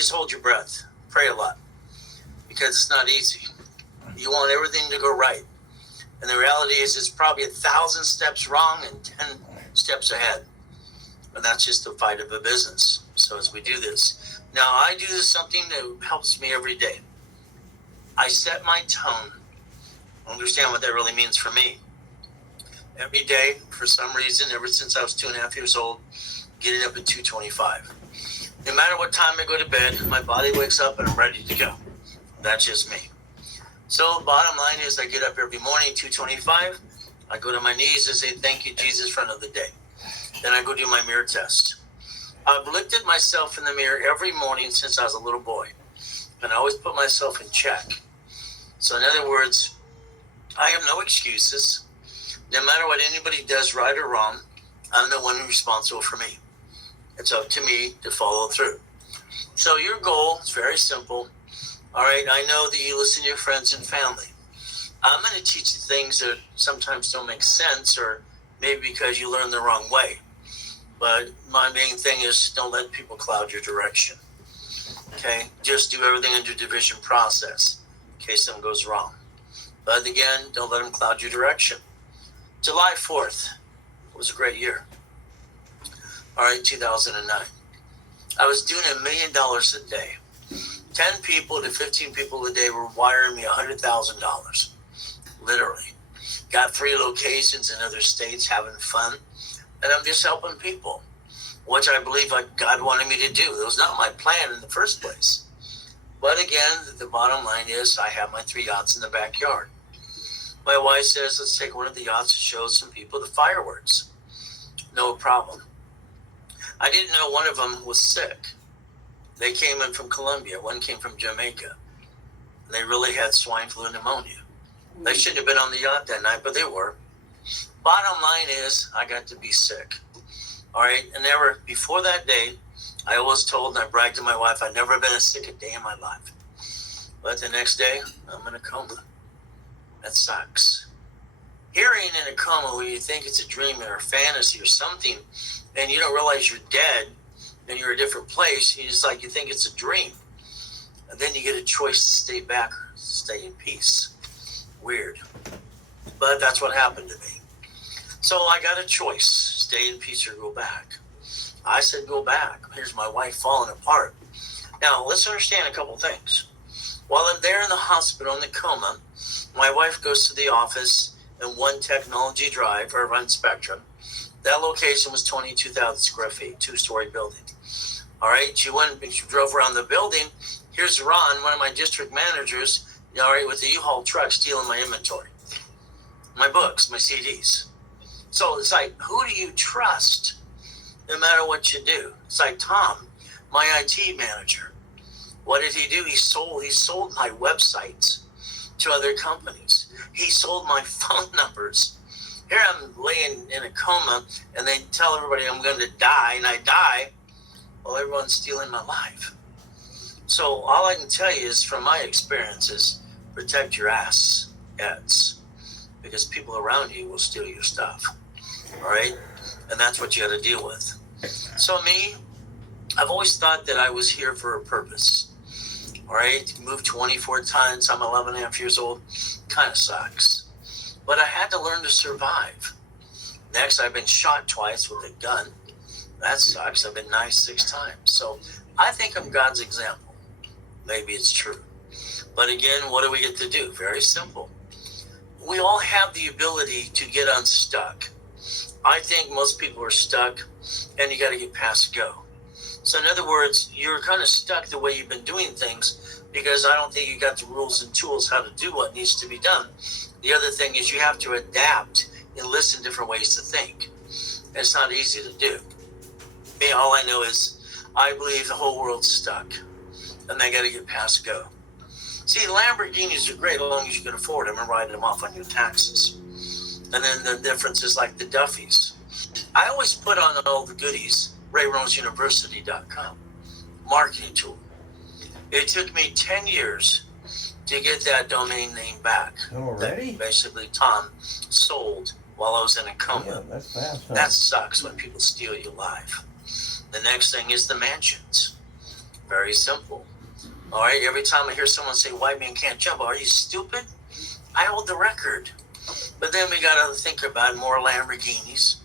just hold your breath. Pray a lot. Because it's not easy. You want everything to go right. And the reality is it's probably 1,000 steps wrong and 10 steps ahead. And that's just the fight of a business. So as we do this, now I do something that helps me every day. I set my tone. Understand what that really means for me. Every day, for some reason, ever since I was 2.5 years old, getting up at 2:25. No matter what time I go to bed, my body wakes up and I'm ready to go. That's just me. So bottom line is I get up every morning, 2:25. I go to my knees and say, thank you, Jesus, for another day. Then I go do my mirror test. I've looked at myself in the mirror every morning since I was a little boy. And I always put myself in check. So in other words, I have no excuses. No matter what anybody does, right or wrong, I'm the one who's responsible for me. It's up to me to follow through. So your goal is very simple. All right, I know that you listen to your friends and family. I'm going to teach you things that sometimes don't make sense, or maybe because you learned the wrong way. But my main thing is don't let people cloud your direction. Okay? Just do everything under division process in case something goes wrong. But again, don't let them cloud your direction. July 4th was a great year. All right, 2009. I was doing $1 million a day. 10 people to 15 people a day were wiring me $100,000. Literally. Got 3 locations in other states, having fun. And I'm just helping people, which I believe God wanted me to do. It was not my plan in the first place. But again, the bottom line is I have my 3 yachts in the backyard. My wife says, let's take one of the yachts and show some people the fireworks. No problem. I didn't know one of them was sick. They came in from Colombia. One came from Jamaica. They really had swine flu and pneumonia. They shouldn't have been on the yacht that night, but they were. Bottom line is, I got to be sick. All right, and never, before that day, I always told and I bragged to my wife, I'd never been as sick a day in my life. But the next day, I'm in a coma. That sucks. Hearing in a coma where you think it's a dream or a fantasy or something, and you don't realize you're dead, and you're a different place, you think it's a dream. And then you get a choice to stay back or stay in peace. Weird. But that's what happened to me. So I got a choice, stay in peace or go back. I said go back. Here's my wife falling apart. Now, let's understand a couple things. While I'm there in the hospital in the coma, my wife goes to the office in One Technology Drive, or One Spectrum. That location was 22,000 square feet, 2-story building. All right, she drove around the building. Here's Ron, one of my district managers, all right, with the U-Haul truck stealing my inventory, my books, my CDs. So it's like, who do you trust no matter what you do? It's like Tom, my IT manager. What did he do? He sold my websites to other companies. He sold my phone numbers. Here I'm laying in a coma, and they tell everybody I'm going to die, and I die. Well, everyone's stealing my life. So all I can tell you is, from my experiences, protect your assets, because people around you will steal your stuff. All right? And that's what you got to deal with. So me, I've always thought that I was here for a purpose. All right? Moved 24 times. I'm 11 and a half years old. Kind of sucks. But I had to learn to survive. Next, I've been shot twice with a gun. That sucks. I've been knifed 6 times. So I think I'm God's example. Maybe it's true. But again, what do we get to do? Very simple. We all have the ability to get unstuck. I think most people are stuck, and you got to get past go. So in other words, you're kind of stuck the way you've been doing things, because I don't think you got the rules and tools how to do what needs to be done. The other thing is you have to adapt and listen different ways to think. And it's not easy to do. Me, all I know is I believe the whole world's stuck, and they got to get past go. See, Lamborghinis are great as long as you can afford them and write them off on your taxes. And then the difference is like the Duffys. I always put on all the goodies, RayRonesUniversity.com, marketing tool. It took me 10 years to get that domain name back. Already? That basically Tom sold while I was in a coma. Yeah, that's fast. Huh? That sucks when people steal your life. The next thing is the mansions. Very simple. All right. Every time I hear someone say white man can't jump, are you stupid? I hold the record. But then we got to think about more Lamborghinis.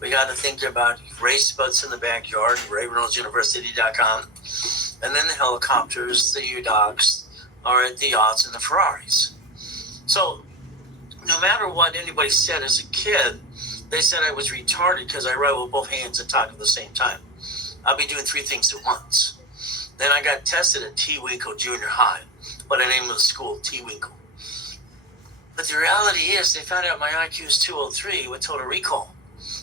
We got to think about race boats in the backyard, RavenHillsUniversity.com, and then the helicopters, the U-Dogs, all right, the yachts, and the Ferraris. So no matter what anybody said as a kid, they said I was retarded because I write with both hands and talk at the same time. I'll be doing 3 things at once. Then I got tested at T. Winkle Junior High, by the name of the school, T. Winkle. But the reality is they found out my IQ is 203 with total recall.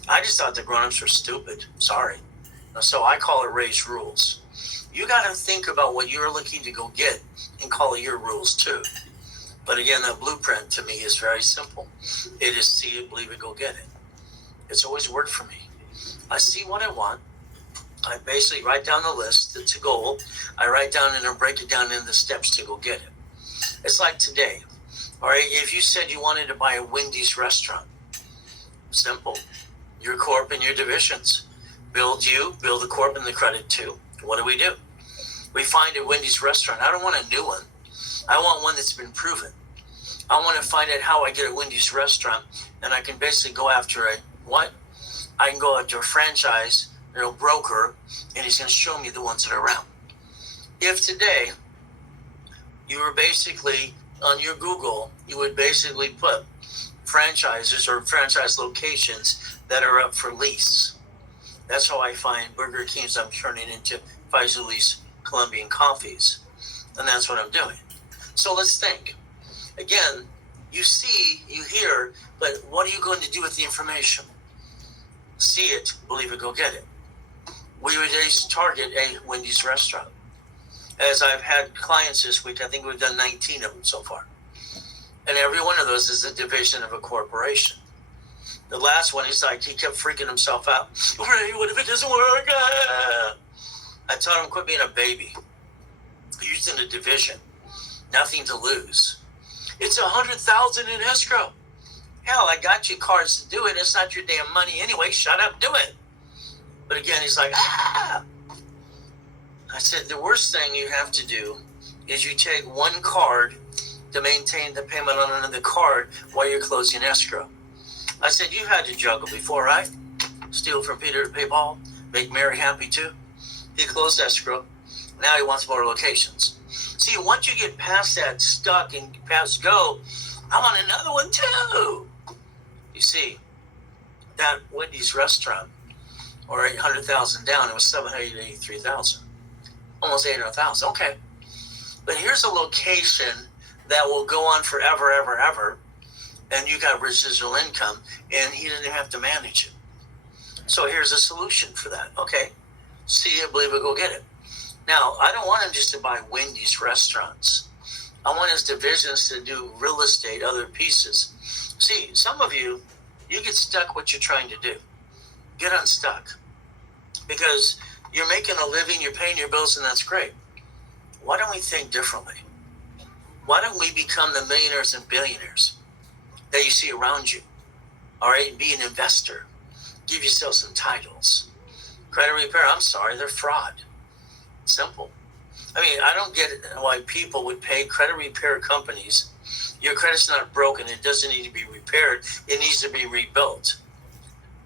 I just thought the grown-ups were stupid. Sorry. So I call it Ray's rules. You got to think about what you're looking to go get and call it your rules too. But again, that blueprint to me is very simple. It is see it, believe it, go get it. It's always worked for me. I see what I want. I basically write down the list, it's a goal. I write down and I break it down into the steps to go get it. It's like today. All right, if you said you wanted to buy a Wendy's restaurant, simple. Your corp and your divisions. Build the corp and the credit too. What do? We find a Wendy's restaurant. I don't want a new one. I want one that's been proven. I want to find out how I get a Wendy's restaurant, and I can basically go after I can go after a franchise, broker, and he's going to show me the ones that are around. If today you were basically on your Google, you would basically put franchises or franchise locations that are up for lease. That's how I find Burger Kings I'm turning into Faizuli's Colombian coffees. And that's what I'm doing. So let's think. Again, you see, you hear, but what are you going to do with the information? See it, believe it, go get it. We would just target a Wendy's restaurant. As I've had clients this week, I think we've done 19 of them so far. And every one of those is a division of a corporation. The last one, he kept freaking himself out. Ray, what if it doesn't work? I told him, quit being a baby. You're just in a division. Nothing to lose. It's $100,000 in escrow. Hell, I got you cards to do it. It's not your damn money anyway. Shut up, do it. But again, he's like, I said, the worst thing you have to do is you take one card to maintain the payment on another card while you're closing escrow. I said, you had to juggle before, right? Steal from Peter to pay Paul, make Mary happy too. He closed escrow. Now he wants more locations. See, once you get past that stuck and past go, I want another one too. You see, that Wendy's restaurant, or 800,000 down, it was 783,000, almost 800,000. Okay, but here's a location that will go on forever, ever, ever, and you got residual income, and he didn't have to manage it. So here's a solution for that. Okay, see it, believe it, go get it. Now, I don't want him just to buy Wendy's restaurants. I want his divisions to do real estate, other pieces. See, some of you get stuck what you're trying to do. Get unstuck. Because you're making a living, you're paying your bills, and that's great. Why don't we think differently? Why don't we become the millionaires and billionaires that you see around you? All right, be an investor. Give yourself some titles. Credit repair, I'm sorry, they're fraud. Simple. I mean, I don't get why people would pay credit repair companies. Your credit's not broken. It doesn't need to be repaired. It needs to be rebuilt.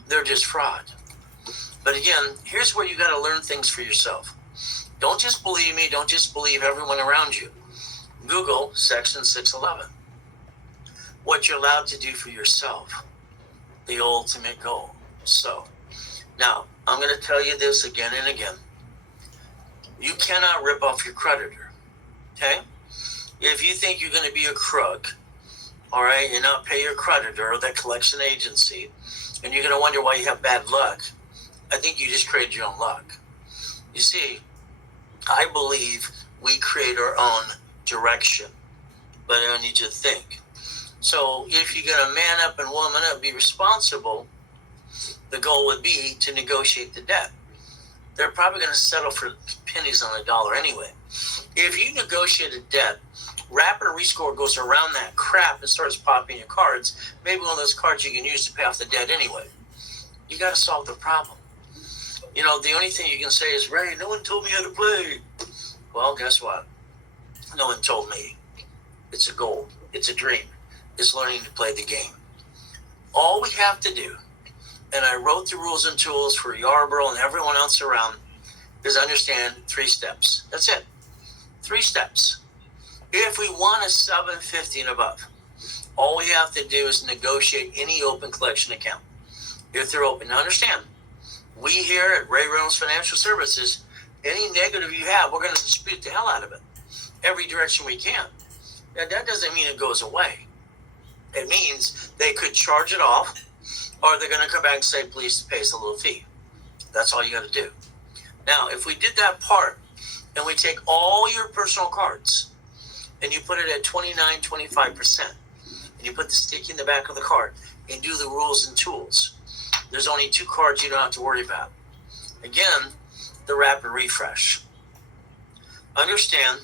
They're just fraud. But again, here's where you got to learn things for yourself. Don't just believe me. Don't just believe everyone around you. Google Section 611. What you're allowed to do for yourself. The ultimate goal. So, now, I'm going to tell you this again and again. You cannot rip off your creditor, okay? If you think you're going to be a crook, all right, and not pay your creditor or that collection agency, and you're going to wonder why you have bad luck, I think you just created your own luck. You see, I believe we create our own direction, but I need you to think. So if you're going to man up and woman up, be responsible, the goal would be to negotiate the debt. They're probably going to settle for pennies on the dollar anyway. If you negotiate a debt, Rapid Rescore goes around that crap and starts popping your cards. Maybe one of those cards you can use to pay off the debt anyway. You got to solve the problem. You know, the only thing you can say is, Ray, no one told me how to play. Well, guess what? No one told me. It's a goal. It's a dream. It's learning to play the game. All we have to do, and I wrote the rules and tools for Yarborough and everyone else around, is understand 3 steps. That's it. 3 steps. If we want a 750 and above, all we have to do is negotiate any open collection account. If they're open. Now understand, we here at Ray Reynolds Financial Services, any negative you have, we're going to dispute the hell out of it. Every direction we can. Now that doesn't mean it goes away. It means they could charge it off, or they're going to come back and say, please pay us a little fee. That's all you got to do. Now, if we did that part, and we take all your personal cards, and you put it at 25%, and you put the stick in the back of the card, and do the rules and tools, there's only 2 cards you don't have to worry about. Again, the rapid refresh. Understand,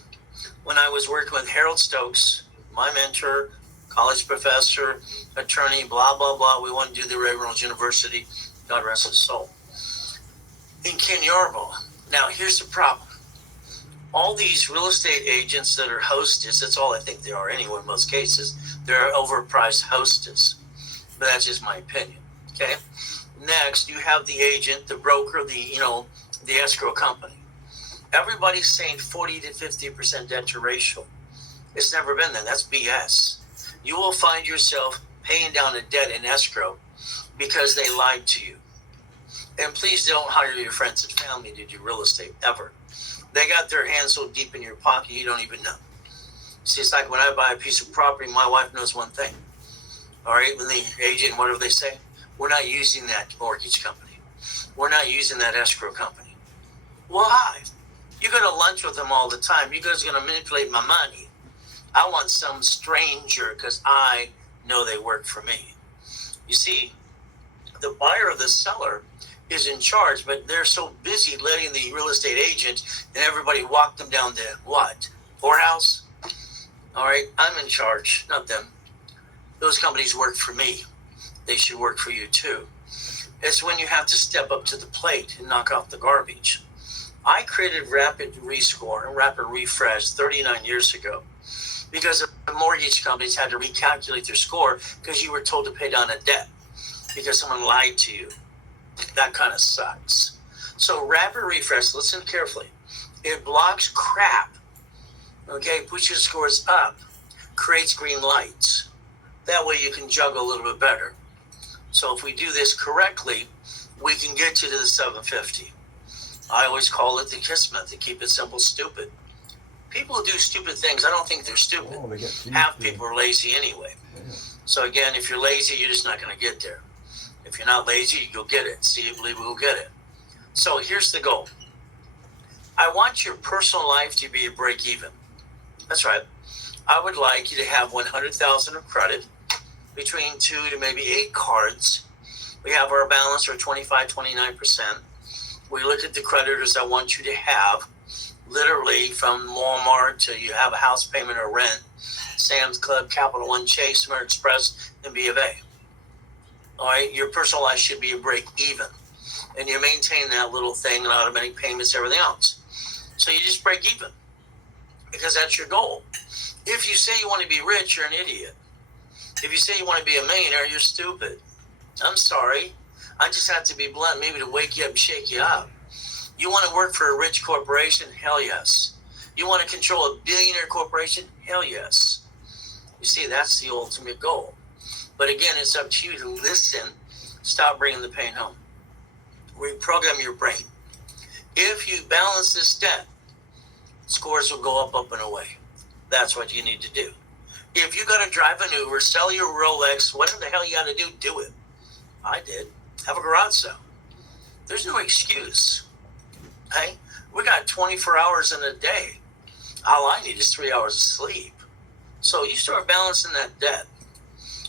when I was working with Harold Stokes, my mentor, college professor, attorney, blah, blah, blah. We want to do the Ray Reynolds University. God rest his soul. In Ken Yarborough. Now, here's the problem. All these real estate agents that are hostess, that's all I think they are anyway in most cases, they're overpriced hostess. But that's just my opinion, okay? Next, you have the agent, the broker, the escrow company. Everybody's saying 40 to 50% debt to ratio. It's never been that. That's BS. You will find yourself paying down a debt in escrow because they lied to you. And please don't hire your friends and family to do real estate, ever. They got their hands so deep in your pocket, you don't even know. See, it's like when I buy a piece of property, my wife knows one thing. All right, when the agent, whatever they say, we're not using that mortgage company. We're not using that escrow company. Why? You go to lunch with them all the time. You guys are going to manipulate my money. I want some stranger because I know they work for me. You see, the buyer or the seller is in charge, but they're so busy letting the real estate agent and everybody walk them down to what? Whorehouse? All right, I'm in charge, not them. Those companies work for me. They should work for you too. It's when you have to step up to the plate and knock off the garbage. I created Rapid Rescore and Rapid Refresh 39 years ago because the mortgage companies had to recalculate their score because you were told to pay down a debt because someone lied to you. That kind of sucks. So Rapid Refresh, listen carefully. It blocks crap, okay, puts your scores up, creates green lights. That way you can juggle a little bit better. So if we do this correctly, we can get you to the 750. I always call it the KISS method. Keep it simple, stupid. People who do stupid things, I don't think they're stupid. Half people are lazy anyway. Yeah. So again, if you're lazy, you're just not going to get there. If you're not lazy, you'll get it. See it, believe it, we'll get it. So here's the goal. I want your personal life to be a break even. That's right. I would like you to have 100,000 of credit, between 2 to maybe 8 cards. We have our balance for 29%. We look at the creditors I want you to have, literally from Walmart to you have a house payment or rent, Sam's Club, Capital One, Chase, American Express, and B of A. All right, your personal life should be a break even. And you maintain that little thing and automatic payments, everything else. So you just break even because that's your goal. If you say you want to be rich, you're an idiot. If you say you want to be a millionaire, you're stupid. I'm sorry. I just have to be blunt, maybe to wake you up and shake you up. You want to work for a rich corporation? Hell yes. You want to control a billionaire corporation? Hell yes. You see, that's the ultimate goal. But again, it's up to you to listen. Stop bringing the pain home. Reprogram your brain. If you balance this debt, scores will go up and away. That's what you need to do. If you got to drive an Uber, sell your Rolex, whatever the hell you got to do it. I did. Have a garage sale. There's no excuse. Hey, we got 24 hours in a day. All I need is 3 hours of sleep. So you start balancing that debt.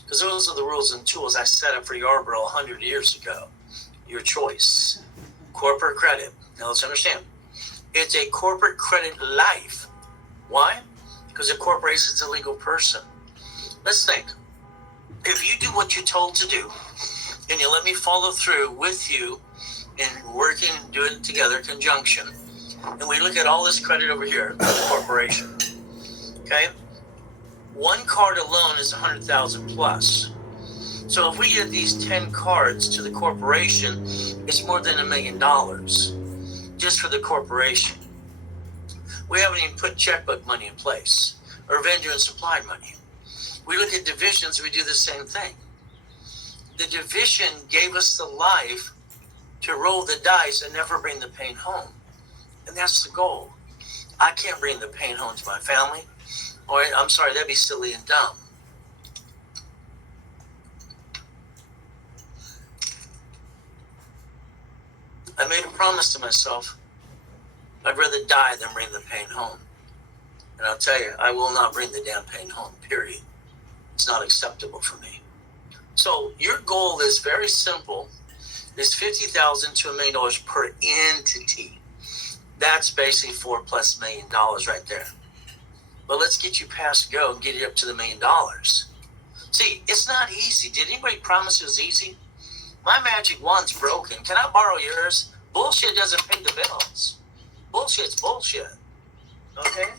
Because those are the rules and tools I set up for Yarborough 100 years ago. Your choice. Corporate credit. Now let's understand. It's a corporate credit life. Why? Because a corporation is a legal person. Let's think. If you do what you're told to do, and you let me follow through with you in working, doing it together, conjunction, and we look at all this credit over here, the corporation. Okay? One card alone is 100,000 plus. So if we get these 10 cards to the corporation, it's more than $1 million just for the corporation. We haven't even put checkbook money in place or vendor and supply money. We look at divisions, we do the same thing. The division gave us the life to roll the dice and never bring the pain home. And that's the goal. I can't bring the pain home to my family. Or I'm sorry, that'd be silly and dumb. I made a promise to myself. I'd rather die than bring the pain home. And I'll tell you, I will not bring the damn pain home, period. It's not acceptable for me. So your goal is very simple. It's $50,000 to $1 million per entity. That's basically $4+ million right there. But let's get you past go and get it up to the $1 million. See, it's not easy. Did anybody promise it was easy? My magic wand's broken. Can I borrow yours? Bullshit doesn't pay the bills. Bullshit's bullshit. Okay?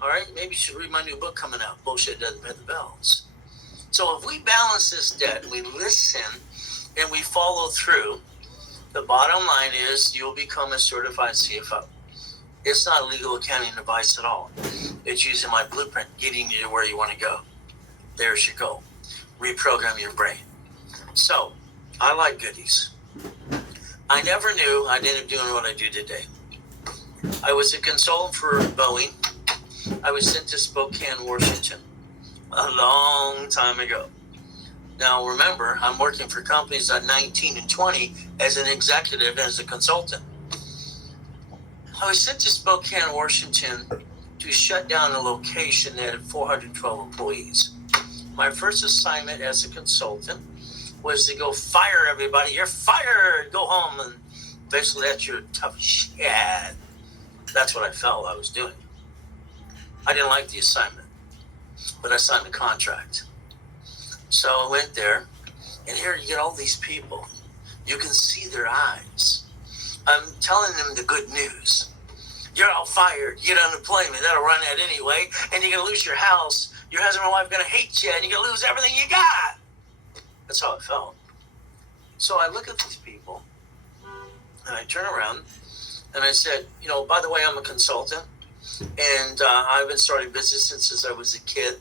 All right? Maybe you should read my new book coming out. Bullshit doesn't pay the bills. So if we balance this debt, we listen, and we follow through, the bottom line is you'll become a certified CFO. It's not legal accounting advice at all. It's using my blueprint, getting you to where you want to go. There's your goal. Reprogram your brain. So, I like goodies. I never knew I'd end up doing what I do today. I was a consultant for Boeing. I was sent to Spokane, Washington, a long time ago. Now, remember, I'm working for companies at 19 and 20 as an executive and as a consultant. I was sent to Spokane, Washington to shut down a location that had 412 employees. My first assignment as a consultant was to go fire everybody. You're fired. Go home. And basically, that's your tough shit. That's what I felt I was doing. I didn't like the assignment, but I signed a contract. So I went there, and here you get all these people. You can see their eyes. I'm telling them the good news. You're all fired. You get unemployment. That'll run out anyway, and you're going to lose your house. Your husband and wife are going to hate you, and you're going to lose everything you got. That's how it felt. So I look at these people, and I turn around, and I said, by the way, I'm a consultant, and I've been starting business since I was a kid.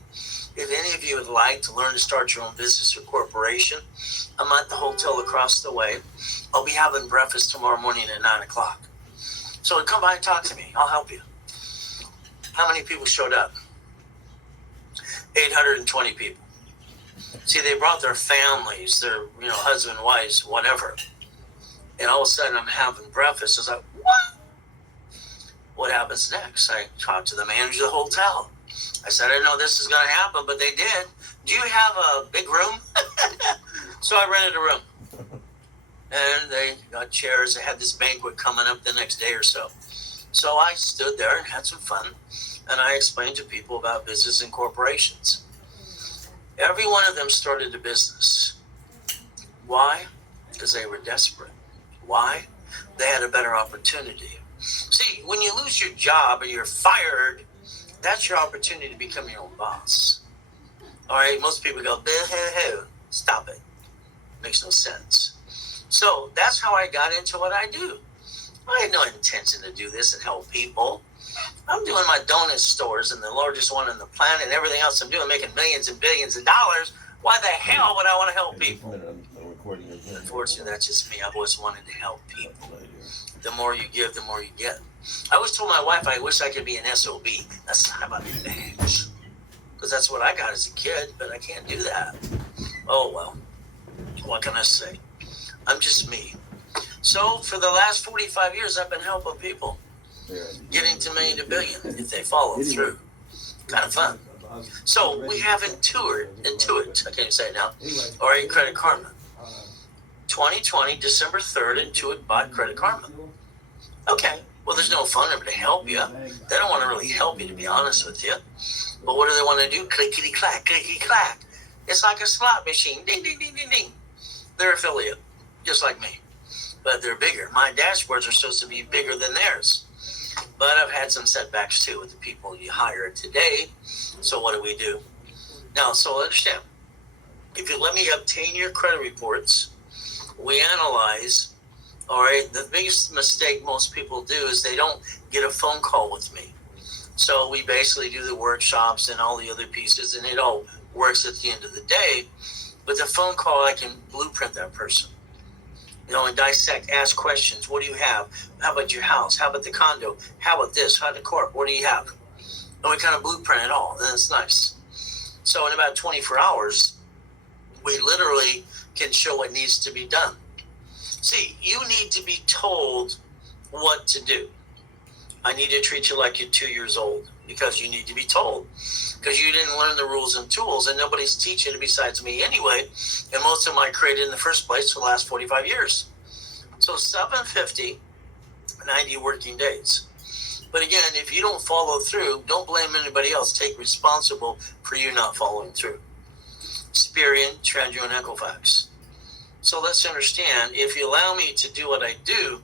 If any of you would like to learn to start your own business or corporation, I'm at the hotel across the way. I'll be having breakfast tomorrow morning at 9 o'clock. So come by and talk to me. I'll help you. How many people showed up? 820 people. See, they brought their families, their husband, wives, whatever. And all of a sudden, I'm having breakfast. I was like, what? What happens next? I talked to the manager of the hotel. I said, I didn't know this was going to happen, but they did. Do you have a big room? So I rented a room. And they got chairs. They had this banquet coming up the next day or so. So I stood there and had some fun. And I explained to people about business and corporations. Every one of them started a business. Why? Because they were desperate. Why? They had a better opportunity. See, when you lose your job or you're fired, that's your opportunity to become your own boss. All right, most people go, boo-hoo-hoo. Stop it. Makes no sense. So that's how I got into what I do. I had no intention to do this and help people. I'm doing my donut stores and the largest one on the planet and everything else I'm doing, making millions and billions of dollars. Why the hell would I want to help people? Unfortunately, that's just me. I've always wanted to help people. The more you give, the more you get. I always told my wife I wish I could be an SOB. That's not about advantage. Because that's what I got as a kid, but I can't do that. Oh, well. What can I say? I'm just me. So for the last 45 years, I've been helping people. Getting to million to billion if they follow through. Kind of fun. So we have Intuit, I can't even say it now, all right, Credit Karma. 2020, December 3rd, Intuit bought Credit Karma. Okay, well, there's no phone number to help you. They don't want to really help you, to be honest with you. But what do they want to do? Clickety-clack, clickety-clack. It's like a slot machine. Ding, ding, ding, ding, ding. They're affiliate, just like me. But they're bigger. My dashboards are supposed to be bigger than theirs. But I've had some setbacks too with the people you hire today. So what do? Now, so understand, if you let me obtain your credit reports, we analyze, all right, the biggest mistake most people do is they don't get a phone call with me. So we basically do the workshops and all the other pieces, and it all works at the end of the day. With a phone call, I can blueprint that person, and dissect, ask questions. What do you have? How about your house? How about the condo? How about this? How about the court? What do you have? And we kind of blueprint it all, and it's nice. So in about 24 hours, we literally can show what needs to be done. See, you need to be told what to do. I need to treat you like you're 2 years old because you need to be told. Because you didn't learn the rules and tools, and nobody's teaching it besides me anyway. And most of them I created in the first place for the last 45 years. So 750, 90 working days. But again, if you don't follow through, don't blame anybody else. Take responsible for you not following through. Experian, Trendure, and Equifax. So let's understand, if you allow me to do what I do,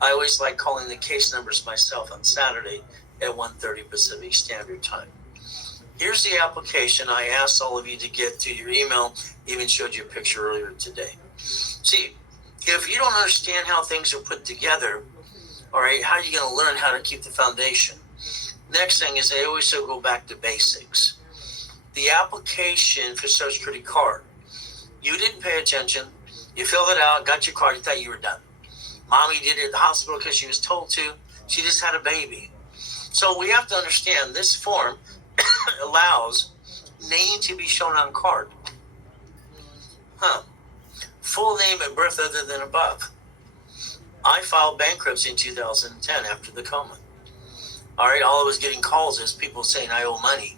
I always like calling the case numbers myself on Saturday at 1:30 Pacific Standard Time. Here's the application I asked all of you to get to your email, even showed you a picture earlier today. See, if you don't understand how things are put together, all right, how are you going to learn how to keep the foundation? Next thing is I always go back to basics. The application for Social Security card, you didn't pay attention, you filled it out, got your card, you thought you were done. Mommy did it at the hospital because she was told to. She just had a baby. So we have to understand this form allows name to be shown on card. Full name and birth other than above. I filed bankruptcy in 2010 after the coma. All right, all I was getting calls is people saying I owe money.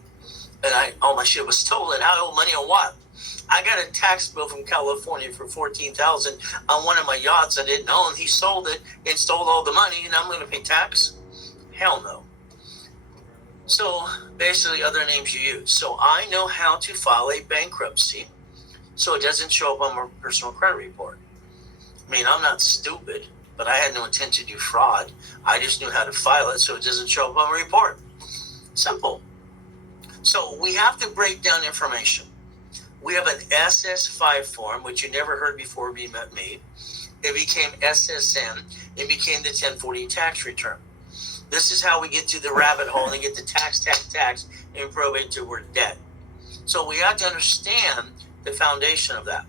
And all my shit was stolen. I owe money on what? I got a tax bill from California for $14,000 on one of my yachts I didn't own. He sold it and stole all the money, and I'm going to pay tax? Hell no. So basically, other names you use. So I know how to file a bankruptcy so it doesn't show up on my personal credit report. I mean, I'm not stupid, but I had no intention to do fraud. I just knew how to file it so it doesn't show up on my report. Simple. So we have to break down information. We have an SS5 form, which you never heard before we met me. It became SSN. It became the 1040 tax return. This is how we get to the rabbit hole and get the tax, and probate till we're dead. So we have to understand the foundation of that.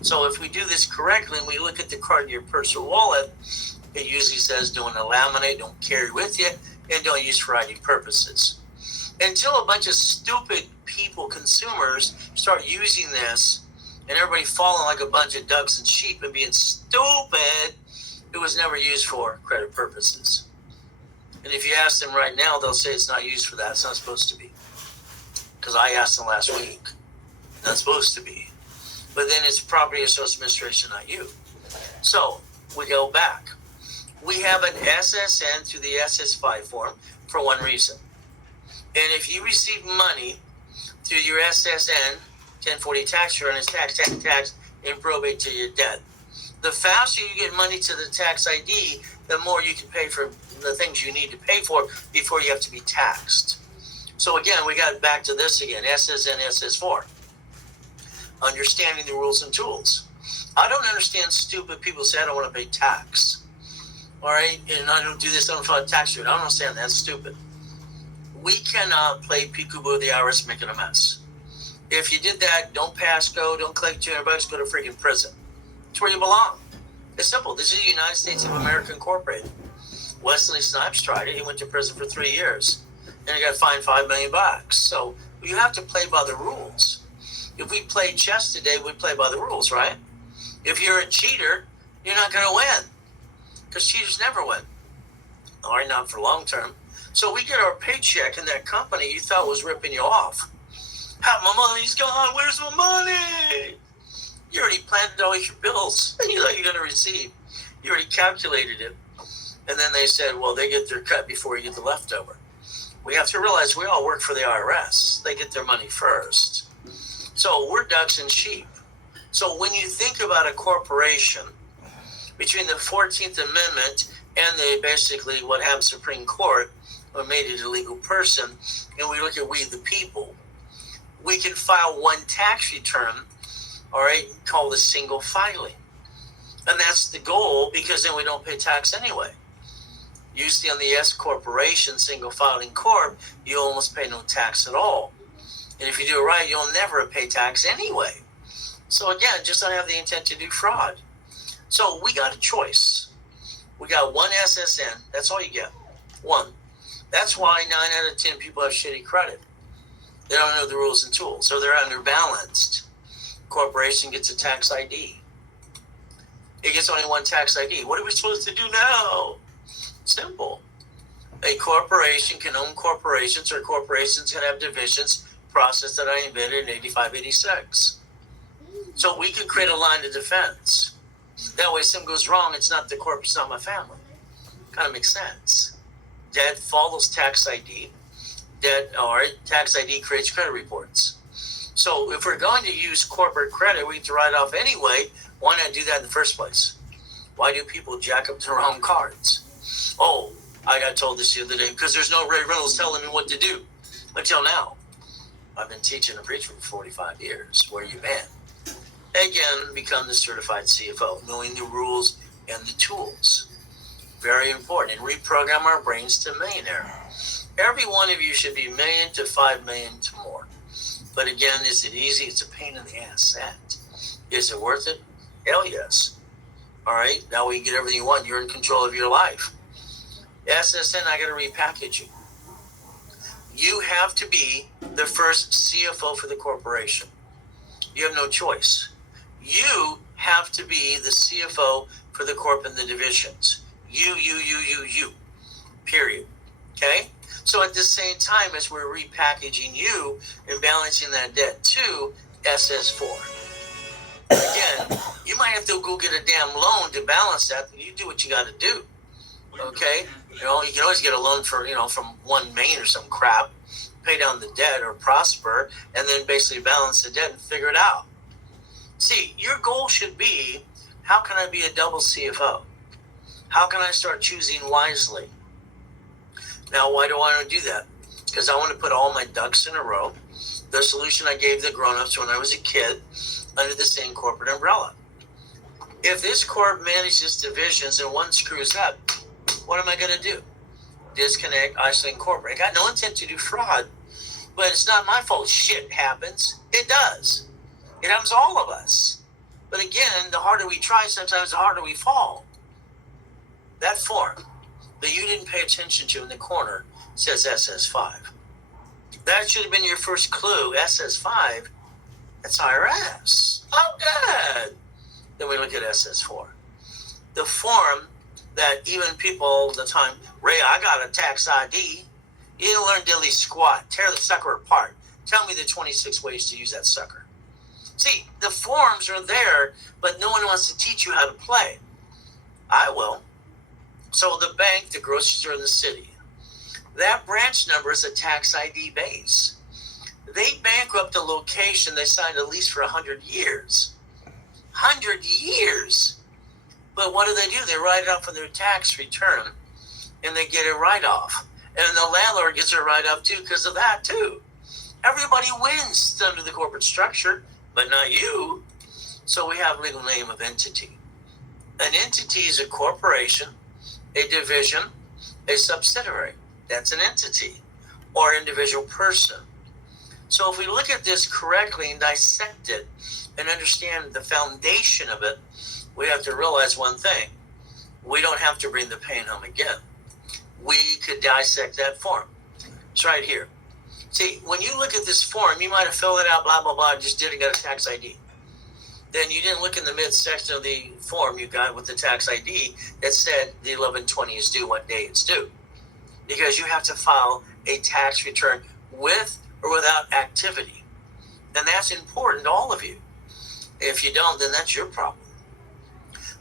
So if we do this correctly and we look at the card in your purse or wallet, it usually says don't laminate, don't carry with you, and don't use for ID purposes. Until a bunch of stupid people, consumers, start using this and everybody falling like a bunch of ducks and sheep and being stupid, it was never used for credit purposes. And if you ask them right now, they'll say it's not used for that. It's not supposed to be. Because I asked them last week. Not supposed to be. But then it's Property Association Administration, not you. So we go back. We have an SSN through the SS5 form for one reason. And if you receive money through your SSN, 1040 tax return, is tax, and probate till you're dead. The faster you get money to the tax ID, the more you can pay for the things you need to pay for before you have to be taxed. So again, we got back to this again, SSN, SS4. Understanding the rules and tools. I don't understand stupid people say I don't want to pay tax. All right, and I don't do this, I don't file a tax return. I don't understand, that's stupid. We cannot play peekaboo with the IRS making a mess. If you did that, don't pass go, don't collect $200, go to freaking prison. It's where you belong. It's simple. This is the United States of America Incorporated. Wesley Snipes tried it. He went to prison for 3 years. And he got fined $5 million. So you have to play by the rules. If we played chess today, we'd play by the rules, right? If you're a cheater, you're not going to win. Because cheaters never win. All right, not for long term. So we get our paycheck, and that company you thought was ripping you off. My money's gone. Where's my money? You already planned all your bills you thought you're going to receive. You already calculated it. And then they said, well, they get their cut before you get the leftover. We have to realize we all work for the IRS. They get their money first. So we're ducks and sheep. So when you think about a corporation, between the 14th Amendment And they basically, what happened, Supreme Court made it a legal person, and we look at we the people. We can file one tax return, all right, called a single filing. And that's the goal, because then we don't pay tax anyway. Usually on the S corporation, single filing corp, you almost pay no tax at all. And if you do it right, you'll never pay tax anyway. So again, just don't have the intent to do fraud. So we got a choice. We got one SSN. That's all you get. One. That's why 9 out of 10 people have shitty credit. They don't know the rules and tools, so they're underbalanced. Corporation gets a tax ID. It gets only one tax ID. What are we supposed to do now? Simple. A corporation can own corporations, or corporations can have divisions, process that I invented in 85, 86. So we can create a line of defense. That way, if something goes wrong, it's not the corp, it's not my family. Kind of makes sense. Debt follows tax ID. Debt, all right, tax ID creates credit reports. So if we're going to use corporate credit, we have to write off anyway. Why not do that in the first place? Why do people jack up the wrong cards? Oh, I got told this the other day, because there's no Ray Reynolds telling me what to do. Until now. I've been teaching and preaching for 45 years. Where you been? Again, become the certified CFO, knowing the rules and the tools. Very important. And reprogram our brains to millionaire. Every one of you should be million to 5 million to more. But again, is it easy? It's a pain in the ass. Is it worth it? Hell yes. All right. Now we get everything you want. You're in control of your life. SSN, I got to repackage you. You have to be the first CFO for the corporation. You have no choice. You have to be the CFO for the corp and the divisions. You. Period. Okay? So at the same time as we're repackaging you and balancing that debt to SS4. Again, you might have to go get a damn loan to balance that. You do what you got to do. Okay? You know, you can always get a loan for, from 1 million or some crap, pay down the debt or prosper, and then basically balance the debt and figure it out. See, your goal should be, how can I be a double CFO? How can I start choosing wisely? Now, why do I want to do that? Because I want to put all my ducks in a row. The solution I gave the grown-ups when I was a kid, under the same corporate umbrella. If this corp manages divisions and one screws up, what am I going to do? Disconnect, isolate, incorporate. I got no intent to do fraud, but it's not my fault. Shit happens. It does. It happens to all of us. But again, the harder we try, sometimes the harder we fall. That form that you didn't pay attention to in the corner says SS5. That should have been your first clue. SS5, that's IRS. Oh, good. Then we look at SS4. The form that even people all the time, Ray, I got a tax ID. You didn't learn diddly squat. Tear the sucker apart. Tell me the 26 ways to use that sucker. See, the forms are there, but no one wants to teach you how to play. I will. So the bank, the grocery store in the city, that branch number is a tax ID base. They bankrupt a location they signed a lease for 100 years. 100 years. But what do? They write it off on their tax return, and they get a write-off. And the landlord gets a write-off too because of that too. Everybody wins under the corporate structure, but not you. So we have legal name of entity. An entity is a corporation, a division, a subsidiary. That's an entity or individual person. So if we look at this correctly and dissect it and understand the foundation of it, we have to realize one thing. We don't have to bring the pain home again. We could dissect that form. It's right here. See, when you look at this form, you might have filled it out, blah, blah, blah, just didn't get a tax ID. Then you didn't look in the midsection of the form you got with the tax ID that said the 1120 is due, what day it's due. Because you have to file a tax return with or without activity. And that's important to all of you. If you don't, then that's your problem.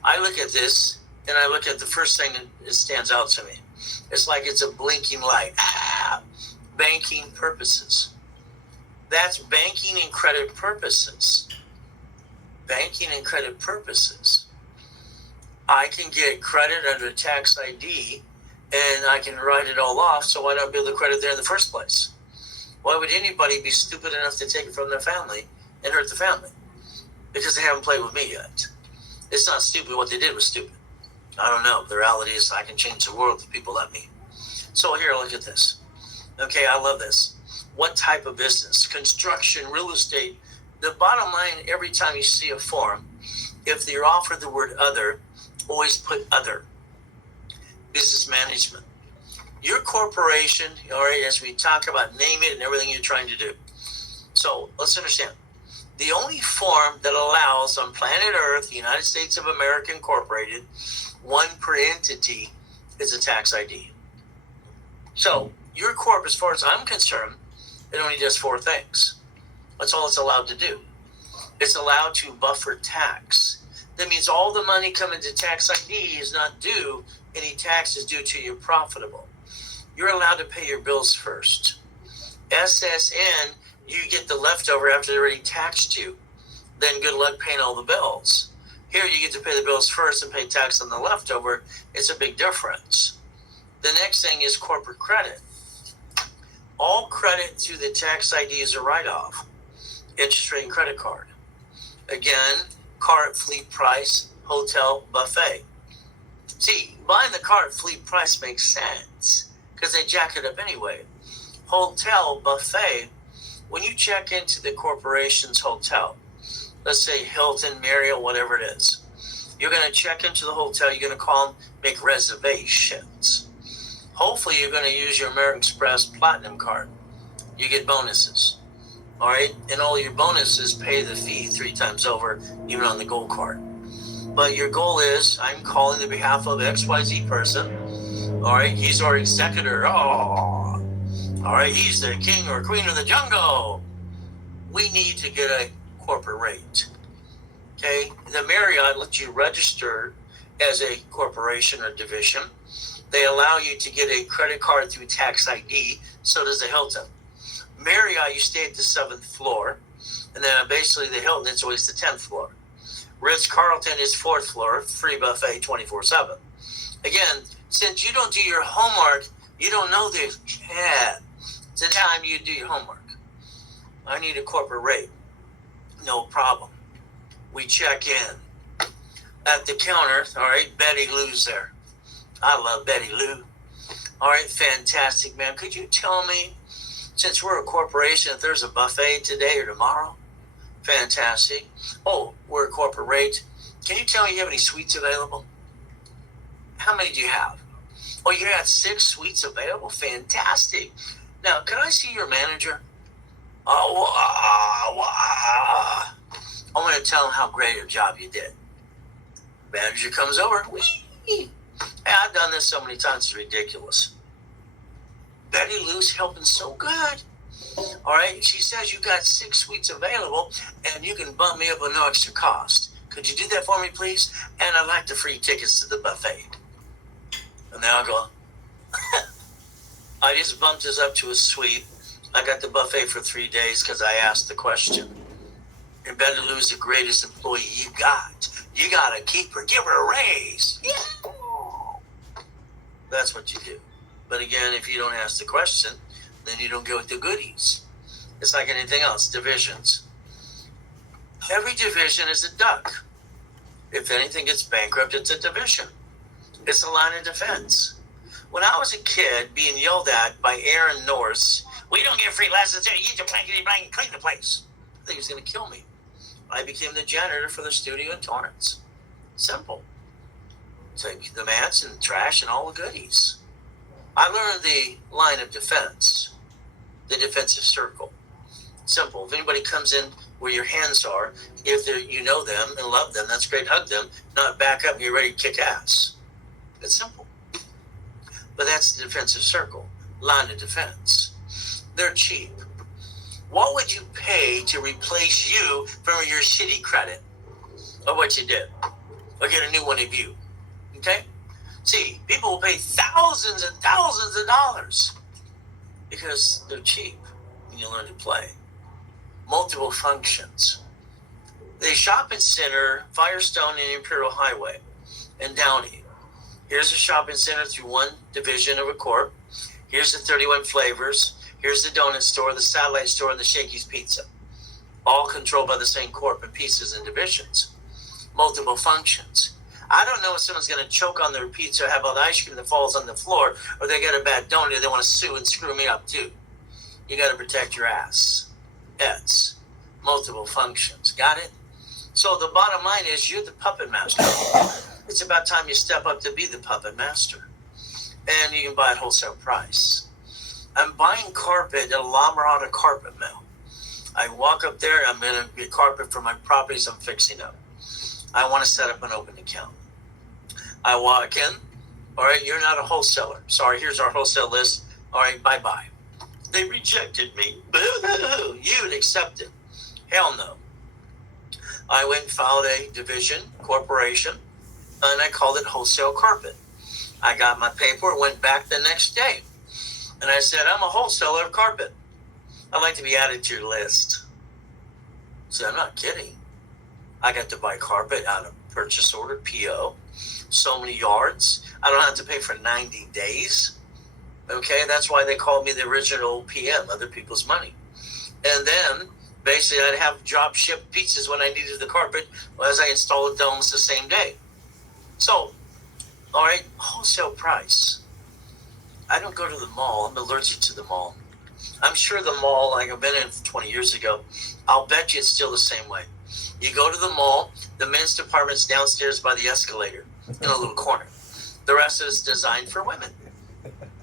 I look at this, and I look at the first thing that stands out to me. It's like it's a blinking light. Banking purposes. That's banking and credit purposes. Banking and credit purposes. I can get credit under tax ID and I can write it all off, so why not build the credit there in the first place? Why would anybody be stupid enough to take it from their family and hurt the family? Because they haven't played with me yet. It's not stupid. What they did was stupid. I don't know. The reality is I can change the world if people let me. So here, look at this. Okay, I love this. What type of business? Construction, real estate. The bottom line, every time you see a form, if you're offered the word other, always put other. Business management. Your corporation, all right, as we talk about, name it and everything you're trying to do. So let's understand. The only form that allows on planet Earth, the United States of America Incorporated, one per entity is a tax ID. So your corp, as far as I'm concerned, it only does 4 things. That's all it's allowed to do. It's allowed to buffer tax. That means all the money coming to tax ID is not due. Any tax is due to you profitable. You're allowed to pay your bills first. SSN, you get the leftover after they already taxed you. Then good luck paying all the bills. Here you get to pay the bills first and pay tax on the leftover. It's a big difference. The next thing is corporate credit. All credit through the tax ID is a write-off. Interest rate and credit card. Again, car at fleet price, hotel, buffet. See, buying the car at fleet price makes sense because they jack it up anyway. Hotel, buffet, when you check into the corporation's hotel, let's say Hilton, Marriott, whatever it is, you're going to check into the hotel, you're going to call them, make reservations. Hopefully you're going to use your American Express Platinum card. You get bonuses. All right? And all your bonuses pay the fee 3 times over, even on the gold card. But your goal is, I'm calling on behalf of XYZ person. All right? He's our executor. Oh, all right? He's the king or queen of the jungle. We need to get a corporate rate. Okay? The Marriott lets you register as a corporation or division. They allow you to get a credit card through tax ID. So does the Hilton. Marriott, you stay at the 7th floor. And then basically the Hilton, it's always the 10th floor. Ritz-Carlton is 4th floor, free buffet 24/7. Again, since you don't do your homework, you don't know this. Yeah, it's the time you do your homework. I need a corporate rate. No problem. We check in. At the counter, all right, Betty Lou's there. I love Betty Lou. All right, fantastic, man. Could you tell me, since we're a corporation, if there's a buffet today or tomorrow? Fantastic. Oh, we're a corporate rate. Can you tell me you have any suites available? How many do you have? Oh, you got 6 suites available? Fantastic. Now, can I see your manager? Oh, I'm going to tell him how great a job you did. Manager comes over. Whee! Hey, I've done this so many times, it's ridiculous. Betty Lou's helping so good. All right, she says you got 6 suites available and you can bump me up with no extra cost. Could you do that for me, please? And I'd like the free tickets to the buffet. And then I'll go, I just bumped us up to a suite. I got the buffet for 3 days because I asked the question. And Betty Lou's the greatest employee you got. You got to keep her. Give her a raise. Yeah. That's what you do. But again, if you don't ask the question, then you don't get the goodies. It's like anything else, divisions. Every division is a duck. If anything gets bankrupt, it's a division. It's a line of defense. When I was a kid being yelled at by Aaron Norris, we don't get free lessons here. You get your blankety blanket, clean the place. I think he was going to kill me. I became the janitor for the studio in Torrance. Simple. Take the mats and trash and all the goodies. I learned the line of defense, the defensive circle. Simple. If anybody comes in where your hands are, if you know them and love them, that's great. Hug them, not back up and you're ready to kick ass. It's simple. But that's the defensive circle, line of defense. They're cheap. What would you pay to replace you from your shitty credit of what you did? Or get a new one of you? Okay? See, people will pay thousands and thousands of dollars because they're cheap when you learn to play. Multiple functions. The shopping center, Firestone and Imperial Highway. and Downey. Here's a shopping center through one division of a corp. Here's the 31 flavors. Here's the donut store, the satellite store, and the Shakey's Pizza. All controlled by the same corp and pieces and divisions. Multiple functions. I don't know if someone's going to choke on their pizza or have all the ice cream that falls on the floor, or they get a bad donut, they want to sue and screw me up too. You got to protect your ass. It's multiple functions. Got it? So the bottom line is you're the puppet master. It's about time you step up to be the puppet master. And you can buy at wholesale price. I'm buying carpet at a La Mirada carpet mill. I walk up there, I'm going to get carpet for my properties I'm fixing up. I want to set up an open account. I walk in. All right, you're not a wholesaler. Sorry, here's our wholesale list. All right, bye-bye. They rejected me. Boo-hoo. You'd accept it. Hell no. I went and filed a division, corporation, and I called it Wholesale Carpet. I got my paper, went back the next day, and I said, I'm a wholesaler of carpet. I'd like to be added to your list. So I'm not kidding. I got to buy carpet out of purchase order, PO, so many yards. I don't have to pay for 90 days. Okay, that's why they called me the original PM, other people's money. And then basically I'd have drop ship pizzas when I needed the carpet as I installed the domes the same day. So, all right, wholesale price. I don't go to the mall. I'm allergic to the mall. I'm sure the mall, like I've been in 20 years ago, I'll bet you it's still the same way. You go to the mall, the men's department's downstairs by the escalator in a little corner. The rest is designed for women.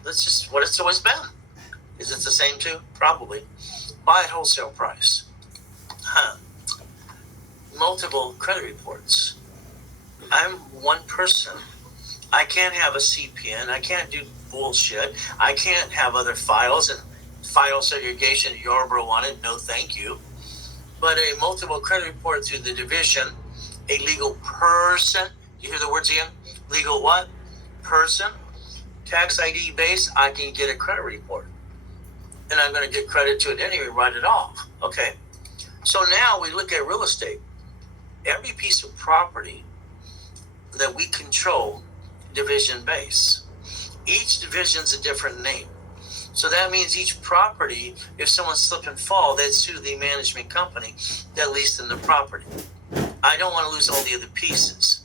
That's just what it's always been. Is it the same too? Probably. Buy at wholesale price. Multiple credit reports. I'm one person. I can't have a CPN. I can't do bullshit. I can't have other files and file segregation. Yarborough on it. No, thank you. But a multiple credit report through the division, a legal person. You hear the words again? Legal what? Person. Tax ID base, I can get a credit report. And I'm going to get credit to it anyway, write it off. Okay. So now we look at real estate. Every piece of property that we control, division base. Each division's a different name. So that means each property, if someone slip and fall, they'd sue the management company that leased them the property. I don't want to lose all the other pieces.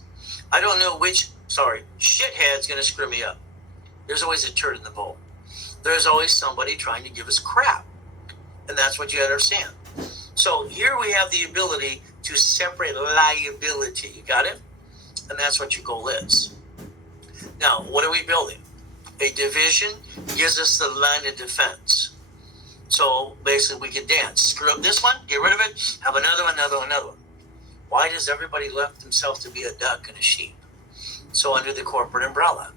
I don't know which, shithead's going to screw me up. There's always a turd in the bowl. There's always somebody trying to give us crap. And that's what you understand. So here we have the ability to separate liability. You got it? And that's what your goal is. Now, what are we building? A division gives us the line of defense. So basically we can dance. Screw up this one, get rid of it, have another one. Why does everybody left himself to be a duck and a sheep? So under the corporate umbrella.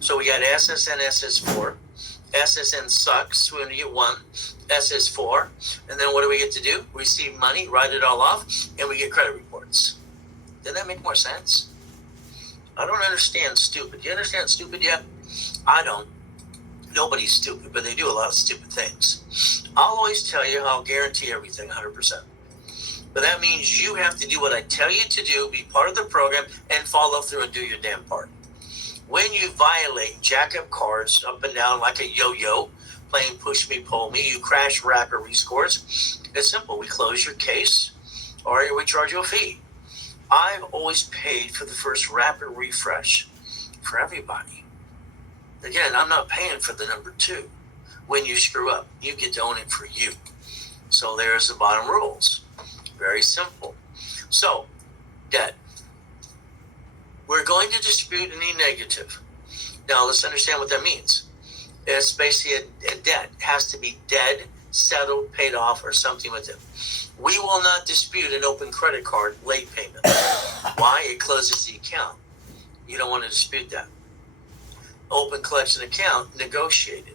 So we got SSN, SS4. SSN sucks. We only get one. SS4. And then what do we get to do? Receive money, write it all off, and we get credit reports. Doesn't that make more sense? I don't understand stupid. Do you understand stupid yet? I don't. Nobody's stupid, but they do a lot of stupid things. I'll always tell you, I'll guarantee everything 100%. But that means you have to do what I tell you to do, be part of the program, and follow through and do your damn part. When you violate, jack up cards up and down like a yo-yo, playing push me, pull me, you crash, rack, or rescores, it's simple. We close your case, or we charge you a fee. I've always paid for the first rapid refresh for everybody. Again, I'm not paying for the number 2. When you screw up, you get to own it for you. So there's the bottom rules. Very simple. So, debt. We're going to dispute any negative. Now, let's understand what that means. It's basically a debt. It has to be dead, settled, paid off, or something with it. We will not dispute an open credit card late payment. Why? It closes the account. You don't want to dispute that. Open collection account, negotiated.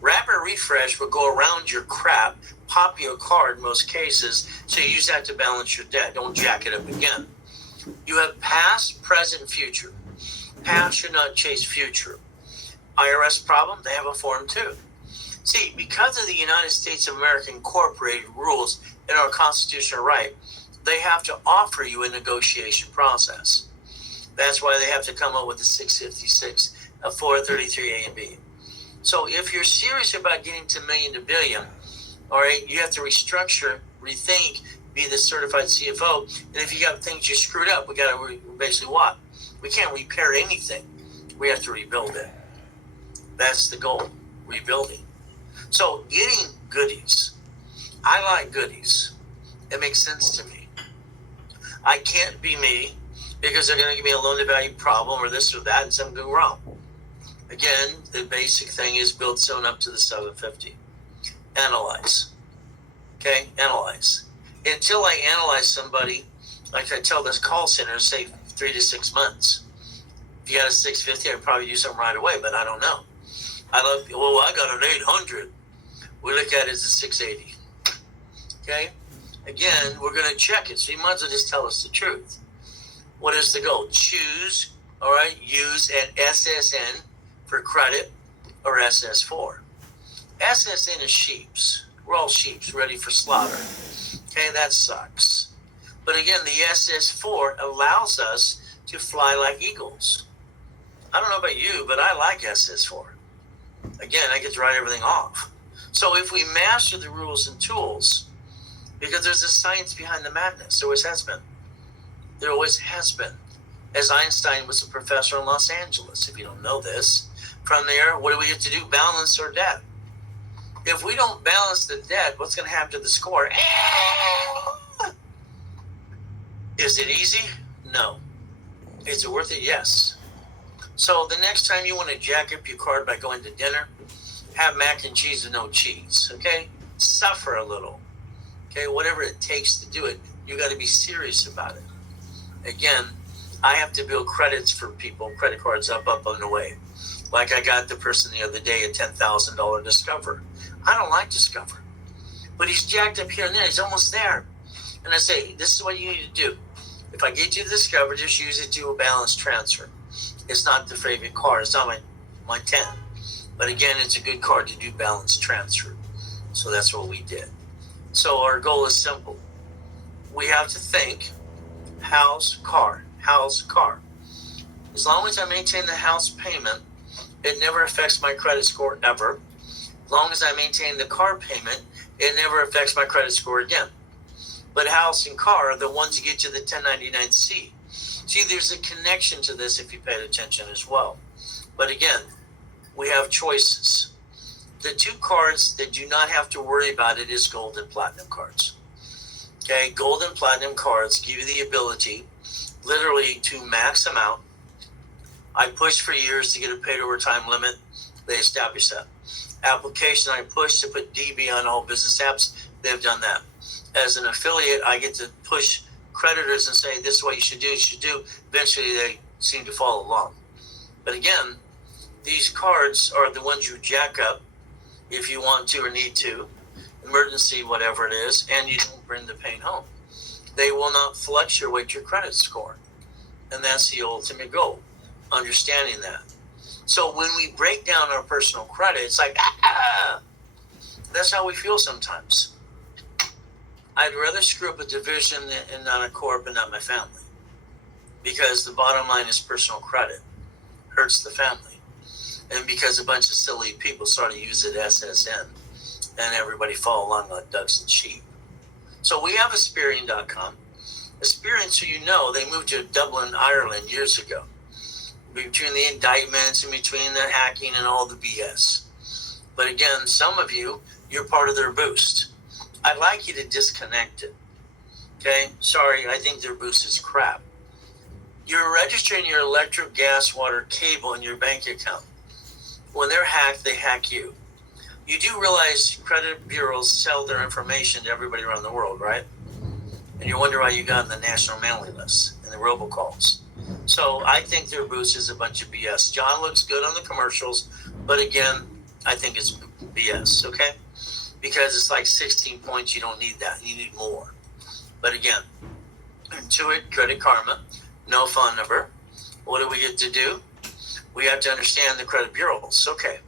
Rapid refresh will go around your crap, pop you a card in most cases, so you use that to balance your debt. Don't jack it up again. You have past, present, future. Past should not chase future. IRS problem, they have a form too. See, because of the United States of America Incorporated rules and our constitutional right, they have to offer you a negotiation process. That's why they have to come up with the 656, a 433 A and B. So if you're serious about getting to million to billion, all right, you have to restructure, rethink, be the certified CFO. And if you got things you screwed up, we got to basically what? We can't repair anything. We have to rebuild it. That's the goal, rebuilding. So getting goodies. I like goodies. It makes sense to me. I can't be me because they're going to give me a loan to value problem or this or that and something go wrong. Again, the basic thing is build someone up to the 750. Analyze. Okay? Analyze. Until I analyze somebody, like I tell this call center, say 3 to 6 months. If you got a 650, I'd probably do something right away, but I don't know. I got an 800. We look at it as a 680. Okay? Again, we're going to check it. So you might as well just tell us the truth. What is the goal? Choose, all right, use an SSN for credit or SS4. SSN is sheeps. We're all sheeps ready for slaughter. Okay, that sucks. But again, the SS4 allows us to fly like eagles. I don't know about you, but I like SS4. Again, I get to write everything off. So if we master the rules and tools, because there's a science behind the madness, there always has been. There always has been. As Einstein was a professor in Los Angeles, if you don't know this. From there, what do we get to do? Balance our debt. If we don't balance the debt, what's going to happen to the score? Is it easy? No. Is it worth it? Yes. So the next time you want to jack up your card by going to dinner, have mac and cheese with no cheese, okay? Suffer a little, okay? Whatever it takes to do it, you got to be serious about it. Again, I have to build credits for people, credit cards up and away. Like I got the person the other day, a $10,000 Discover. I don't like Discover, but he's jacked up here and there. He's almost there. And I say, this is what you need to do. If I get you the Discover, just use it to a balance transfer. It's not the favorite card. It's not my 10. But again, it's a good card to do balance transfer. So that's what we did. So our goal is simple. We have to think house, car, house, car. As long as I maintain the house payment, it never affects my credit score ever. As long as I maintain the car payment, it never affects my credit score again. But house and car are the ones that get you the 1099C. See, there's a connection to this if you paid attention as well. But again, we have choices. The two cards that do not have to worry about it is gold and platinum cards. Okay, gold and platinum cards give you the ability literally to max them out. I pushed for years to get a paid overtime limit. They established that. Application, I pushed to put DB on all business apps. They've done that. As an affiliate, I get to push creditors and say, this is what you should do. Eventually, they seem to follow along. But again, these cards are the ones you jack up if you want to or need to, emergency, whatever it is, and you don't bring the pain home. They will not fluctuate your credit score. And that's the ultimate goal, understanding that. So when we break down our personal credit, it's like, that's how we feel sometimes. I'd rather screw up a division and not a corp and not my family. Because the bottom line is personal credit. Hurts the family. And because a bunch of silly people started using SSN and everybody follow along like ducks and sheep. So we have Aspirian.com. Aspirian, so you know, they moved to Dublin, Ireland years ago. Between the indictments and between the hacking and all the BS. But again, some of you, you're part of their boost. I'd like you to disconnect it. Okay? Sorry, I think their boost is crap. You're registering your electric, gas, water, cable in your bank account. When they're hacked, they hack you. You do realize credit bureaus sell their information to everybody around the world, right? And you wonder why you got on the national mailing list and the robocalls. So I think their boost is a bunch of BS. John looks good on the commercials, but again, I think it's BS, okay? Because it's like 16 points, you don't need that. You need more. But again, Intuit, Credit Karma, no phone number. What do we get to do? We have to understand the credit bureaus. Okay.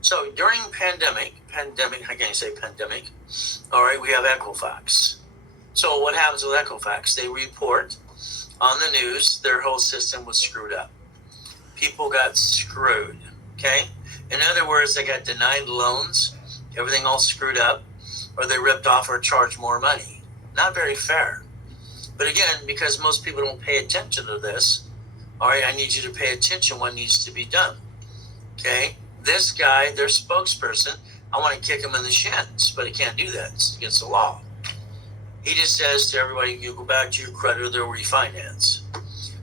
So during pandemic, how can you say pandemic? All right, we have Equifax. So what happens with Equifax? They report on the news their whole system was screwed up. People got screwed, okay? In other words, they got denied loans, everything all screwed up, or they ripped off or charged more money. Not very fair. But again, because most people don't pay attention to this, all right, I need you to pay attention what needs to be done, okay? This guy, their spokesperson, I want to kick him in the shins, but he can't do that. It's against the law. He just says to everybody, you go back to your creditor, they'll refinance.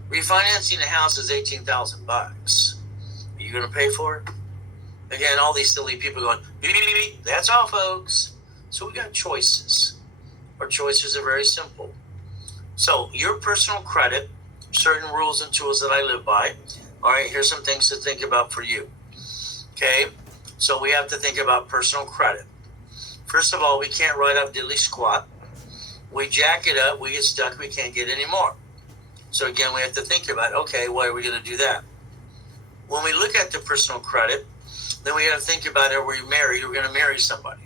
Refinancing a house is $18,000. Are you going to pay for it? Again, all these silly people going, beep, beep, beep, beep. That's all, folks. So we got choices. Our choices are very simple. So your personal credit, certain rules and tools that I live by. All right, here's some things to think about for you. Okay, so we have to think about personal credit. First of all, we can't write up diddly squat. We jack it up, we get stuck, we can't get any more. So again, we have to think about, okay, why are we going to do that? When we look at the personal credit, then we have to think about, are we married? We're going to marry somebody.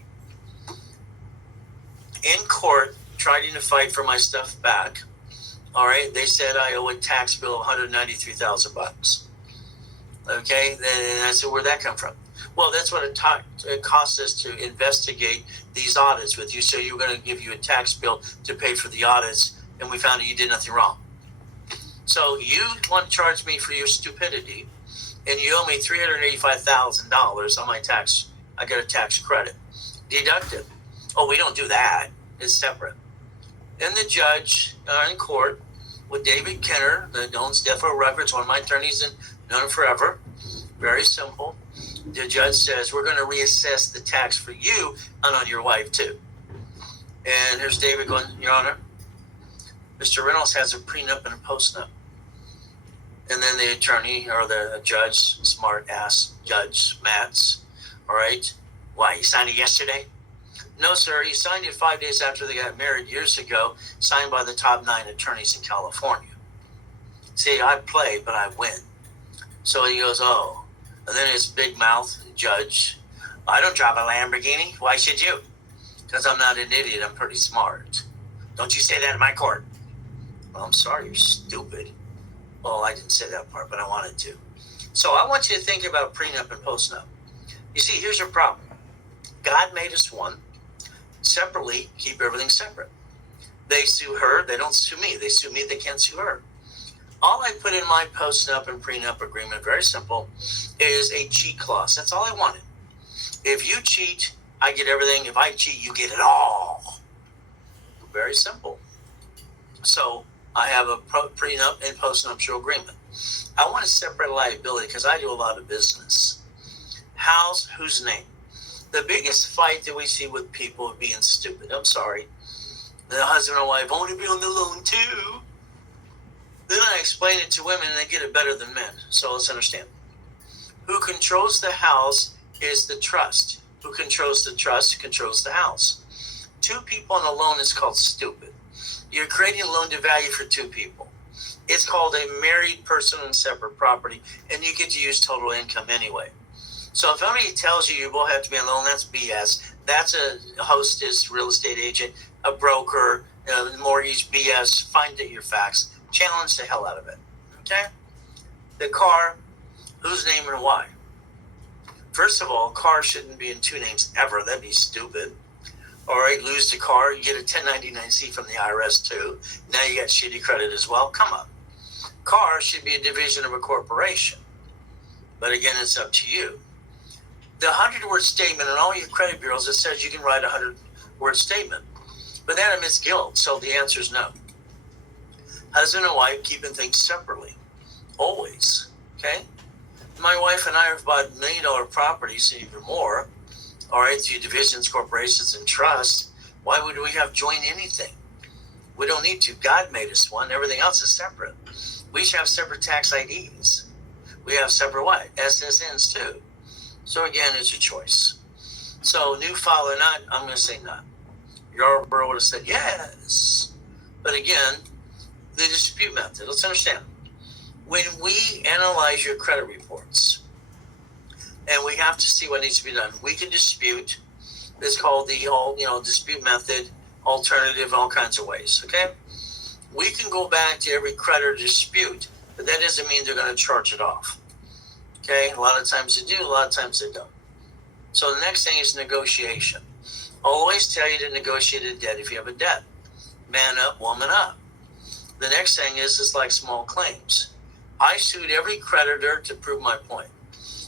In court, trying to fight for my stuff back, all right, they said I owe a tax bill of $193,000. Okay, and I said, where'd that come from? Well, that's what it cost us to investigate these audits with you. So you were going to give you a tax bill to pay for the audits, and we found that you did nothing wrong. So you want to charge me for your stupidity, and you owe me $385,000 on my tax. I got a tax credit. Deducted. Oh, we don't do that. It's separate. And the judge in court with David Kenner, that owns Defo Records, one of my attorneys and known him forever. Very simple. The judge says, we're going to reassess the tax for you and on your wife too. And here's David going, Your Honor, Mr. Reynolds has a prenup and a postnup. And then the attorney or the judge, smart ass judge, Matz, all right, why, he signed it yesterday? No, sir, he signed it 5 days after they got married years ago, signed by the top 9 attorneys in California. See, I play, but I win. So he goes, oh. And then his big mouth judge, I don't drive a Lamborghini. Why should you? Because I'm not an idiot. I'm pretty smart. Don't you say that in my court. Well, I'm sorry, you're stupid. Well, I didn't say that part, but I wanted to. So I want you to think about prenup and postnup. You see, here's your problem. God made us one. Separately, keep everything separate. They sue her. They don't sue me. They sue me. They can't sue her. All I put in my postnup and prenup agreement, very simple, is a cheat clause. That's all I wanted. If you cheat, I get everything. If I cheat, you get it all. Very simple. So I have a prenup and postnuptial agreement. I want to separate liability because I do a lot of business. House, whose name? The biggest fight that we see with people being stupid. I'm sorry. The husband and wife want to be on the loan too. Then I explain it to women and they get it better than men. So let's understand. Who controls the house is the trust. Who controls the trust controls the house. 2 people on a loan is called stupid. You're creating a loan to value for 2 people. It's called a married person and separate property, and you get to use total income anyway. So if somebody tells you both have to be on loan, that's BS. That's a hostess, real estate agent, a broker, mortgage BS. Find it your facts. Challenge the hell out of it. Okay? The car, whose name and why? First of all, car shouldn't be in 2 names ever. That'd be stupid. All right, lose the car, you get a 1099-C from the IRS too. Now you got shitty credit as well. Come on. Car should be a division of a corporation. But again, it's up to you. The 100-word statement in all your credit bureaus, it says you can write a 100-word statement. But that admits guilt, so the answer is no. Husband and wife keeping things separately. Always. Okay? My wife and I have bought $1 million properties, even more. All right, through divisions, corporations, and trusts. Why would we have joint anything? We don't need to. God made us one. Everything else is separate. We should have separate tax IDs. We have separate what? SSNs too. So again, it's your choice. So new file or not, I'm going to say not. Yarborough would have said yes. But again, the dispute method. Let's understand. When we analyze your credit reports, and we have to see what needs to be done, we can dispute. It's called the dispute method, alternative, all kinds of ways, okay? We can go back to every creditor dispute, but that doesn't mean they're going to charge it off, okay? A lot of times they do, a lot of times they don't. So the next thing is negotiation. Always tell you to negotiate a debt if you have a debt. Man up, woman up. The next thing is like small claims. I sued every creditor to prove my point.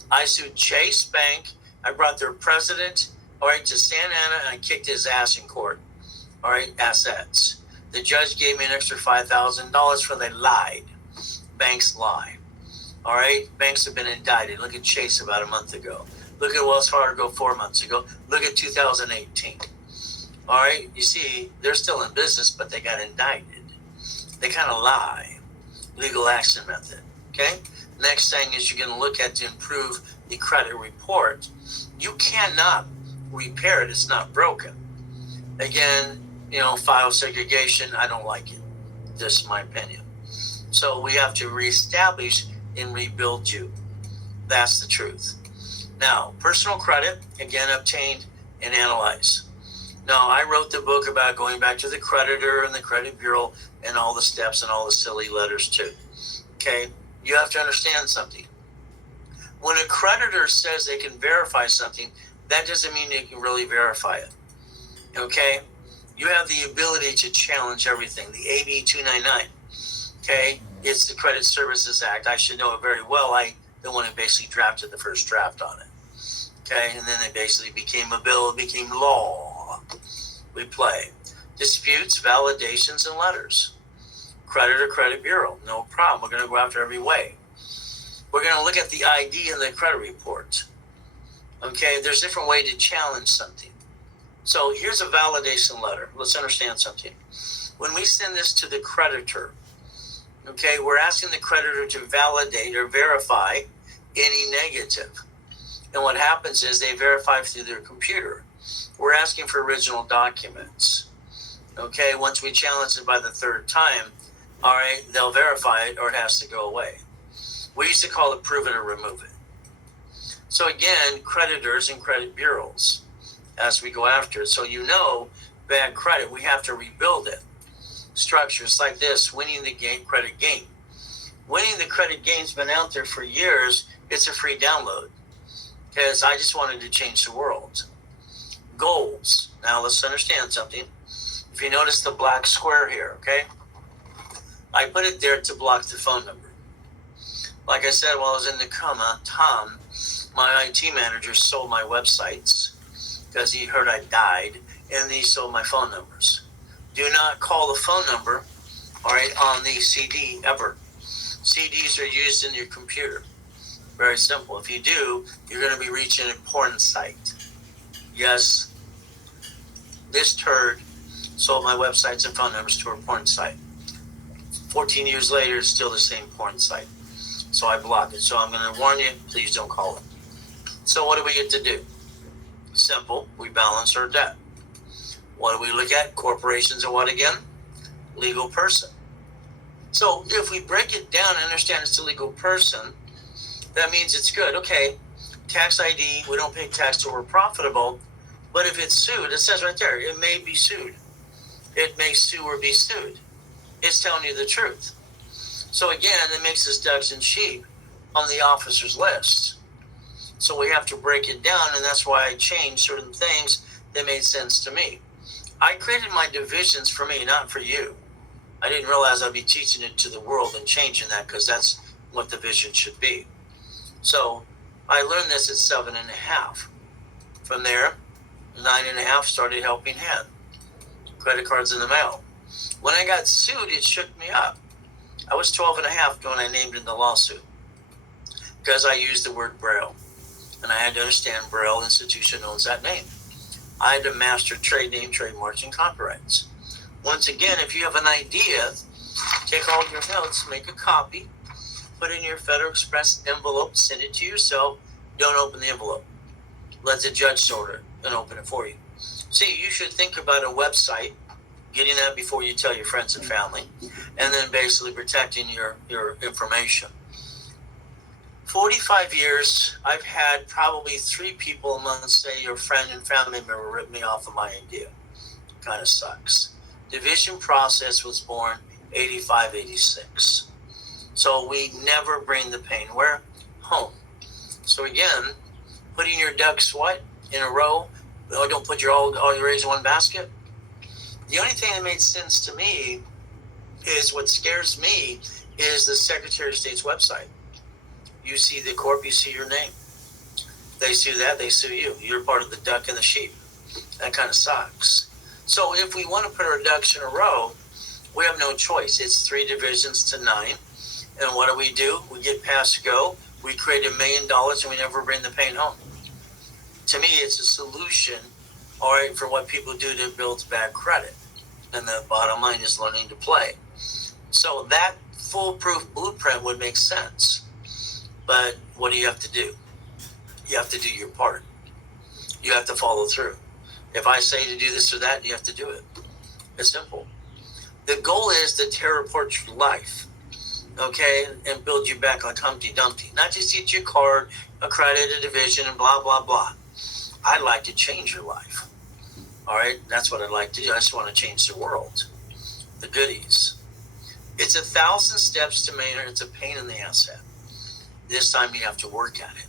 I sued Chase Bank. I brought their president, all right, to Santa Ana, and I kicked his ass in court. All right, assets. The judge gave me an extra $5,000 for they lied. Banks lie. All right, banks have been indicted. Look at Chase about a month ago. Look at Wells Fargo 4 months ago. Look at 2018. All right, you see, they're still in business, but they got indicted. They kind of lie. Legal action method. Okay? Next thing is you're going to look at to improve the credit report. You cannot repair it. It's not broken. Again, file segregation, I don't like it. This is my opinion. So we have to reestablish and rebuild you. That's the truth. Now, personal credit, again, obtained and analyzed. Now, I wrote the book about going back to the creditor and the credit bureau and all the steps and all the silly letters too. Okay? You have to understand something. When a creditor says they can verify something, that doesn't mean they can really verify it. Okay? You have the ability to challenge everything. The AB 299. Okay? It's the Credit Services Act. I should know it very well. I the one who basically drafted the first draft on it. Okay? And then it basically became a bill, it became law. We play. Disputes, validations, and letters. Creditor, credit bureau. No problem. We're going to go after every way. We're going to look at the ID in the credit report. Okay? There's a different way to challenge something. So here's a validation letter. Let's understand something. When we send this to the creditor, okay, we're asking the creditor to validate or verify any negative. And what happens is they verify through their computer. We're asking for original documents. Okay, once we challenge it by the third time, all right, they'll verify it or it has to go away. We used to call it prove it or remove it. So again, creditors and credit bureaus as we go after it. So bad credit, we have to rebuild it. Structures like this, winning the game, credit game. Winning the credit game's been out there for years. It's a free download because I just wanted to change the world. Goals. Now let's understand something. If you notice the black square here, okay? I put it there to block the phone number. Like I said, while I was in the coma, Tom, my IT manager, sold my websites because he heard I died, and he sold my phone numbers. Do not call the phone number, all right, on the CD ever. CDs are used in your computer. Very simple. If you do, you're going to be reaching a porn site. Yes, this turd sold my websites and phone numbers to a porn site. 14 years later, it's still the same porn site. So I blocked it. So I'm going to warn you, please don't call it. So what do we get to do? Simple. We balance our debt. What do we look at? Corporations are what again? Legal person. So if we break it down and understand it's a legal person, that means it's good. Okay, tax ID, we don't pay tax till we're profitable. But if it's sued, it says right there, it may be sued. It may sue or be sued. It's telling you the truth. So again, it makes us ducks and sheep on the officer's list. So we have to break it down, and that's why I changed certain things that made sense to me. I created my divisions for me, not for you. I didn't realize I'd be teaching it to the world and changing that because that's what the vision should be. So I learned this at 7.5. From there, 9.5 started helping hand. Credit cards in the mail. When I got sued, it shook me up. I was 12.5 when I named in the lawsuit because I used the word Braille. And I had to understand Braille Institution owns that name. I had to master trade name, trademarks, and copyrights. Once again, if you have an idea, take all your notes, make a copy, put it in your Federal Express envelope, send it to yourself. Don't open the envelope. Let the judge sort it and open it for you. See, you should think about a website, getting that before you tell your friends and family, and then basically protecting your information. 45 years, I've had probably 3 people a month say your friend and family member ripped me off of my idea. Kind of sucks. Division process was born 85, 86. So we never bring the pain where? Home. So again, putting your ducks what? In a row? Oh, don't put all your eggs in one basket. The only thing that made sense to me is what scares me is the Secretary of State's website. You see the corp, you see your name. They sue that, they sue you. You're part of the duck and the sheep. That kind of sucks. So if we want to put our ducks in a row, we have no choice. It's 3 divisions to 9. And what do? We get past go. We create $1 million and we never bring the pain home. To me, it's a solution, all right, for what people do to build bad credit. And the bottom line is learning to play. So that foolproof blueprint would make sense. But what do you have to do? You have to do your part. You have to follow through. If I say to do this or that, you have to do it. It's simple. The goal is to tear apart your life, okay, and build you back like Humpty Dumpty. Not just get your card, a credit, a division, and blah, blah, blah. I'd like to change your life. All right? That's what I'd like to do. I just want to change the world. The goodies. It's 1,000 steps to Maynard. It's a pain in the ass. This time you have to work at it.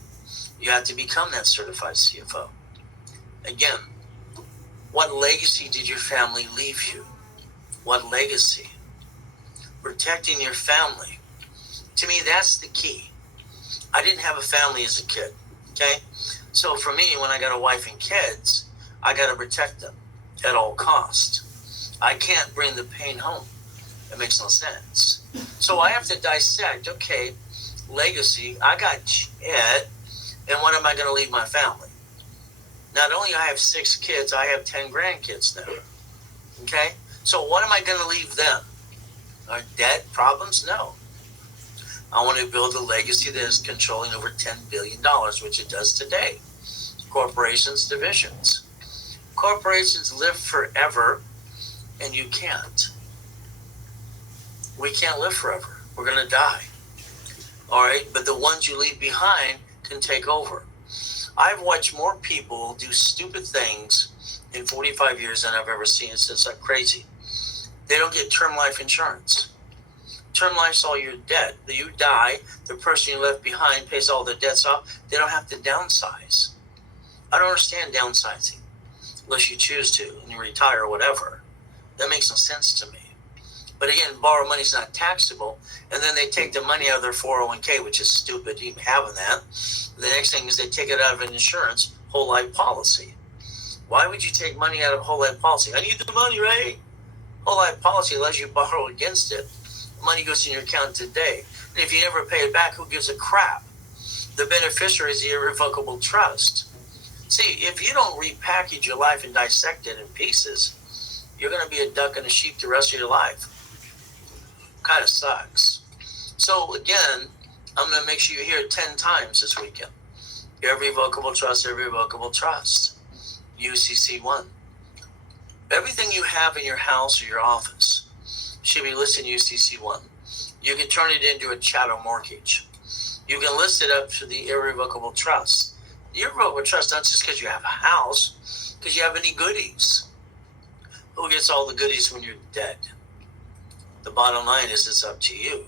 You have to become that certified CFO. Again, what legacy did your family leave you? What legacy? Protecting your family. To me, that's the key. I didn't have a family as a kid, okay? So for me, when I got a wife and kids, I got to protect them at all costs. I can't bring the pain home. It makes no sense. So I have to dissect, okay, legacy, I got Ed, and what am I going to leave my family? Not only I have 6 kids, I have 10 grandkids now. Okay? So what am I going to leave them? Are debt problems? No. I want to build a legacy that is controlling over $10 billion, which it does today. Corporations, divisions. Corporations live forever, and you can't. We can't live forever. We're going to die. All right? But the ones you leave behind can take over. I've watched more people do stupid things in 45 years than I've ever seen since I'm crazy. They don't get term life insurance. Term life's all your debt. You die, the person you left behind pays all their debts off. They don't have to downsize. I don't understand downsizing unless you choose to and you retire or whatever. That makes no sense to me. But again, borrow money is not taxable. And then they take the money out of their 401k, which is stupid, even having that. The next thing is they take it out of an insurance, whole life policy. Why would you take money out of whole life policy? I need the money, right? Whole life policy allows you to borrow against it. The money goes in your account today. And if you never pay it back, who gives a crap? The beneficiary is the irrevocable trust. See, if you don't repackage your life and dissect it in pieces, you're going to be a duck and a sheep the rest of your life. Kind of sucks. So again, I'm going to make sure you hear it 10 times this weekend. Irrevocable trust, irrevocable trust. UCC1. Everything you have in your house or your office should be listed in UCC1. You can turn it into a chattel mortgage. You can list it up to the irrevocable trust. The irrevocable trust, not just because you have a house, because you have any goodies. Who gets all the goodies when you're dead? The bottom line is it's up to you.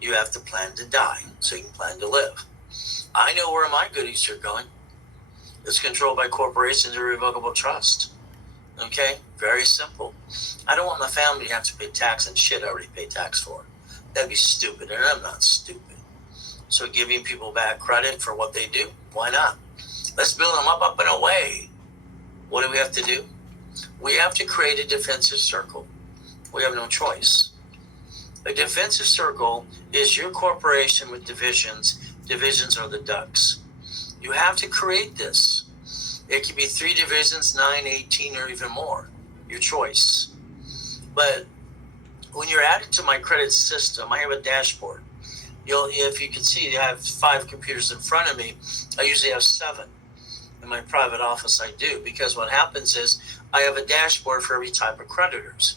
You have to plan to die so you can plan to live. I know where my goodies are going. It's controlled by corporations, irrevocable trust. Okay? Very simple. I don't want my family to have to pay tax and shit I already pay tax for. That'd be stupid, and I'm not stupid. So giving people back credit for what they do, why not? Let's build them up and away. What do we have to do? We have to create a defensive circle. We have no choice. A defensive circle is your corporation with divisions. Divisions are the ducks. You have to create this. It could be 3 divisions, 9, 18, or even more. Your choice. But when you're added to my credit system, I have a dashboard. If you can see, I have 5 computers in front of me. I usually have 7. In my private office, I do. Because what happens is I have a dashboard for every type of creditors.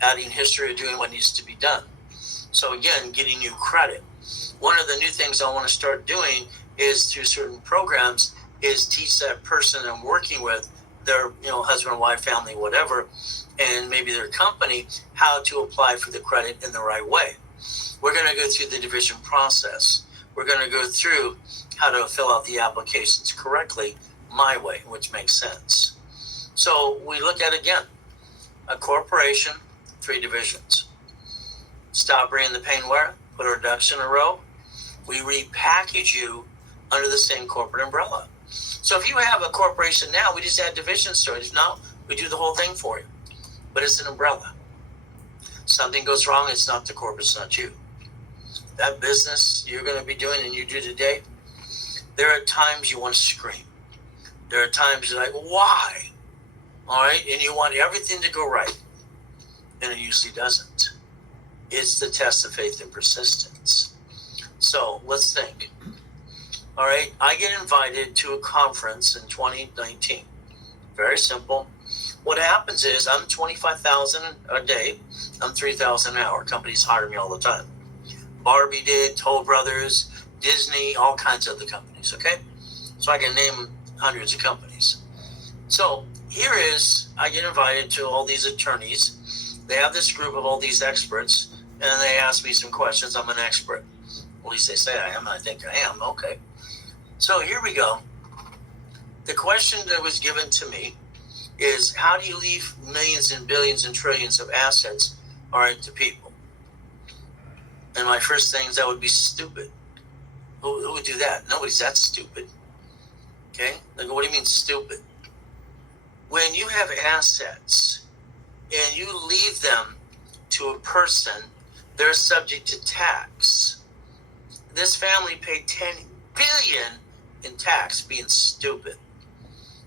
Adding history of doing what needs to be done. So again, getting you credit. One of the new things I want to start doing is through certain programs is teach that person I'm working with their husband, wife, family, whatever, and maybe their company, how to apply for the credit in the right way. We're going to go through the division process. We're going to go through how to fill out the applications correctly, my way, which makes sense. So we look at, again, a corporation, 3 divisions. Stop bringing the pain where? Put our ducks in a row. We repackage you under the same corporate umbrella. So if you have a corporation now, we just add divisions to it. If not, we do the whole thing for you. But it's an umbrella. Something goes wrong, it's not the corporate, it's not you. That business you're going to be doing and you do today, there are times you want to scream. There are times you're like, why? All right? And you want everything to go right. And it usually doesn't. It's the test of faith and persistence. So let's think. All right, I get invited to a conference in 2019. Very simple. What happens is I'm $25,000 a day. I'm $3,000 an hour. Companies hire me all the time. Barbie did, Toll Brothers, Disney, all kinds of other companies. Okay, so I can name hundreds of companies. So here is, I get invited to all these attorneys. They have this group of all these experts, and they ask me some questions. I'm an expert. At least they say I am. I think I am. Okay. So here we go. The question that was given to me is, how do you leave millions and billions and trillions of assets, all right, to people? And my first thing is, that would be stupid. Who would do that? Nobody's that stupid. Okay? Like, what do you mean stupid? When you have assets and you leave them to a person, they're subject to tax. This family paid $10 billion in tax, being stupid.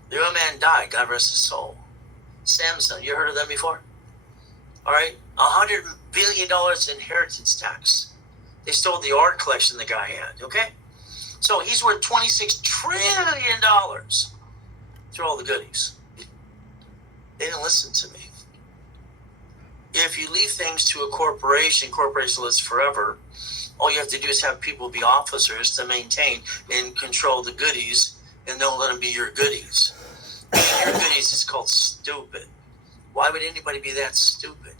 The old man died, God rest his soul. Samsung, you heard of them before? All right, $100 billion inheritance tax. They stole the art collection the guy had, okay? So he's worth $26 trillion through all the goodies. They didn't listen to me. If you leave things to a corporation lives forever, all you have to do is have people be officers to maintain and control the goodies, and don't let them be your goodies. Your goodies is called stupid. Why would anybody be that stupid?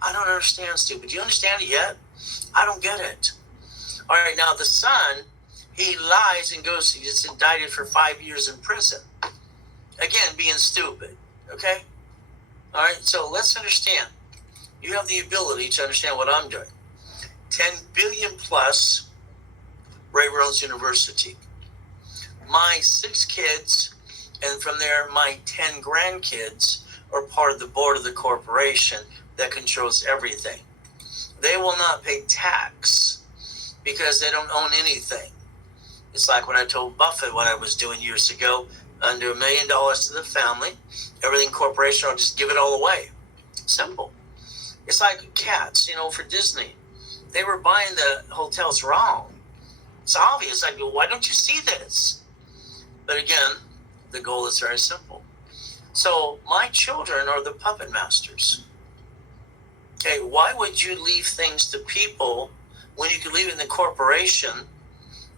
I don't understand stupid. Do you understand it yet? I don't get it. All right, now the son, he lies and he gets indicted for 5 years in prison. Again, being stupid, okay? All right, so let's understand. You have the ability to understand what I'm doing. 10 billion plus, Ray Rhodes University. My 6 kids, and from there, my 10 grandkids are part of the board of the corporation that controls everything. They will not pay tax because they don't own anything. It's like when I told Buffett what I was doing years ago, under $1 million to the family, everything corporation, I'll just give it all away. Simple. It's like cats, for Disney. They were buying the hotels wrong. It's obvious. Like, why don't you see this? But again, the goal is very simple. So my children are the puppet masters. Okay, why would you leave things to people when you could leave it in the corporation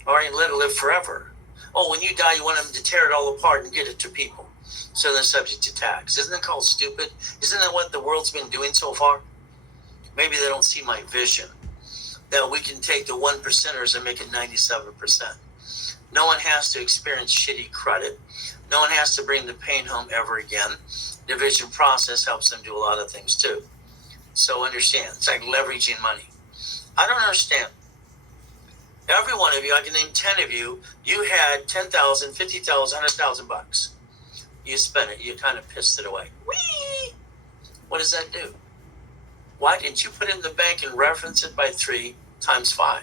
or let it live forever? Oh, when you die, you want them to tear it all apart and get it to people. So they're subject to tax. Isn't that called stupid? Isn't that what the world's been doing so far? Maybe they don't see my vision. That we can take the 1%ers and make it 97%. No one has to experience shitty credit. No one has to bring the pain home ever again. Division process helps them do a lot of things too. So understand, it's like leveraging money. I don't understand. Every one of you, I can name 10 of you, you had 10,000, 50,000, 100,000 bucks. You spent it, you kind of pissed it away. Whee! What does that do? Why didn't you put it in the bank and reference it by 3 times 5?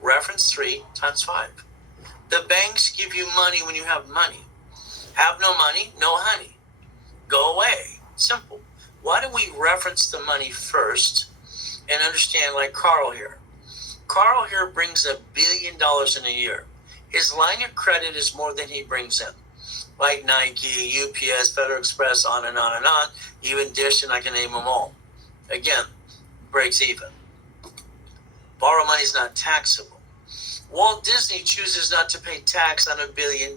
Reference 3 times 5. The banks give you money when you have money. Have no money, no honey. Go away. Simple. Why don't we reference the money first and understand, like Carl here? Carl here brings $1 billion in a year. His line of credit is more than he brings in. Like Nike, UPS, Federal Express, on and on and on. Even Dish, and I can name them all. Again, breaks even. Borrow money is not taxable. Walt Disney chooses not to pay tax on $1 billion.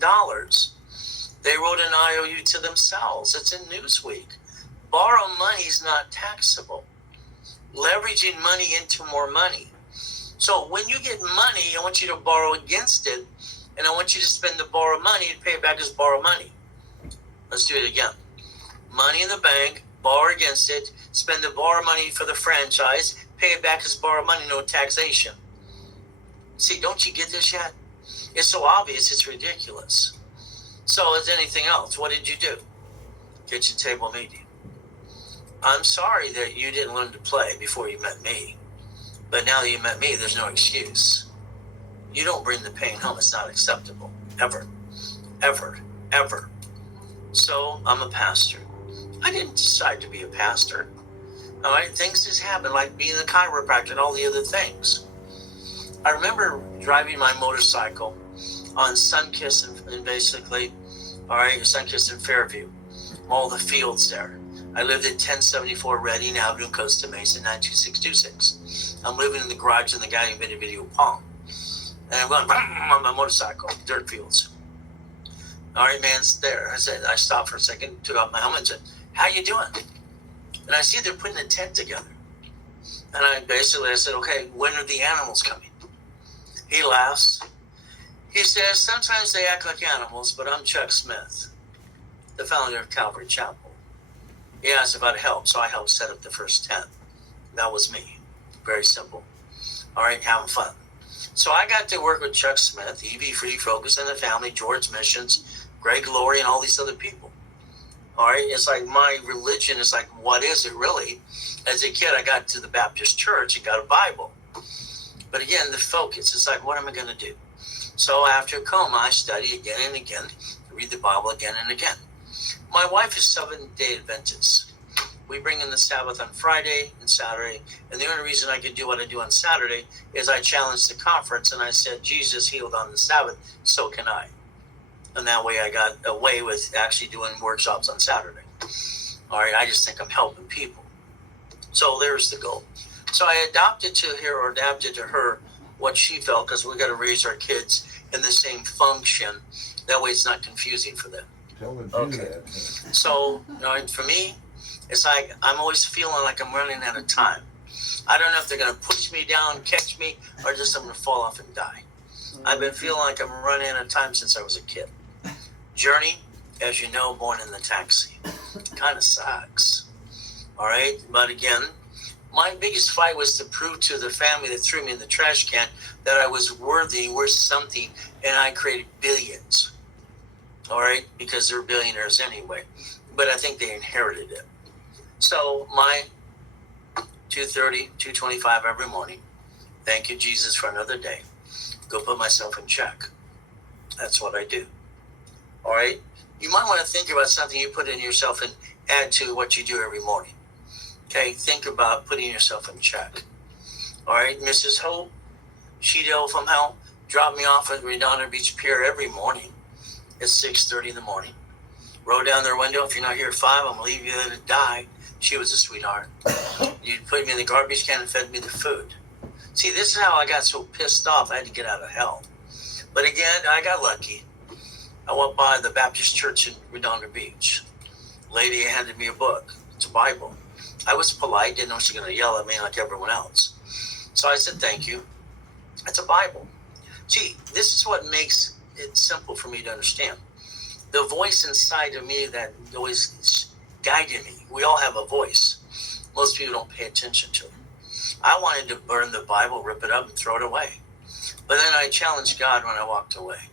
They wrote an IOU to themselves. It's in Newsweek. Borrow money is not taxable. Leveraging money into more money. So when you get money, I want you to borrow against it, and I want you to spend the borrowed money and pay it back as borrowed money. Let's do it again. Money in the bank, borrow against it, spend the borrowed money for the franchise, pay it back as borrowed money, no taxation. See, don't you get this yet? It's so obvious, it's ridiculous. So as anything else, what did you do? Kitchen table meeting. I'm sorry that you didn't learn to play before you met me. But now that you met me, there's no excuse. You don't bring the pain home. It's not acceptable. Ever. Ever. Ever. So I'm a pastor. I didn't decide to be a pastor. All right, things just happen, like being a chiropractor and all the other things. I remember driving my motorcycle on Sunkist and basically, all right, Sunkist in Fairview, all the fields there. I lived at 1074 Reading Avenue, Costa Mesa, 92626. I'm living in the garage in the guy who made a video Palm. And I'm going on my motorcycle, dirt fields. All right, man's there. I stopped for a second, took off my helmet and said, "How you doing?" And I see they're putting a tent together. And I said, "Okay, when are the animals coming?" He laughs. He says, "Sometimes they act like animals, but I'm Chuck Smith, the founder of Calvary Chapel." He asked if I'd help, so I helped set up the first tent. That was me. Very simple. All right, having fun. So I got to work with Chuck Smith, EV Free, Focus on the Family, George Missions, Greg Laurie, and all these other people. All right, it's like my religion is like, what is it really? As a kid, I got to the Baptist church and got a Bible. But again, the focus is like, what am I going to do? So after coma, I study again and again, read the Bible again and again. My wife is Seventh-day Adventist. We bring in the Sabbath on Friday and Saturday, and the only reason I can do what I do on Saturday is I challenged the conference and I said, Jesus healed on the Sabbath, so can I. And that way I got away with actually doing workshops on Saturday. All right, I just think I'm helping people. So there's the goal. So I adapted to her what she felt, because we got to raise our kids in the same function. That way it's not confusing for them. Tell them Okay. that. So, for me, it's like I'm always feeling like I'm running out of time. I don't know if they're going to push me down, catch me, or just I'm going to fall off and die. I've been feeling like I'm running out of time since I was a kid. Journey, as you know, born in the taxi. Kind of sucks. All right? But again, my biggest fight was to prove to the family that threw me in the trash can that I was worthy, worth something, and I created billions. All right? Because they're billionaires anyway. But I think they inherited it. So my 2:30, 2:25 every morning. Thank you, Jesus, for another day. Go put myself in check. That's what I do. All right? You might want to think about something you put in yourself and add to what you do every morning. Okay? Think about putting yourself in check. All right? Mrs. Hope, Sheeto from hell, dropped me off at Redondo Beach Pier every morning at 6:30 in the morning. Rolled down their window. If you're not here at 5, I'm going to leave you there to die. She was a sweetheart. You put me in the garbage can and fed me the food. See, this is how I got so pissed off. I had to get out of hell. But again, I got lucky. I went by the Baptist church in Redondo Beach. Lady handed me a book. It's a Bible. I was polite. Didn't know she was going to yell at me like everyone else. So I said, thank you. It's a Bible. See, this is what makes it simple for me to understand. The voice inside of me that always guided me. We all have a voice. Most people don't pay attention to it. I wanted to burn the Bible, rip it up, and throw it away. But then I challenged God when I walked away.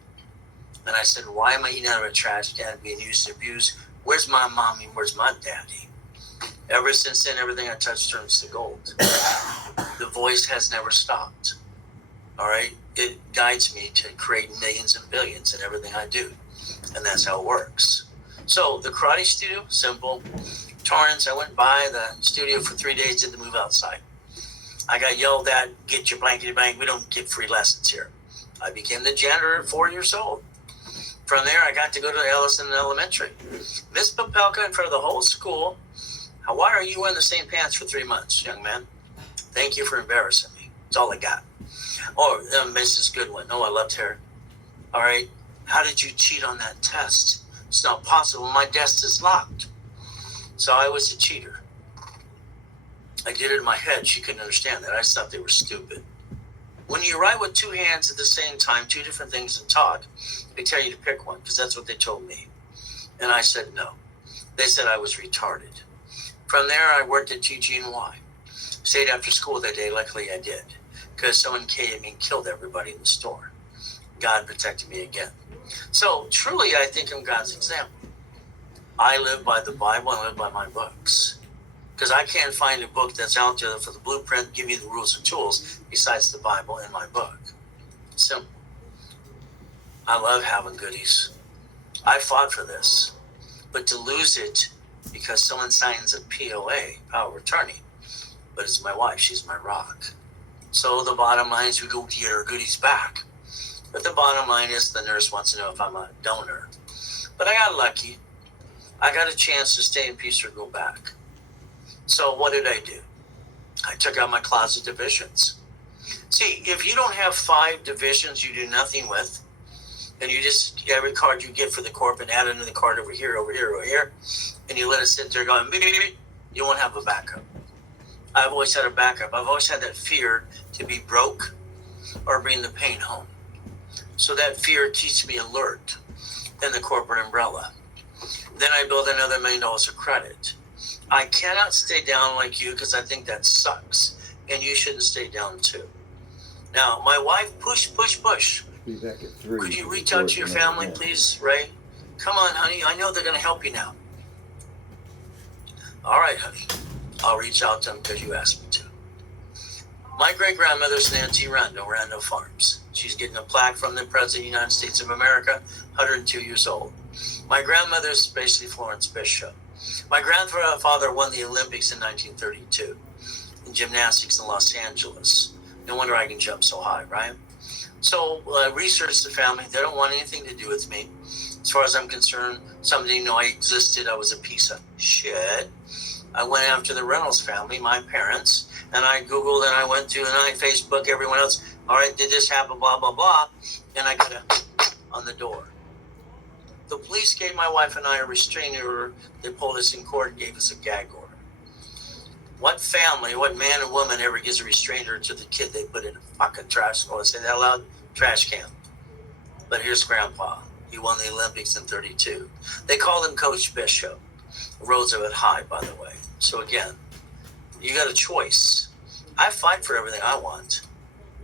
And I said, why am I eating out of a trash can, being used and abused? Where's my mommy? Where's my daddy? Ever since then, everything I touch turns to gold. The voice has never stopped. All right? It guides me to create millions and billions in everything I do. And that's how it works. So the karate studio, simple. Torrance, I went by the studio for 3 days, did the move outside. I got yelled at, get your blankety blank, we don't get free lessons here. I became the janitor at 4 years old. From there, I got to go to Ellison Elementary. Miss Popelka in front of the whole school. Why are you wearing the same pants for 3 months, young man? Thank you for embarrassing me. That's all I got. Oh, Mrs. Goodwin. Oh, I loved her. All right. How did you cheat on that test? It's not possible. My desk is locked. So I was a cheater. I did it in my head. She couldn't understand that. I just thought they were stupid. When you write with two hands at the same time, two different things and talk, they tell you to pick one because that's what they told me. And I said no. They said I was retarded. From there, I worked at TG&Y. Stayed after school that day. Luckily, I did because someone came and killed everybody in the store. God protected me again. So truly, I think I'm God's example. I live by the Bible and live by my books. Because I can't find a book that's out there for the blueprint, give you the rules and tools, besides the Bible and my book. Simple. I love having goodies. I fought for this. But to lose it because someone signs a POA, power of attorney, but it's my wife, she's my rock. So the bottom line is we go to get our goodies back. But the bottom line is the nurse wants to know if I'm a donor. But I got lucky. I got a chance to stay in peace or go back. So what did I do? I took out my closet divisions. See, if you don't have 5 divisions you do nothing with, and you just, every card you get for the corporate, add another card over here, over here, over here, and you let it sit there going, you won't have a backup. I've always had a backup. I've always had that fear to be broke or bring the pain home. So that fear keeps me alert in the corporate umbrella. Then I build another $1 million of credit. I cannot stay down like you because I think that sucks. And you shouldn't stay down too. Now, my wife, push. Be back at 3. Could you reach out to your family, please, Ray? Come on, honey. I know they're going to help you now. All right, honey. I'll reach out to them because you asked me to. My great-grandmother's Nancy Rando, Rando Farms. She's getting a plaque from the President of the United States of America, 102 years old. My grandmother's basically Florence Bishop. My grandfather won the Olympics in 1932 in gymnastics in Los Angeles. No wonder I can jump so high, right? So I researched the family. They don't want anything to do with me. As far as I'm concerned, somebody knew I existed. I was a piece of shit. I went after the Reynolds family, my parents, and I Googled and I went to and I Facebook, everyone else. All right, did this happen, blah, blah, blah. And I got on the door. The police gave my wife and I a restraining order. They pulled us in court and gave us a gag order. What family, what man and woman ever gives a restraining order to the kid they put in a fucking trash can? I say that loud? Trash can. But here's Grandpa. He won the Olympics in 32. They called him Coach Bishop. Roosevelt High, by the way. So again, you got a choice. I fight for everything I want.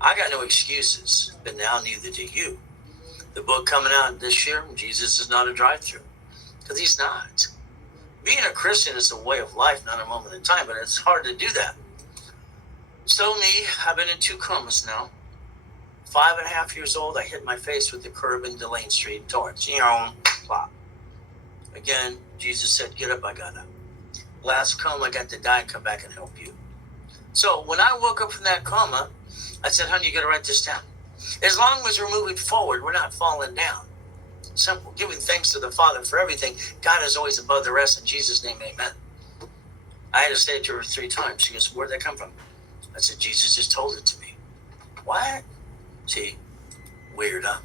I got no excuses, but now neither do you. The book coming out this year, Jesus is not a drive-through, because he's not. Being a Christian is a way of life, not a moment in time, but it's hard to do that. So me, I've been in 2 comas now. 5.5 years old, I hit my face with the curb in Delane Street, Torrance. Plop. Again, Jesus said, get up, I got up. Last coma, I got to die and come back and help you. So when I woke up from that coma, I said, honey, you got to write this down. As long as we're moving forward, we're not falling down. Simple. Giving thanks to the Father for everything. God is always above the rest. In Jesus' name, amen. I had to say it to her 3 times. She goes, where'd that come from? I said, Jesus just told it to me. What? See, weird, huh?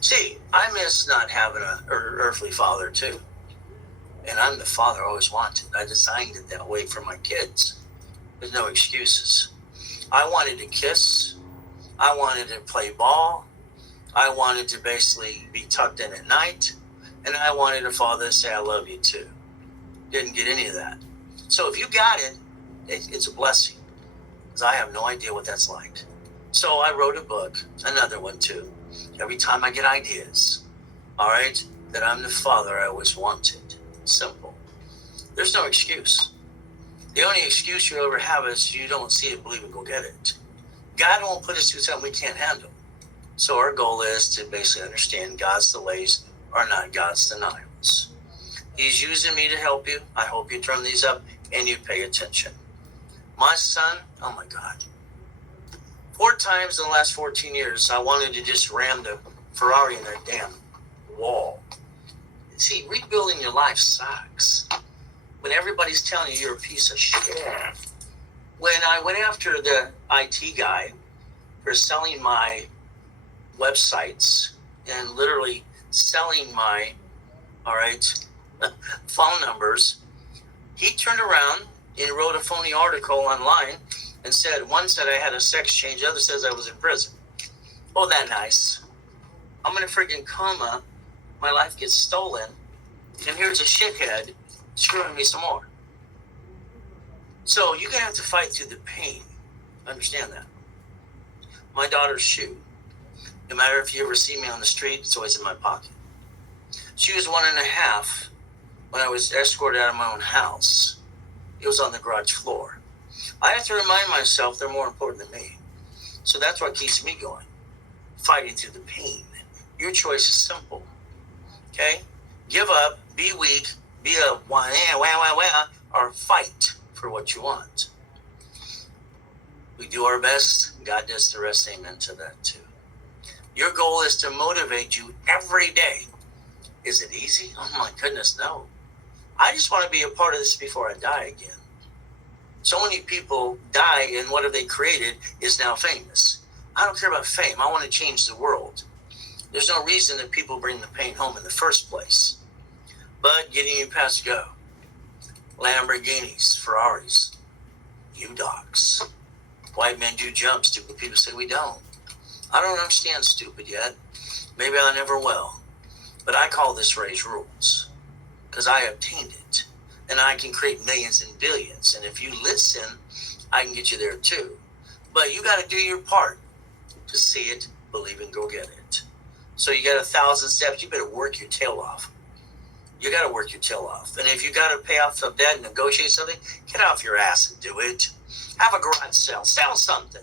See, I miss not having an earthly father, too. And I'm the father I always wanted. I designed it that way for my kids. There's no excuses. I wanted to kiss. I wanted to play ball. I wanted to basically be tucked in at night. And I wanted a father to say, I love you too. Didn't get any of that. So if you got it, it's a blessing. Because I have no idea what that's like. So I wrote a book, another one too. Every time I get ideas, all right, that I'm the father I always wanted. Simple. There's no excuse. The only excuse you ever have is you don't see it, believe it, go get it. God won't put us through something we can't handle. So our goal is to basically understand God's delays are not God's denials. He's using me to help you. I hope you turn these up and you pay attention. My son, oh my God. 4 times in the last 14 years, I wanted to just ram the Ferrari in that damn wall. See, rebuilding your life sucks. When everybody's telling you you're a piece of shit. When I went after the IT guy for selling my websites and literally selling my all right, phone numbers. He turned around and wrote a phony article online and said, one said I had a sex change, the other says I was in prison. Oh, that nice. I'm in a freaking coma. My life gets stolen. And here's a shithead screwing me some more. So you're going to have to fight through the pain. Understand that. My daughter's shoe. No matter if you ever see me on the street, it's always in my pocket. She was 1.5 when I was escorted out of my own house. It was on the garage floor. I have to remind myself they're more important than me. So that's what keeps me going. Fighting through the pain. Your choice is simple. Okay? Give up, be weak, be a or fight for what you want. We do our best. God does the rest. Amen to that too. Your goal is to motivate you every day. Is it easy? Oh my goodness, no. I just want to be a part of this before I die again. So many people die and what have they created is now famous. I don't care about fame. I want to change the world. There's no reason that people bring the pain home in the first place. But getting you past go. Lamborghinis, Ferraris, U-Docs. White men do jump. Stupid people say we don't. I don't understand stupid yet. Maybe I never will. But I call this raise rules. Because I obtained it. And I can create millions and billions. And if you listen, I can get you there too. But you got to do your part to see it, believe it, go get it. So you got 1,000 steps. You better work your tail off. You got to work your tail off. And if you got to pay off some debt and negotiate something, get off your ass and do it. Have a garage sale. Sell something.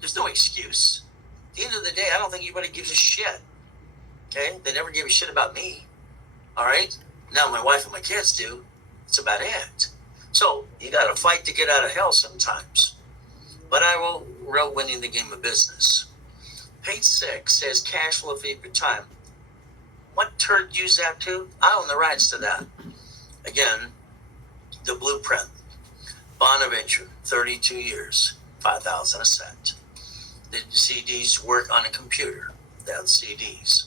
There's no excuse. At the end of the day, I don't think anybody gives a shit. Okay? They never gave a shit about me. All right? Now my wife and my kids do. It's about it. So you got to fight to get out of hell sometimes. But I wrote winning the game of business. Page 6 says cash flow fee per time. What turd use that to? I own the rights to that. Again, the blueprint. Bonaventure, 32 years, 5,000 a set. The CDs work on a computer. That's CDs.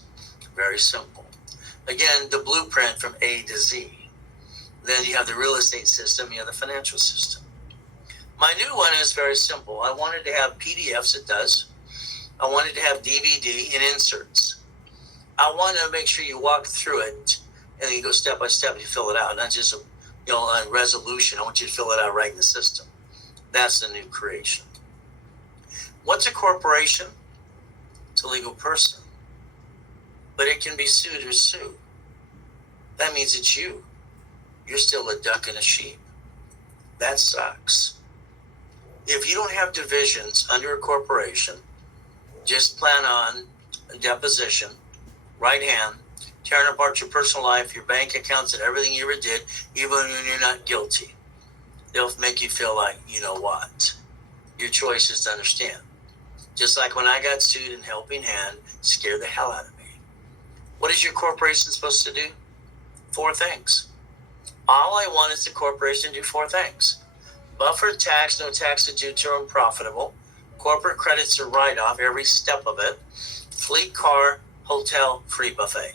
Very simple. Again, the blueprint from A to Z. Then you have the real estate system, you have the financial system. My new one is very simple. I wanted to have PDFs, it does. I wanted to have DVD and inserts. I want to make sure you walk through it and then you go step by step and you fill it out. Not just a resolution. I want you to fill it out right in the system. That's the new creation. What's a corporation? It's a legal person. But it can be sued or sue. That means it's you. You're still a duck and a sheep. That sucks. If you don't have divisions under a corporation, just plan on a deposition, right hand, tearing apart your personal life, your bank accounts, and everything you ever did, even when you're not guilty. They'll make you feel like, you know what? Your choice is to understand. Just like when I got sued in Helping Hand, scared the hell out of me. What is your corporation supposed to do? 4 things. All I want is the corporation to do 4 things. Buffer tax, no taxes due to unprofitable. Corporate credits are write-off, every step of it. Fleet car, hotel, free buffet.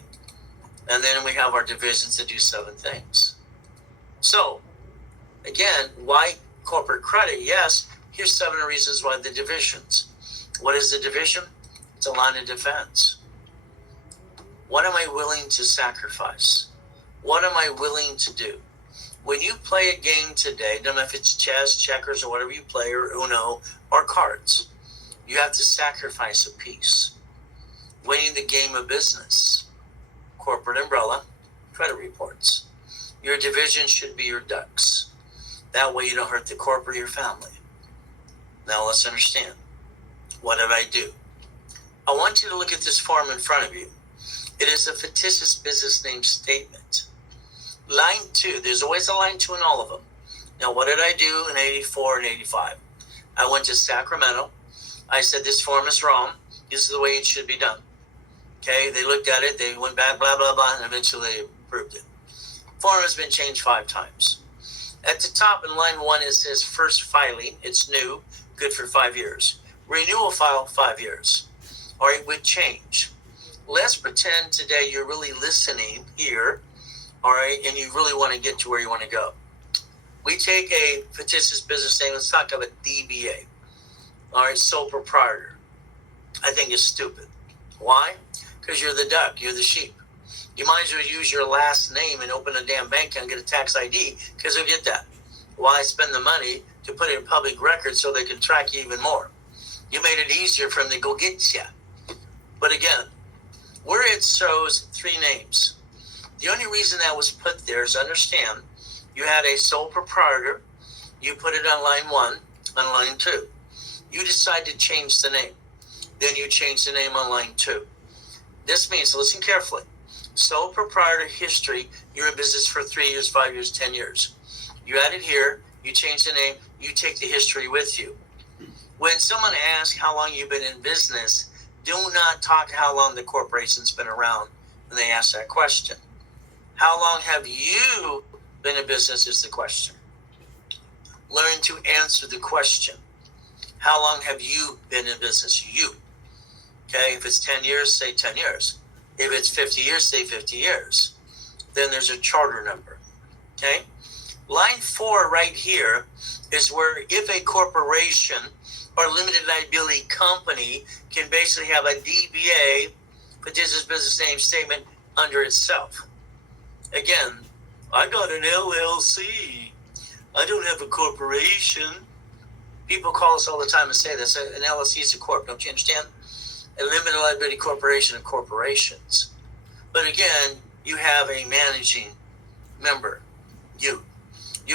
And then we have our divisions that do 7 things. So, again, why corporate credit? Yes, here's 7 reasons why the divisions. What is the division? It's a line of defense. What am I willing to sacrifice? What am I willing to do? When you play a game today, don't know if it's chess, checkers, or whatever you play, or Uno, or cards, you have to sacrifice a piece. Winning the game of business, corporate umbrella, credit reports. Your division should be your ducks. That way you don't hurt the corporate or your family. Now let's understand. What did I do? I want you to look at this form in front of you. It is a fictitious business name statement. Line 2, there's always a line 2 in all of them. Now, what did I do in 84 and 85? I went to Sacramento. I said, this form is wrong. This is the way it should be done. Okay, they looked at it. They went back, blah, blah, blah, and eventually they approved it. Form has been changed 5 times. At the top in line 1, it says first filing. It's new, good for 5 years. Renewal file, 5 years. All right, with change. Let's pretend today you're really listening here all right, and you really want to get to where you want to go. We take a fictitious business name. Let's talk about DBA. All right, sole proprietor. I think it's stupid. Why? Because you're the duck, you're the sheep. You might as well use your last name and open a damn bank account and get a tax ID because they'll get that. Why spend the money to put it in public record so they can track you even more? You made it easier for them to go get you. But again, where it shows 3 names, the only reason that was put there is understand you had a sole proprietor, you put it on line 1, on line 2. You decide to change the name. Then you change the name on line 2. This means, listen carefully, sole proprietor history, you're in business for 3 years, 5 years, 10 years. You add it here, you change the name, you take the history with you. When someone asks how long you've been in business, do not talk how long the corporation's been around when they ask that question. How long have you been in business is the question. Learn to answer the question. How long have you been in business? You. Okay, if it's 10 years, say 10 years. If it's 50 years, say 50 years. Then there's a charter number. Okay? Line 4 right here is where if a corporation or limited liability company can basically have a DBA, fictitious business name statement, under itself. Again, I got an LLC. I don't have a corporation. People call us all the time and say this. An LLC is a corp. Don't you understand? A limited liability corporation of corporations. But again, you have a managing member. You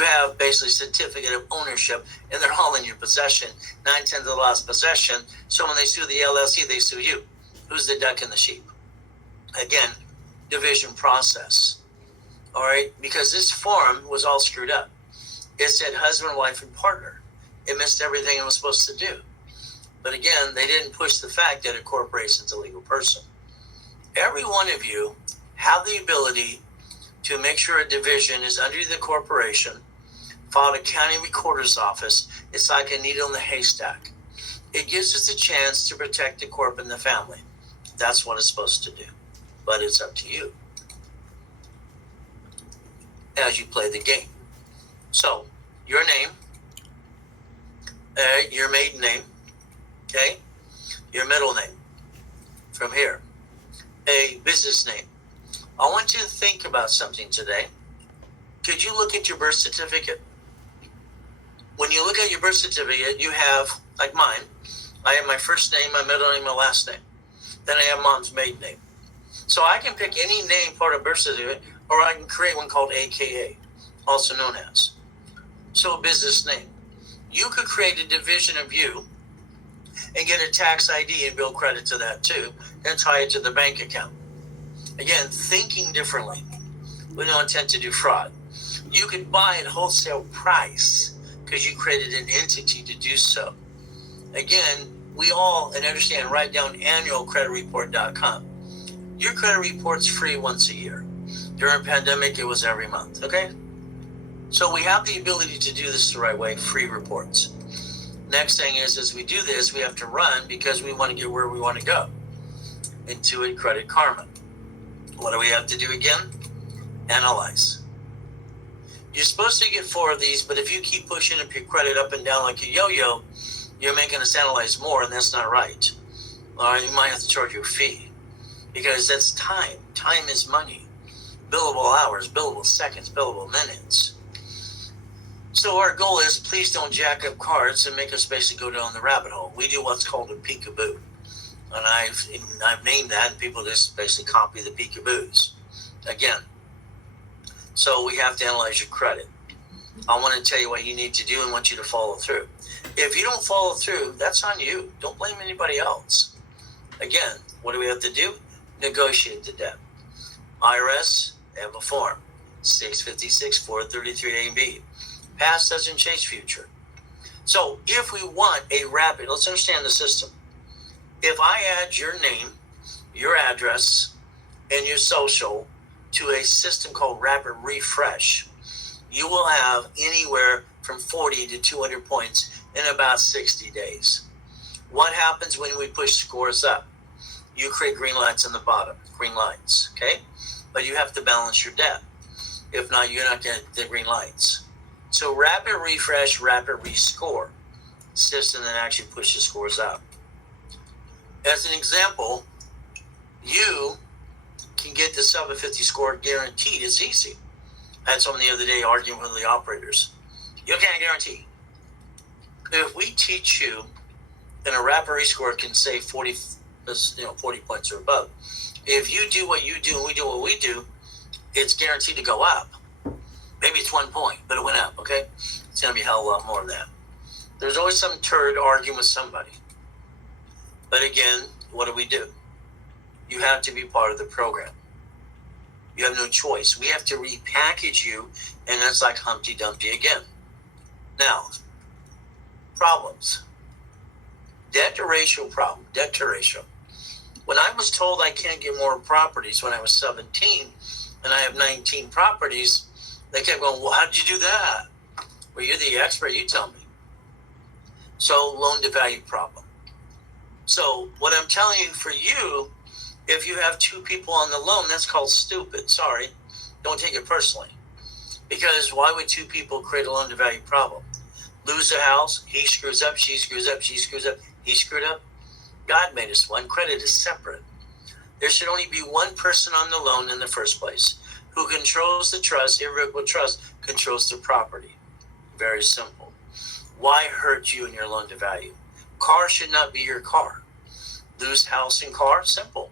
have basically certificate of ownership, and they're all in your possession. 9/10 of the law's possession. So when they sue the LLC, they sue you. Who's the duck and the sheep? Again, division process. All right, because this form was all screwed up. It said husband, wife, and partner. It missed everything it was supposed to do. But again, they didn't push the fact that a corporation is a legal person. Every one of you have the ability to make sure a division is under the corporation, filed a county recorder's office. It's like a needle in the haystack. It gives us a chance to protect the corp and the family. That's what it's supposed to do. But it's up to you as you play the game. So, your name, your maiden name, okay, your middle name, from here, a business name. I want you to think about something today. Could you look at your birth certificate? When you look at your birth certificate, you have, like mine, I have my first name, my middle name, my last name. Then I have mom's maiden name. So I can pick any name part of birth certificate, or I can create one called AKA, also known as. So a business name. You could create a division of you and get a tax ID and bill credit to that too, and tie it to the bank account. Again, thinking differently with no intent to do fraud. You could buy at wholesale price because you created an entity to do so. Again, we all, and understand, write down annualcreditreport.com. Your credit report's free once a year. During pandemic, it was every month, okay? So we have the ability to do this the right way, free reports. Next thing is, as we do this, we have to run because we want to get where we want to go. Intuit Credit Karma. What do we have to do again? Analyze. You're supposed to get 4 of these, but if you keep pushing up your credit up and down like a yo-yo, you're making us analyze more, and that's not right. All right, you might have to charge you a fee because that's time. Time is money. Billable hours, billable seconds, billable minutes. So our goal is, please don't jack up cards and make us basically go down the rabbit hole. We do what's called a peekaboo. And I've named that, and people just basically copy the peekaboos. Again, so we have to analyze your credit. I want to tell you what you need to do and want you to follow through. If you don't follow through, that's on you. Don't blame anybody else. Again, what do we have to do? Negotiate the debt. IRS, they have a form, 656 433 A and B. Past doesn't change future. So if we want a rapid, let's understand the system. If I add your name, your address, and your social to a system called Rapid Refresh, you will have anywhere from 40 to 200 points in about 60 days. What happens when we push scores up? You create green lights on the bottom, green lights, okay? But you have to balance your debt. If not, you're not getting the green lights. So rapid refresh, rapid rescore system that actually pushes scores out. As an example, you can get the 750 score guaranteed. It's easy. I had someone the other day arguing with the operators. You can't guarantee. If we teach you, and a rapid rescore can say 40 points or above. If you do what you do and we do what we do, it's guaranteed to go up. Maybe it's 1 point, but it went up, okay? It's going to be a hell of a lot more than that. There's always some turd arguing with somebody. But again, what do? You have to be part of the program. You have no choice. We have to repackage you, and that's like Humpty Dumpty again. Now, problems. Debt to ratio problem. Debt to ratio. When I was told I can't get more properties when I was 17, and I have 19 properties, they kept going, well, how did you do that? Well, you're the expert. You tell me. So, loan to value problem. So, what I'm telling you for you, if you have two people on the loan, that's called stupid. Sorry. Don't take it personally. Because why would two people create a loan to value problem? Lose a house, he screws up, she screws up, she screws up, he screwed up. God made us one. Credit is separate. There should only be one person on the loan in the first place. Who controls the trust, irrevocable trust, controls the property. Very simple. Why hurt you in your loan to value? Car should not be your car. Lose house and car, simple.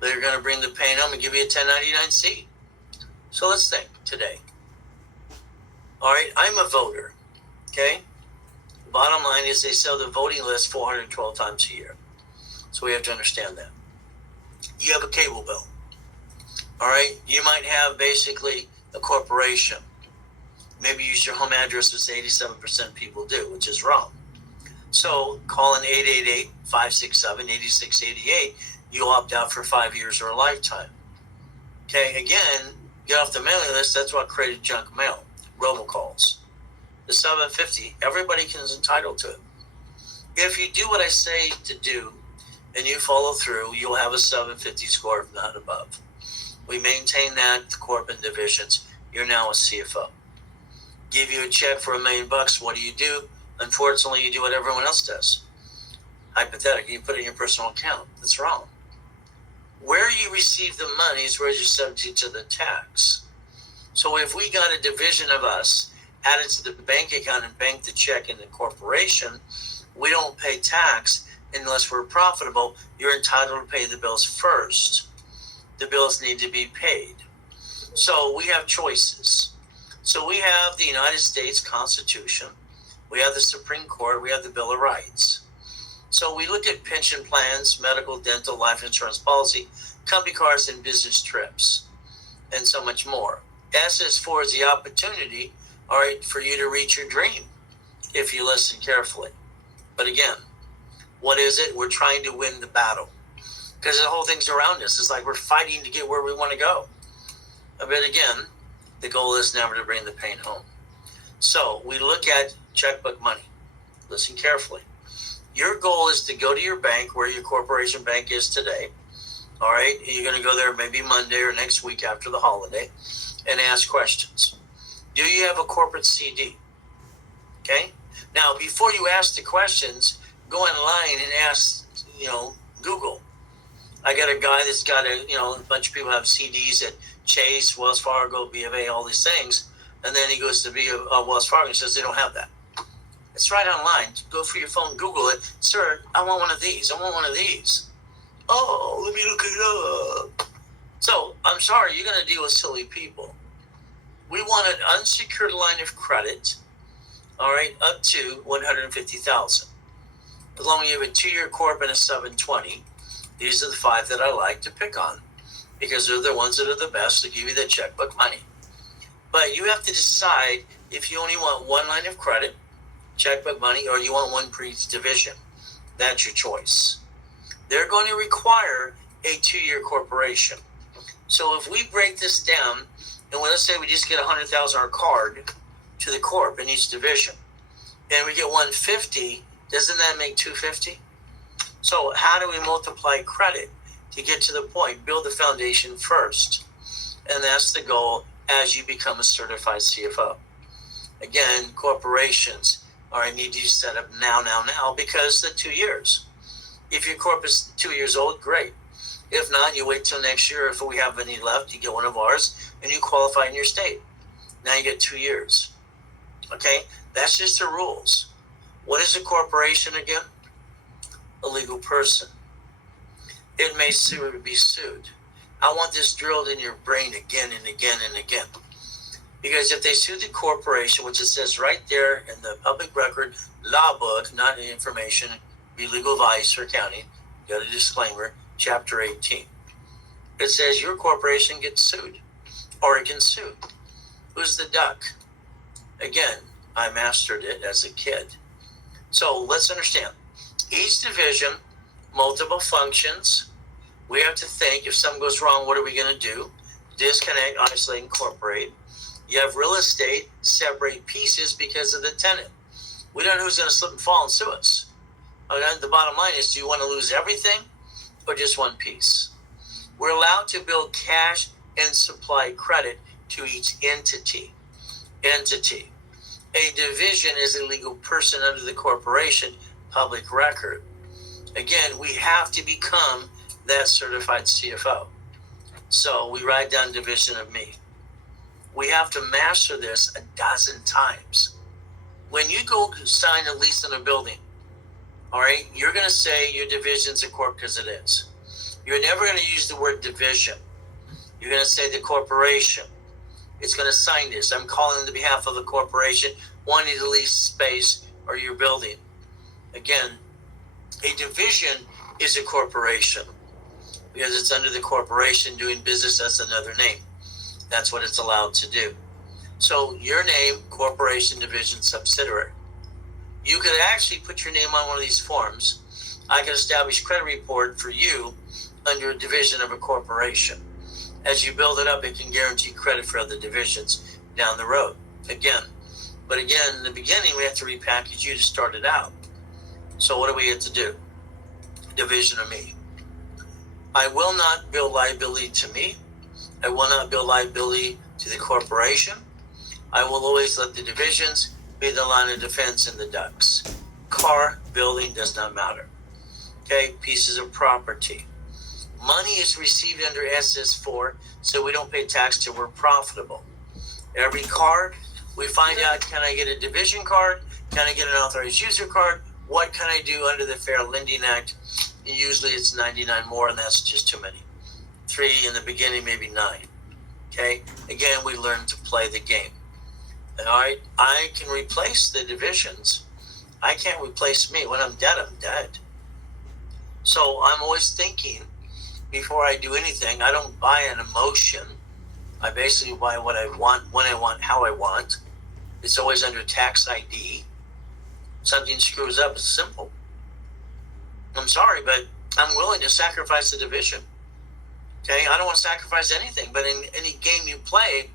They're going to bring the pain home and give you a 1099-C. So let's think today. All right, I'm a voter, okay? The bottom line is they sell the voting list 412 times a year. So we have to understand that. You have a cable bill. All right, you might have basically a corporation. Maybe use your home address, as 87% people do, which is wrong. So call an 888-567-8688. You'll opt out for 5 years or a lifetime. Okay, again, get off the mailing list. That's what created junk mail, robocalls. The 750, everybody is entitled to it. If you do what I say to do and you follow through, you'll have a 750 score, if not above. We maintain that, the corp and divisions. You're now a CFO. Give you a check for $1 million. What do? Unfortunately, you do what everyone else does. Hypothetically, you put it in your personal account. That's wrong. Where you receive the money is where you're subject to the tax. So if we got a division of us added to the bank account and bank the check in the corporation, we don't pay tax unless we're profitable. You're entitled to pay the bills first. The bills need to be paid. So we have choices. So we have the United States Constitution. We have the Supreme Court. We have the Bill of Rights. So we look at pension plans, medical, dental, life insurance policy, company cars, and business trips, and so much more. S is for the opportunity, all right, for you to reach your dream if you listen carefully. But again, what is it? We're trying to win the battle because the whole thing's around us. It's like we're fighting to get where we want to go. But again, the goal is never to bring the pain home. So we look at checkbook money. Listen carefully. Your goal is to go to your bank where your corporation bank is today. All right. You're going to go there maybe Monday or next week after the holiday and ask questions. Do you have a corporate CD? Okay. Now, before you ask the questions, go online and ask, Google. I got a guy that's got a bunch of people have CDs at Chase, Wells Fargo, B of A, all these things. And then he goes to Wells Fargo and says they don't have that. It's right online. Go for your phone, Google it. Sir, I want one of these. I want one of these. Oh, let me look it up. So, I'm sorry, you're going to deal with silly people. We want an unsecured line of credit, all right, up to $150,000. As long as you have a 2-year corp and a 720, these are the 5 that I like to pick on because they're the ones that are the best to give you the checkbook money. But you have to decide if you only want one line of credit, checkbook money, or you want one per each division. That's your choice. They're going to require a 2-year corporation. So if we break this down, and let's say we just get $100,000 card to the corp in each division, and we get 150, doesn't that make 250? So how do we multiply credit to get to the point? Build the foundation first. And that's the goal. as you become a certified CFO. Again, corporations, all right, need you set up now, because the 2 years. If your corp is 2 years old, great. If not, you wait till next year. If we have any left, you get one of ours and you qualify in your state. Now you get 2 years. Okay, that's just the rules. What is a corporation again? A legal person. It may be sued. I want this drilled in your brain again and again and again. Because if they sue the corporation, which it says right there in the public record law book, not any information, be legal advice or accounting, got a disclaimer, chapter 18. It says your corporation gets sued, or it can sue. Who's the duck? Again, I mastered it as a kid. So let's understand. Each division, multiple functions. We have to think, if something goes wrong, what are we going to do? Disconnect, isolate, incorporate. You have real estate, separate pieces because of the tenant. We don't know who's going to slip and fall and sue us. The bottom line is, do you want to lose everything or just one piece? We're allowed to build cash and supply credit to each entity. A division is a legal person under the corporation public record. Again, we have to become that certified CFO. So we write down division of me. We have to master this 12 times. When you go sign a lease on a building, all right, you're going to say your division's a corp because it is. You're never going to use the word division. You're going to say the corporation. It's going to sign this. I'm calling on the behalf of the corporation wanting to lease space or your building. Again, a division is a corporation because it's under the corporation doing business. That's another name. That's what it's allowed to do. So your name, corporation, division, subsidiary. You could actually put your name on one of these forms. I can establish credit report for you under a division of a corporation. As you build it up, it can guarantee credit for other divisions down the road. But again, in the beginning, we have to repackage you to start it out. So what do we have to do? Division of me. I will not build liability to me. I will not build liability to the corporation. I will always let the divisions be the line of defense and the ducks. Car, building, does not matter. Okay, pieces of property. Money is received under SS4, so we don't pay tax till we're profitable. Every card, we find out, can I get a division card? Can I get an authorized user card? What can I do under the Fair Lending Act? And usually it's 99 more, and that's just too many. 3 in the beginning, maybe 9. Okay, again, we learn to play the game. All right, I can replace the divisions. I can't replace me. When I'm dead, I'm dead. So I'm always thinking, before I do anything, I don't buy an emotion. I basically buy what I want, when I want, how I want. It's always under tax ID. Something screws up, it's simple. I'm sorry, but I'm willing to sacrifice the division. Okay, I don't want to sacrifice anything, but in any game you play,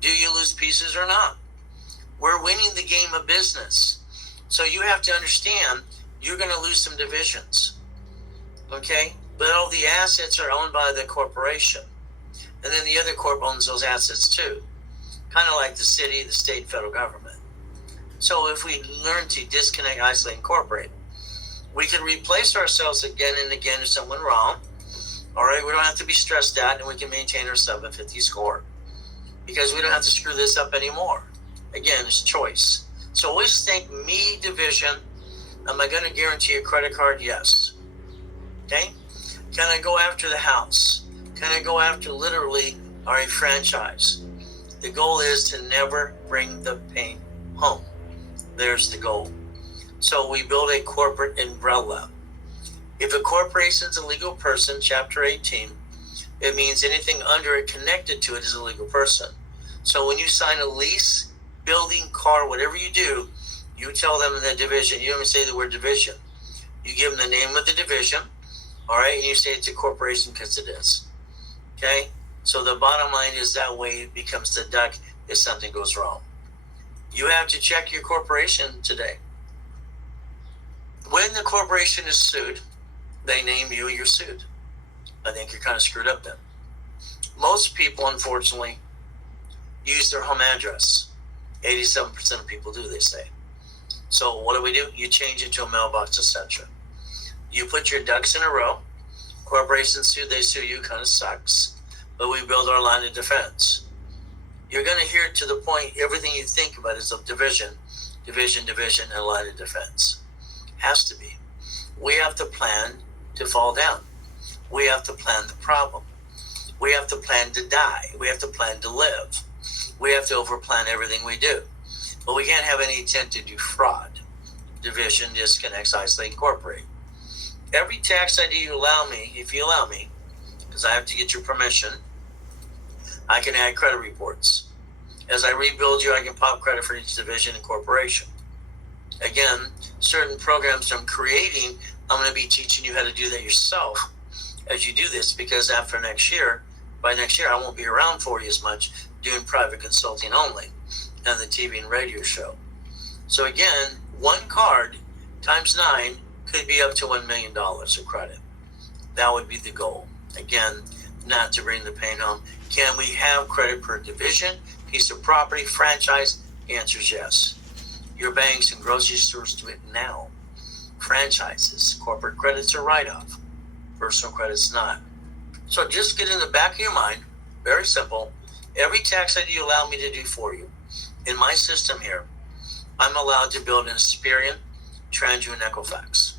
do you lose pieces or not? We're winning the game of business. So you have to understand you're going to lose some divisions. Okay? But all the assets are owned by the corporation. And then the other corp owns those assets too. Kind of like the city, the state, federal government. So if we learn to disconnect, isolate, incorporate, we can replace ourselves again and again if something went wrong. All right? We don't have to be stressed out, and we can maintain our 750 score. Because we don't have to screw this up anymore. Again, it's choice. So always think me division. Am I going to guarantee a credit card? Yes. Okay? Can I go after the house? Can I go after literally a franchise? The goal is to never bring the pain home. There's the goal. So we build a corporate umbrella. If a corporation is a legal person, Chapter 18, it means anything under it connected to it is a legal person. So when you sign a lease, building, car, whatever you do, you tell them in the division. You don't even say the word division. You give them the name of the division, all right, and you say it's a corporation because it is. Okay? So the bottom line is that way it becomes the duck if something goes wrong. You have to check your corporation today. When the corporation is sued, they name you, you're sued. I think you're kind of screwed up then. Most people, unfortunately, use their home address. 87% of people do, they say. So what do? You change it to a mailbox, etc. You put your ducks in a row. Corporations sue, they sue you, kind of sucks. But we build our line of defense. You're going to hear to the point, everything you think about is of division, and line of defense. Has to be. We have to plan to fall down. We have to plan the problem. We have to plan to die. We have to plan to live. We have to overplan everything we do. But we can't have any intent to do fraud. Division, disconnects, isolate, incorporate. Every tax ID you allow me, if you allow me, because I have to get your permission, I can add credit reports. As I rebuild you, I can pop credit for each division and corporation. Again, certain programs I'm creating, I'm going to be teaching you how to do that yourself as you do this, because by next year, I won't be around for you as much doing private consulting only and the TV and radio show. So again, one card times 9 could be up to $1 million of credit. That would be the goal. Again, not to bring the pain home. Can we have credit per division, piece of property, franchise? The answer is yes. Your banks and grocery stores do it now. Franchises, corporate credits are write-off. Personal credit's not. So just get in the back of your mind, very simple, every tax ID you allow me to do for you, in my system here, I'm allowed to build an Experian, TransUnion, Equifax.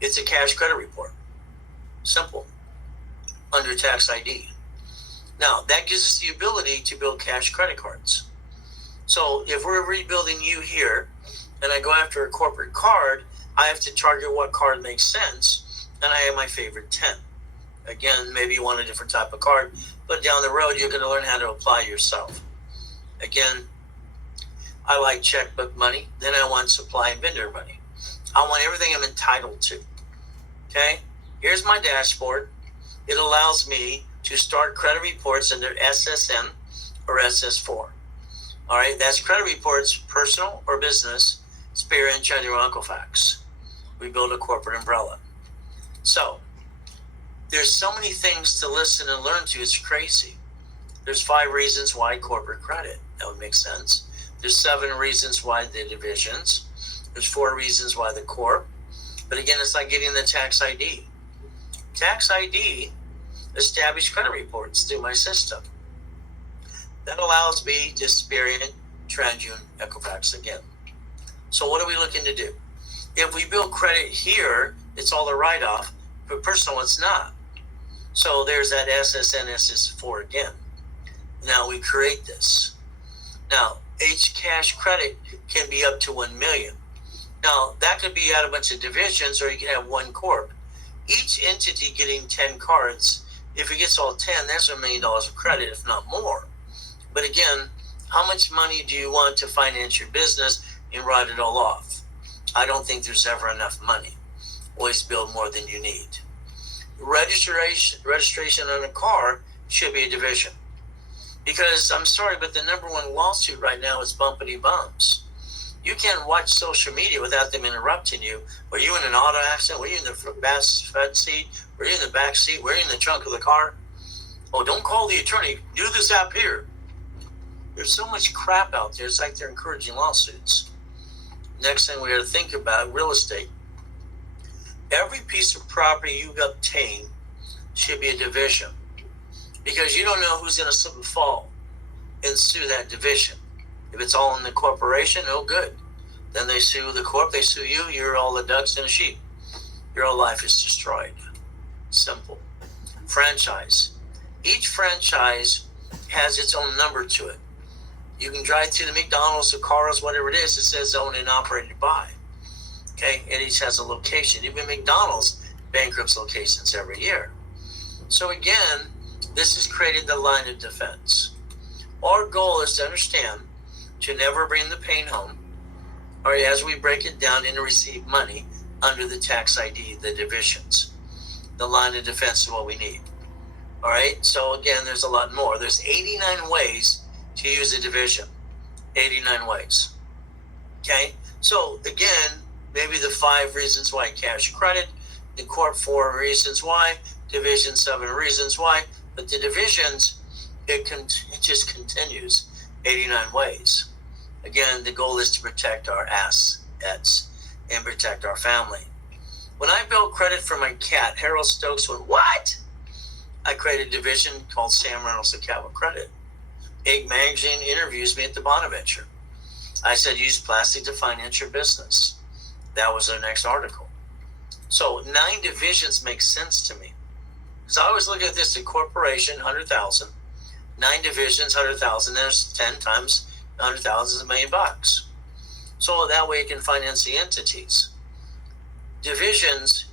It's a cash credit report. Simple. Under tax ID. Now, that gives us the ability to build cash credit cards. So if we're rebuilding you here, and I go after a corporate card, I have to target what card makes sense, and I have my favorite 10. Again, maybe you want a different type of card, but down the road, you're going to learn how to apply yourself. Again, I like checkbook money. Then I want supply and vendor money. I want everything I'm entitled to. Okay? Here's my dashboard. It allows me to start credit reports under SSN or SS4. All right? That's credit reports, personal or business, Experian, TransUnion, Equifax. We build a corporate umbrella. So, there's so many things to listen and learn to. It's crazy. There's 5 reasons why corporate credit. That would make sense. There's 7 reasons why the divisions. There's 4 reasons why the corp. But again, it's like getting the tax ID. Tax ID established credit reports through my system. That allows me to Experian, TransUnion, Equifax again. So what are we looking to do? If we build credit here, it's all a write-off, but personal, it's not. So there's that SSN, SS4 again. Now we create this. Now, H cash credit can be up to 1 million. Now, that could be out a bunch of divisions, or you can have one corp. Each entity getting 10 cards, if it gets all 10, that's $1 million of credit, if not more. But again, how much money do you want to finance your business and write it all off? I don't think there's ever enough money. Always build more than you need. Registration on a car should be a division. Because I'm sorry, but the number 1 lawsuit right now is bumpity bumps. You can't watch social media without them interrupting you. Were you in an auto accident? Were you in the front seat? Were you in the back seat? Were you in the trunk of the car? Oh, don't call the attorney. Do this app here. There's so much crap out there. It's like they're encouraging lawsuits. Next thing we got to think about, real estate. Every piece of property you obtain should be a division. Because you don't know who's going to slip and fall and sue that division. If it's all in the corporation, oh good. Then they sue the corp, they sue you, you're all the ducks in a sheep. Your whole life is destroyed. Simple. Franchise. Each franchise has its own number to it. You can drive through the McDonald's or Carl's, whatever it is, it says owned and operated by. Okay, and each has a location. Even McDonald's bankrupts locations every year. So again, this has created the line of defense. Our goal is to understand to never bring the pain home, or as we break it down and receive money under the tax ID, the divisions. The line of defense is what we need. All right, so again, there's a lot more. There's 89 ways to use a division. 89 ways. Okay, so again, maybe the 5 reasons why cash credit, the corp 4 reasons why, division 7 reasons why, but the divisions it just continues 89 ways. Again, the goal is to protect our assets and protect our family. When I built credit for my cat, Harold Stokes went, "What?" I created a division called Sam Reynolds of Capital Credit. Egg Magazine interviews me at the Bonaventure. I said, "Use plastic to finance your business." That was their next article. So 9 divisions make sense to me. Because I always look at this, a corporation, 100,000. 9 divisions, 100,000. There's 10 times 100,000 is $1 million. So that way you can finance the entities. Divisions,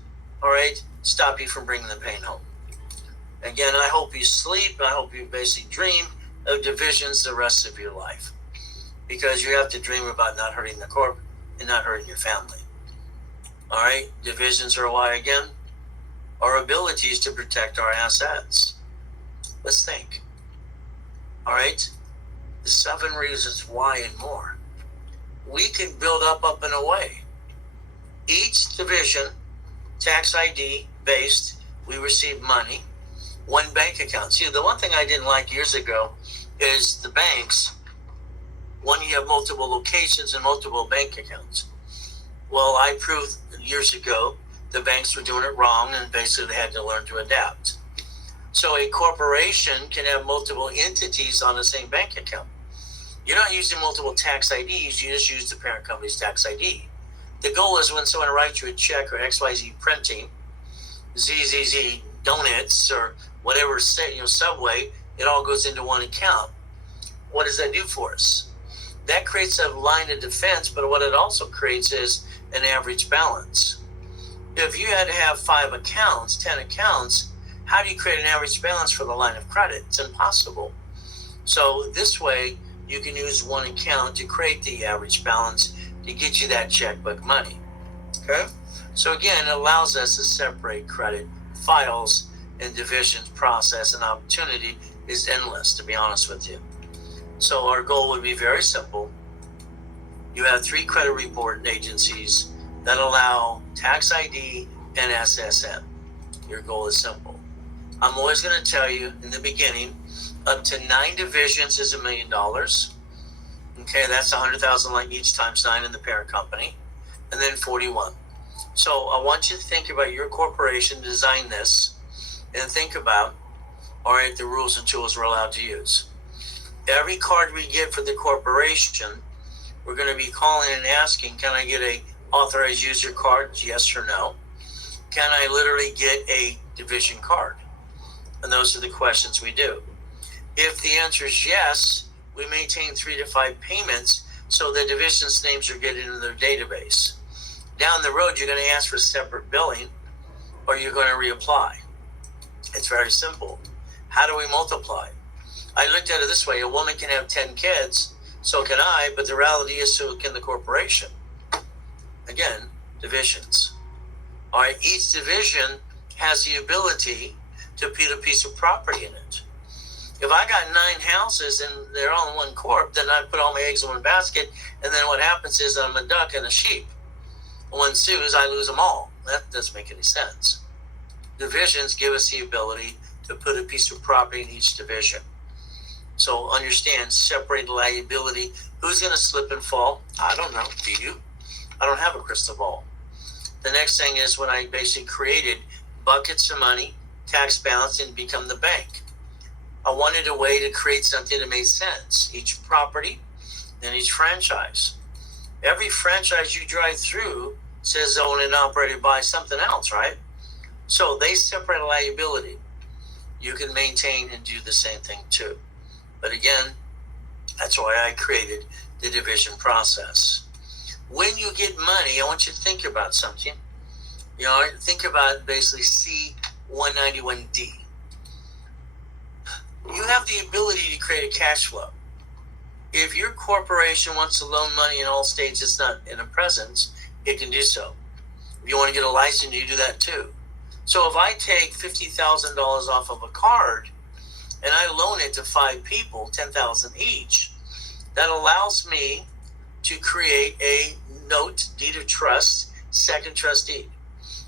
all right, stop you from bringing the pain home. Again, I hope you sleep. I hope you basically dream of divisions the rest of your life. Because you have to dream about not hurting the corp and not hurting your family. All right, divisions are why, again, our abilities to protect our assets. Let's think. All right, the 7 reasons why and more. We can build up and away. Each division, tax ID based, we receive money, 1 bank account. See, the one thing I didn't like years ago is the banks, when you have multiple locations and multiple bank accounts. Well, I proved years ago the banks were doing it wrong, and basically they had to learn to adapt. So a corporation can have multiple entities on the same bank account. You're not using multiple tax IDs, you just use the parent company's tax ID. The goal is when someone writes you a check or XYZ Printing, ZZZ Donuts, or whatever, Subway, it all goes into one account. What does that do for us? That creates a line of defense, but what it also creates is an average balance. If you had to have 5 accounts, 10 accounts, how do you create an average balance for the line of credit? It's impossible. So this way, you can use 1 account to create the average balance to get you that checkbook money. Okay? So again, it allows us to separate credit files and divisions process, and opportunity is endless, to be honest with you. So our goal would be very simple. You have 3 credit reporting agencies that allow tax ID and SSN. Your goal is simple. I'm always going to tell you in the beginning, up to 9 divisions is $1 million. Okay, that's 100,000 like each times 9 in the parent company, and then 41. So I want you to think about your corporation, design this, and think about, all right, the rules and tools we're allowed to use. Every card we get for the corporation, we're going to be calling and asking, can I get a authorized user card? Yes or no. Can I literally get a division card? And those are the questions we do. If the answer is yes, we maintain 3 to 5 payments so the division's names are getting into their database. Down the road, you're going to ask for separate billing, or you're going to reapply. It's very simple. How do we multiply? I looked at it this way. A woman can have 10 kids, so can I, but the reality is so can the corporation. Again, divisions. All right, each division has the ability to put a piece of property in it. If I got 9 houses and they're all in one corp, then I put all my eggs in one basket, and then what happens is I'm a duck and a sheep. One sues, I lose them all. That doesn't make any sense. Divisions give us the ability to put a piece of property in each division. So understand, separate liability. Who's going to slip and fall? I don't know. Do you? I don't have a crystal ball. The next thing is when I basically created buckets of money, tax balance, and become the bank. I wanted a way to create something that made sense. Each property, then each franchise. Every franchise you drive through says owned and operated by something else, right? So they separate liability. You can maintain and do the same thing too. But again, that's why I created the division process. When you get money, I want you to think about something. Think about basically C191D. You have the ability to create a cash flow. If your corporation wants to loan money in all states it's not in a presence, it can do so. If you want to get a license, you do that too. So if I take $50,000 off of a card and I loan it to 5 people, $10,000 each, that allows me to create a note, deed of trust, second trust deed.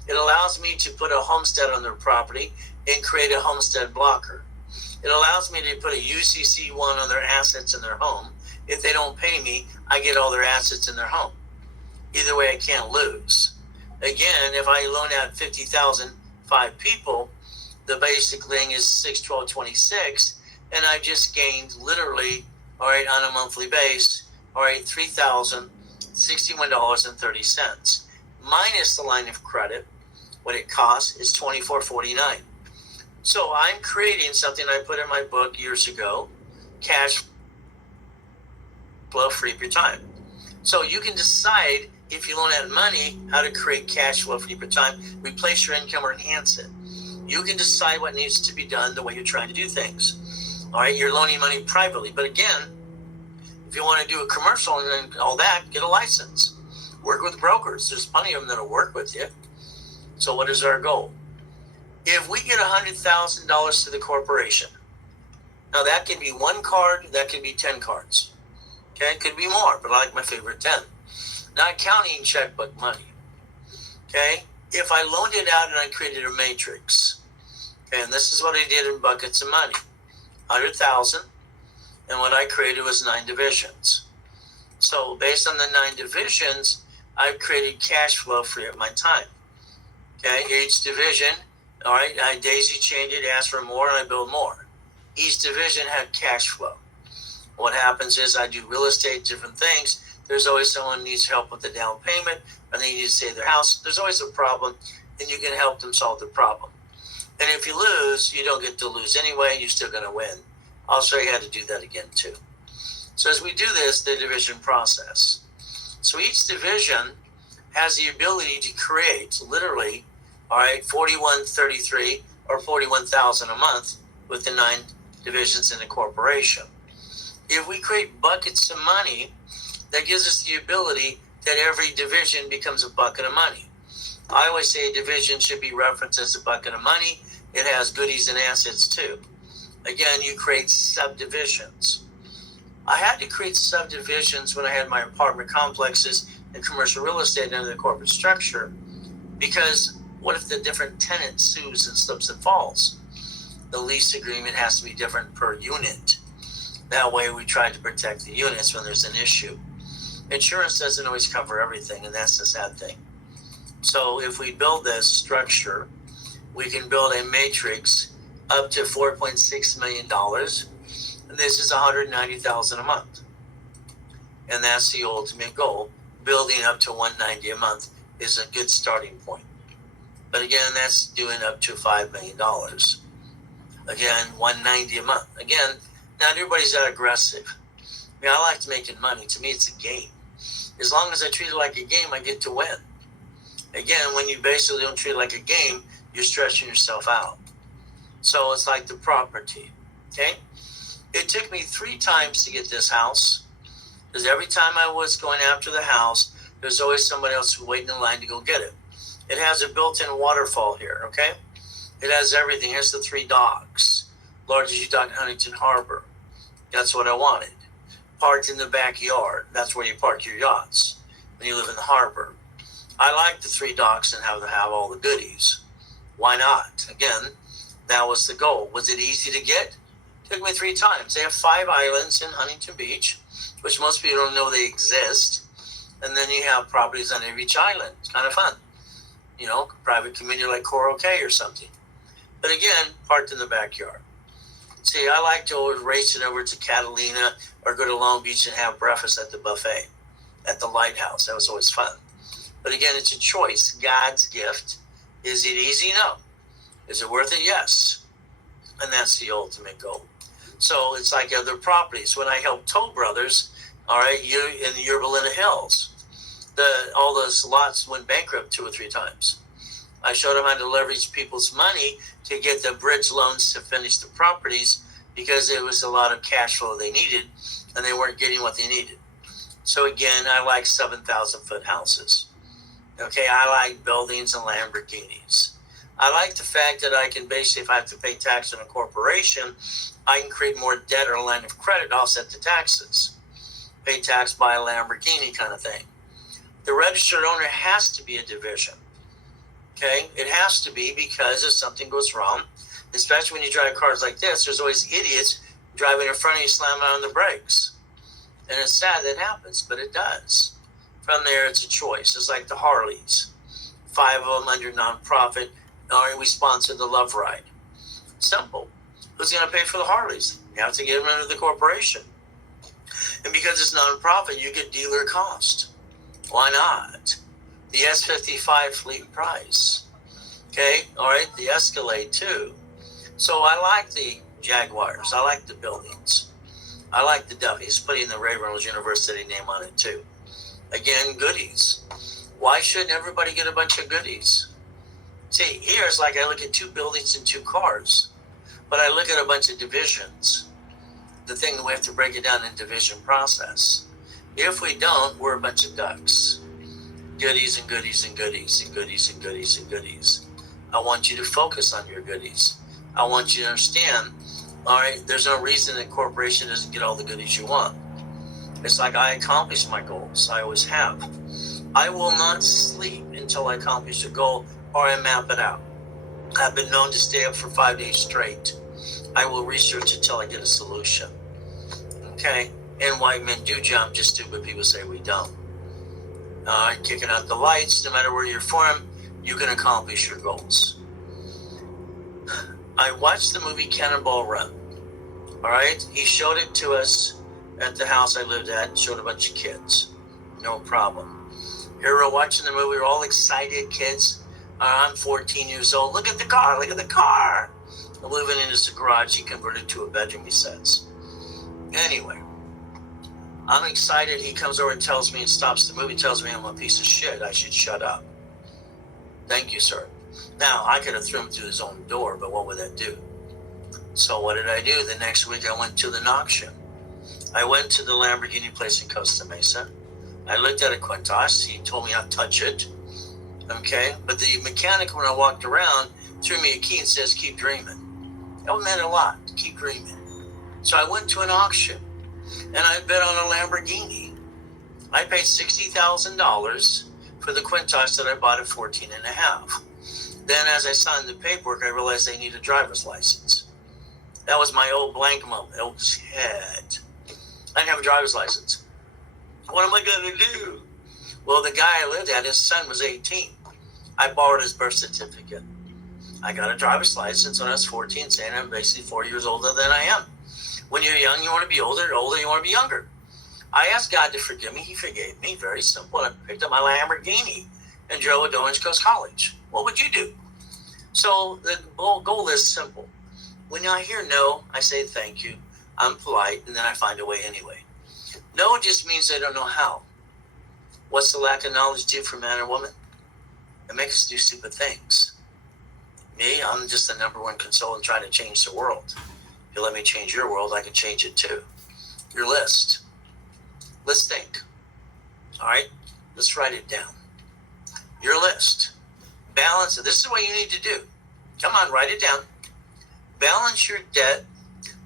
It allows me to put a homestead on their property and create a homestead blocker. It allows me to put a UCC1 on their assets in their home. If they don't pay me, I get all their assets in their home. Either way, I can't lose. Again, if I loan out 50,000, 5 people, the basic thing is 6, 12, 26, and I just gained literally, all right, on a monthly base, all right, $3,061.30 minus the line of credit. What it costs is $24.49. So I'm creating something I put in my book years ago, cash flow free up your time. So you can decide if you loan out money, how to create cash flow free up your time, replace your income or enhance it. You can decide what needs to be done the way you're trying to do things. All right, you're loaning money privately. But again, if you want to do a commercial and all that, get a license. Work with brokers. There's plenty of them that'll work with you. So what is our goal? If we get $100,000 to the corporation, now that can be 1 card, that can be 10 cards. Okay, it could be more, but I like my favorite 10. Not counting checkbook money. Okay, if I loaned it out and I created a matrix, okay, and this is what I did in buckets of money, 100,000, and what I created was 9 divisions. So based on the 9 divisions, I've created cash flow free up my time. Okay, each division, all right, I daisy chained it, asked for more, and I build more. Each division had cash flow. What happens is I do real estate, different things. There's always someone who needs help with the down payment, and they need to save their house. There's always a problem, and you can help them solve the problem. And if you lose, you don't get to lose anyway. You're still going to win. I'll show you how to do that again, too. So as we do this, the division process. So each division has the ability to create, literally, all right, 4133 or 41,000 a month with the 9 divisions in the corporation. If we create buckets of money, that gives us the ability that every division becomes a bucket of money. I always say a division should be referenced as a bucket of money. It has goodies and assets too. Again, you create subdivisions. I had to create subdivisions when I had my apartment complexes and commercial real estate under the corporate structure, because what if the different tenant sues and slips and falls? The lease agreement has to be different per unit. That way we try to protect the units when there's an issue. Insurance doesn't always cover everything, and that's the sad thing. So if we build this structure, we can build a matrix up to $4.6 million, and this is $190,000 a month. And that's the ultimate goal. Building up to $190 a month is a good starting point. But again, that's doing up to $5 million. Again, $190 a month. Again, not everybody's that aggressive. I mean, I like making money. To me, it's a game. As long as I treat it like a game, I get to win. Again, when you basically don't treat it like a game, you're stretching yourself out. So it's like the property, okay? It took me 3 times to get this house, because every time I was going after the house, there's always somebody else waiting in line to go get it. It has a built-in waterfall here, okay? It has everything. Here's the 3 docks. Largest yacht dock in Huntington Harbor. That's what I wanted. Parked in the backyard. That's where you park your yachts when you live in the harbor. I like the 3 docks and have all the goodies. Why not? Again, that was the goal. Was it easy to get? It took me 3 times. They have 5 islands in Huntington Beach, which most people don't know they exist. And then you have properties on every island. It's kind of fun. You know, private community like Coral Cay or something. But again, parked in the backyard. See, I like to always race it over to Catalina or go to Long Beach and have breakfast at the buffet, at the lighthouse. That was always fun. But again, it's a choice. God's gift. Is it easy? No. Is it worth it? Yes. And that's the ultimate goal. So it's like other properties. When I helped Toll Brothers, all right, in the Yerba Linda Hills, all those lots went bankrupt 2 or 3 times. I showed them how to leverage people's money to get the bridge loans to finish the properties, because it was a lot of cash flow they needed, and they weren't getting what they needed. So again, I like 7,000-foot houses. Okay, I like buildings and Lamborghinis. I like the fact that I can basically, if I have to pay tax on a corporation, I can create more debt or a line of credit to offset the taxes. Pay tax by a Lamborghini kind of thing. The registered owner has to be a division. Okay, it has to be, because if something goes wrong, especially when you drive cars like this, there's always idiots driving in front of you, slamming on the brakes. And it's sad that happens, but it does. From there, it's a choice. It's like the Harleys. 5 of them under nonprofit. All right, we sponsor the Love Ride. Simple. Who's going to pay for the Harleys? You have to give them into the corporation. And because it's nonprofit, you get dealer cost. Why not? The S55 fleet price. Okay, all right, the Escalade too. So I like the Jaguars. I like the buildings. I like the Duffys. Putting the Ray Reynolds University name on it too. Again, goodies. Why shouldn't everybody get a bunch of goodies? See, here it's like I look at 2 buildings and 2 cars, but I look at a bunch of divisions. The thing that we have to break it down in division process. If we don't, we're a bunch of ducks. Goodies and goodies and goodies and goodies and goodies and goodies. I want you to focus on your goodies. I want you to understand, all right, there's no reason that corporation doesn't get all the goodies you want. It's like I accomplish my goals. I always have. I will not sleep until I accomplish a goal or I map it out. I've been known to stay up for 5 days straight. I will research until I get a solution. Okay? And white men do jump, just stupid people say we don't. Kicking out the lights, no matter where you're from, you can accomplish your goals. I watched the movie Cannonball Run. All right? He showed it to us at the house I lived at, showed a bunch of kids. No problem. Here we're watching the movie, we're all excited, kids. I'm 14 years old. Look at the car, look at the car. I'm living in his garage, he converted to a bedroom, he says. Anyway, I'm excited. He comes over and tells me and stops the movie, tells me I'm a piece of shit. I should shut up. Thank you, sir. Now, I could have thrown him through his own door, but what would that do? So what did I do? The next week I went to the auction. I went to the Lamborghini place in Costa Mesa. I looked at a Countach. He told me not to touch it. Okay? But the mechanic, when I walked around, threw me a key and says, keep dreaming. That meant a lot. Keep dreaming. So I went to an auction, and I bet on a Lamborghini. I paid $60,000 for the Countach that I bought at 14 and a half. Then as I signed the paperwork, I realized I need a driver's license. That was my old blank moment. Oh, shit. I didn't have a driver's license. What am I going to do? Well, the guy I lived at, his son was 18. I borrowed his birth certificate. I got a driver's license when I was 14, saying I'm basically 4 years older than I am. When you're young, you want to be older. Older, you want to be younger. I asked God to forgive me. He forgave me. Very simple. I picked up my Lamborghini and drove it to Orange Coast College. What would you do? So the goal is simple. When I hear no, I say thank you. I'm polite, and then I find a way anyway. No just means I don't know how. What's the lack of knowledge do for man or woman? It makes us do stupid things. Me, I'm just the #1 consultant trying to change the world. If you let me change your world, I can change it too. Your list. Let's think. All right? Let's write it down. Your list. Balance it. This is what you need to do. Come on, write it down. Balance your debt.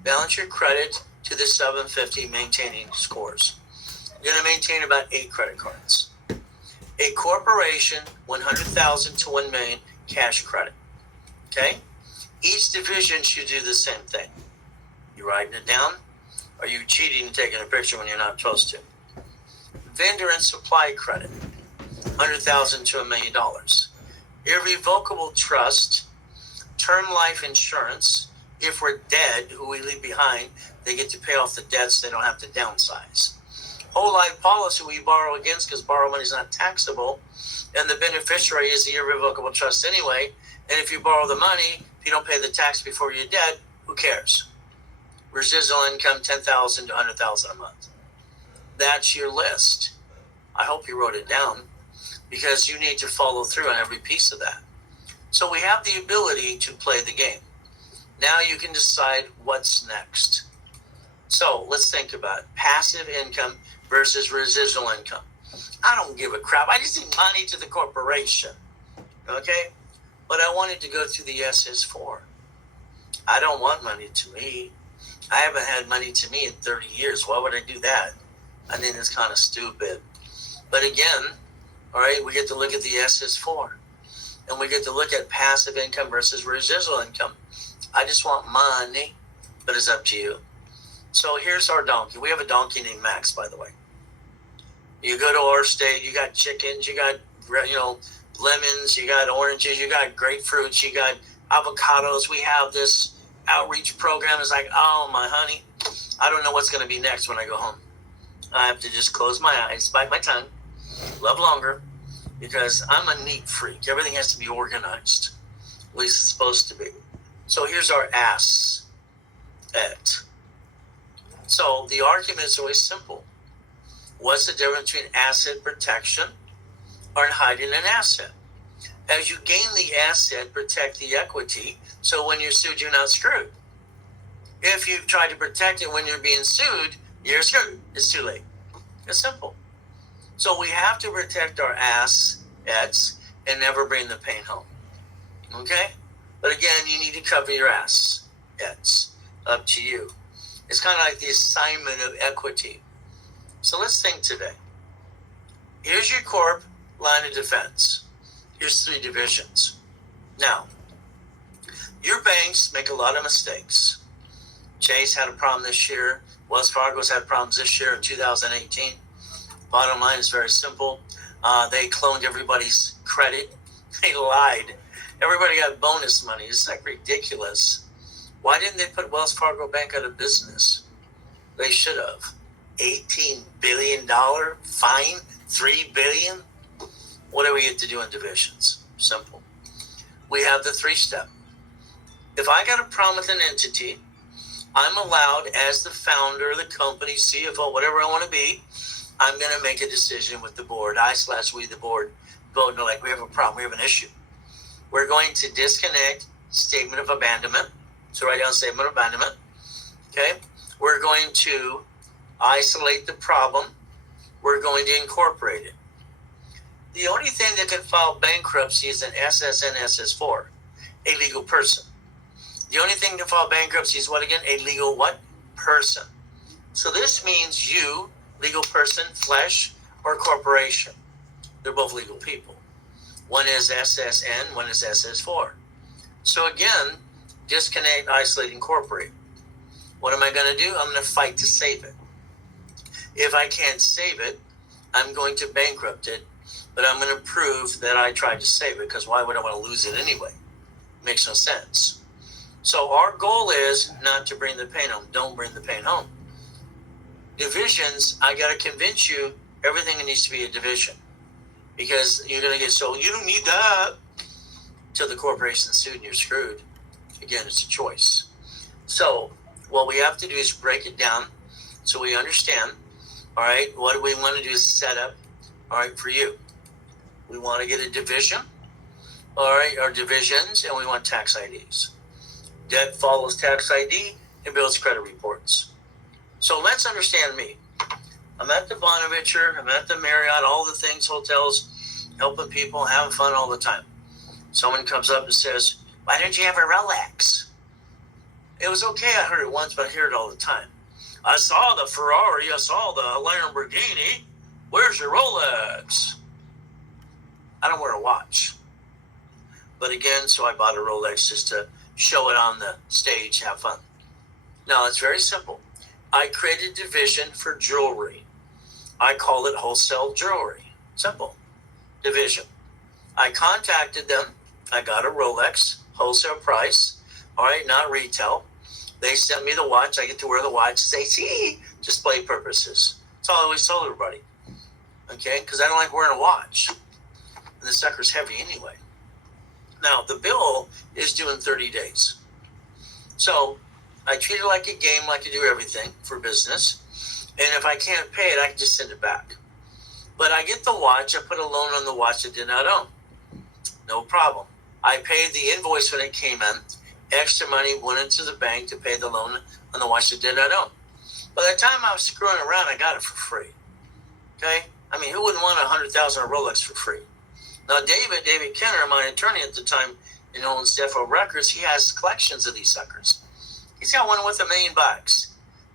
Balance your credit to the 750 maintaining scores. You're going to maintain about 8 credit cards. A corporation, 100,000 to 1 million cash credit. Okay? Each division should do the same thing. You writing it down? Or are you cheating and taking a picture when you're not supposed to? Vendor and supply credit, 100,000 to $1 million. Irrevocable trust, term life insurance. If we're dead, who we leave behind, they get to pay off the debts. They don't have to downsize. Whole life policy we borrow against because borrow money is not taxable, and the beneficiary is the irrevocable trust anyway. And if you borrow the money, if you don't pay the tax before you're dead, who cares? Residual income, 10,000 to 100,000 a month. That's your list. I hope you wrote it down because you need to follow through on every piece of that. So we have the ability to play the game. Now you can decide what's next. So let's think about it. Passive income versus residual income. I don't give a crap. I just need money to the corporation. Okay? But I wanted to go through the SS4. I don't want money to me. I haven't had money to me in 30 years. Why would I do that? I think it's kind of stupid. But again, all right, we get to look at the SS4. And we get to look at passive income versus residual income. I just want money, but it's up to you. So here's our donkey. We have a donkey named Max, by the way. You go to our state, you got chickens, you got, lemons, you got oranges, you got grapefruits, you got avocados. We have this outreach program. It's like, oh, my honey, I don't know what's going to be next when I go home. I have to just close my eyes, bite my tongue, love longer, because I'm a neat freak. Everything has to be organized. At least it's supposed to be. So here's our asset. So the argument is always simple. What's the difference between asset protection or hiding an asset? As you gain the asset, protect the equity, so when you're sued, you're not screwed. If you try to protect it when you're being sued, you're screwed. It's too late. It's simple. So we have to protect our assets and never bring the pain home. Okay? But again, you need to cover your assets. Up to you. It's kind of like the assignment of equity. So let's think today. Here's your corp line of defense. Here's 3 divisions. Now, your banks make a lot of mistakes. Chase had a problem this year. Wells Fargo's had problems this year in 2018. Bottom line is very simple. They cloned everybody's credit. They lied. Everybody got bonus money. It's like ridiculous. Why didn't they put Wells Fargo Bank out of business? They should have. $18 billion fine, $3 billion. What do we get to do in divisions? Simple. We have the 3-step. If I got a problem with an entity, I'm allowed, as the founder of the company, CFO, whatever I want to be, I'm going to make a decision with the board. We, the board, vote, like, we have a problem, we have an issue. We're going to disconnect statement of abandonment. So write down statement of abandonment. Okay? We're going to isolate the problem. We're going to incorporate it. The only thing that can file bankruptcy is an SSN SS4, a legal person. The only thing that can file bankruptcy is what again? A legal what? Person. So this means you, legal person, flesh, or corporation. They're both legal people. One is SSN, one is SS4. So again, disconnect, isolate, incorporate. What am I going to do? I'm going to fight to save it. If I can't save it, I'm going to bankrupt it, but I'm going to prove that I tried to save it, because why would I want to lose it anyway? Makes no sense. So our goal is not to bring the pain home. Don't bring the pain home. Divisions, I got to convince you everything needs to be a division, because you're going to get sold. You don't need that till the corporation's sued and you're screwed. Again, it's a choice. So what we have to do is break it down so we understand. All right, what we want to do is set up, all right, for you. We want to get a division, all right, or divisions, and we want tax IDs. Debt follows tax ID and builds credit reports. So let's understand me. I'm at the Bonaventure, I'm at the Marriott, all the things, hotels, helping people, having fun all the time. Someone comes up and says, why didn't you have a Rolex? It was okay, I heard it once, but I hear it all the time. I saw the Ferrari, I saw the Lamborghini. Where's your Rolex? I don't wear a watch. But again, so I bought a Rolex just to show it on the stage, have fun. Now, it's very simple. I created a division for jewelry. I call it wholesale jewelry. Simple. Division. I contacted them. I got a Rolex, wholesale price. All right, not retail. They sent me the watch. I get to wear the watch. They see display purposes. That's all I always told everybody. Okay, because I don't like wearing a watch. And the sucker's heavy anyway. Now, the bill is due in 30 days. So I treat it like a game, like I do everything for business. And if I can't pay it, I can just send it back. But I get the watch. I put a loan on the watch I did not own. No problem. I paid the invoice when it came in. Extra money went into the bank to pay the loan on the watch I did not own. By the time I was screwing around, I got it for free. Okay? I mean, who wouldn't want $100,000 Rolex for free? Now, David Kenner, my attorney at the time, owns Defo Records, he has collections of these suckers. He's got one with $1 million.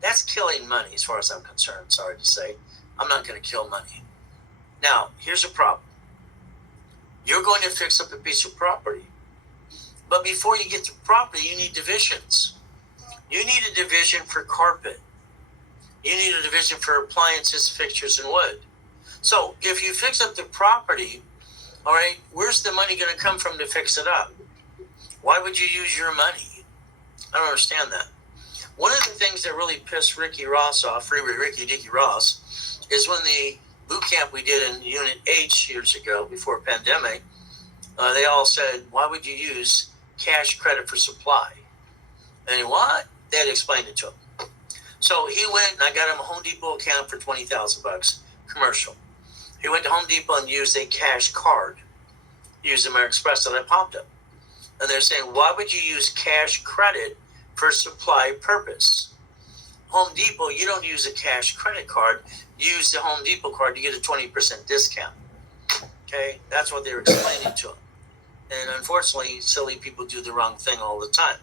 That's killing money as far as I'm concerned, sorry to say. I'm not going to kill money. Now, here's a problem. You're going to fix up a piece of property. But before you get to property, you need divisions. You need a division for carpet. You need a division for appliances, fixtures, and wood. So if you fix up the property, all right, where's the money going to come from to fix it up? Why would you use your money? I don't understand that. One of the things that really pissed Ricky Ross off, Ricky Dicky Ross, is when the boot camp we did in Unit H years ago, before pandemic, they all said, why would you use cash credit for supply? And what? They had explained it to him. So he went and I got him a Home Depot account for $20,000, commercial. He went to Home Depot and used a cash card. He used American Express, and I popped up. And they're saying, why would you use cash credit for supply purpose? Home Depot, you don't use a cash credit card. You use the Home Depot card to get a 20% discount. Okay, that's what they were explaining to him. And unfortunately, silly people do the wrong thing all the time.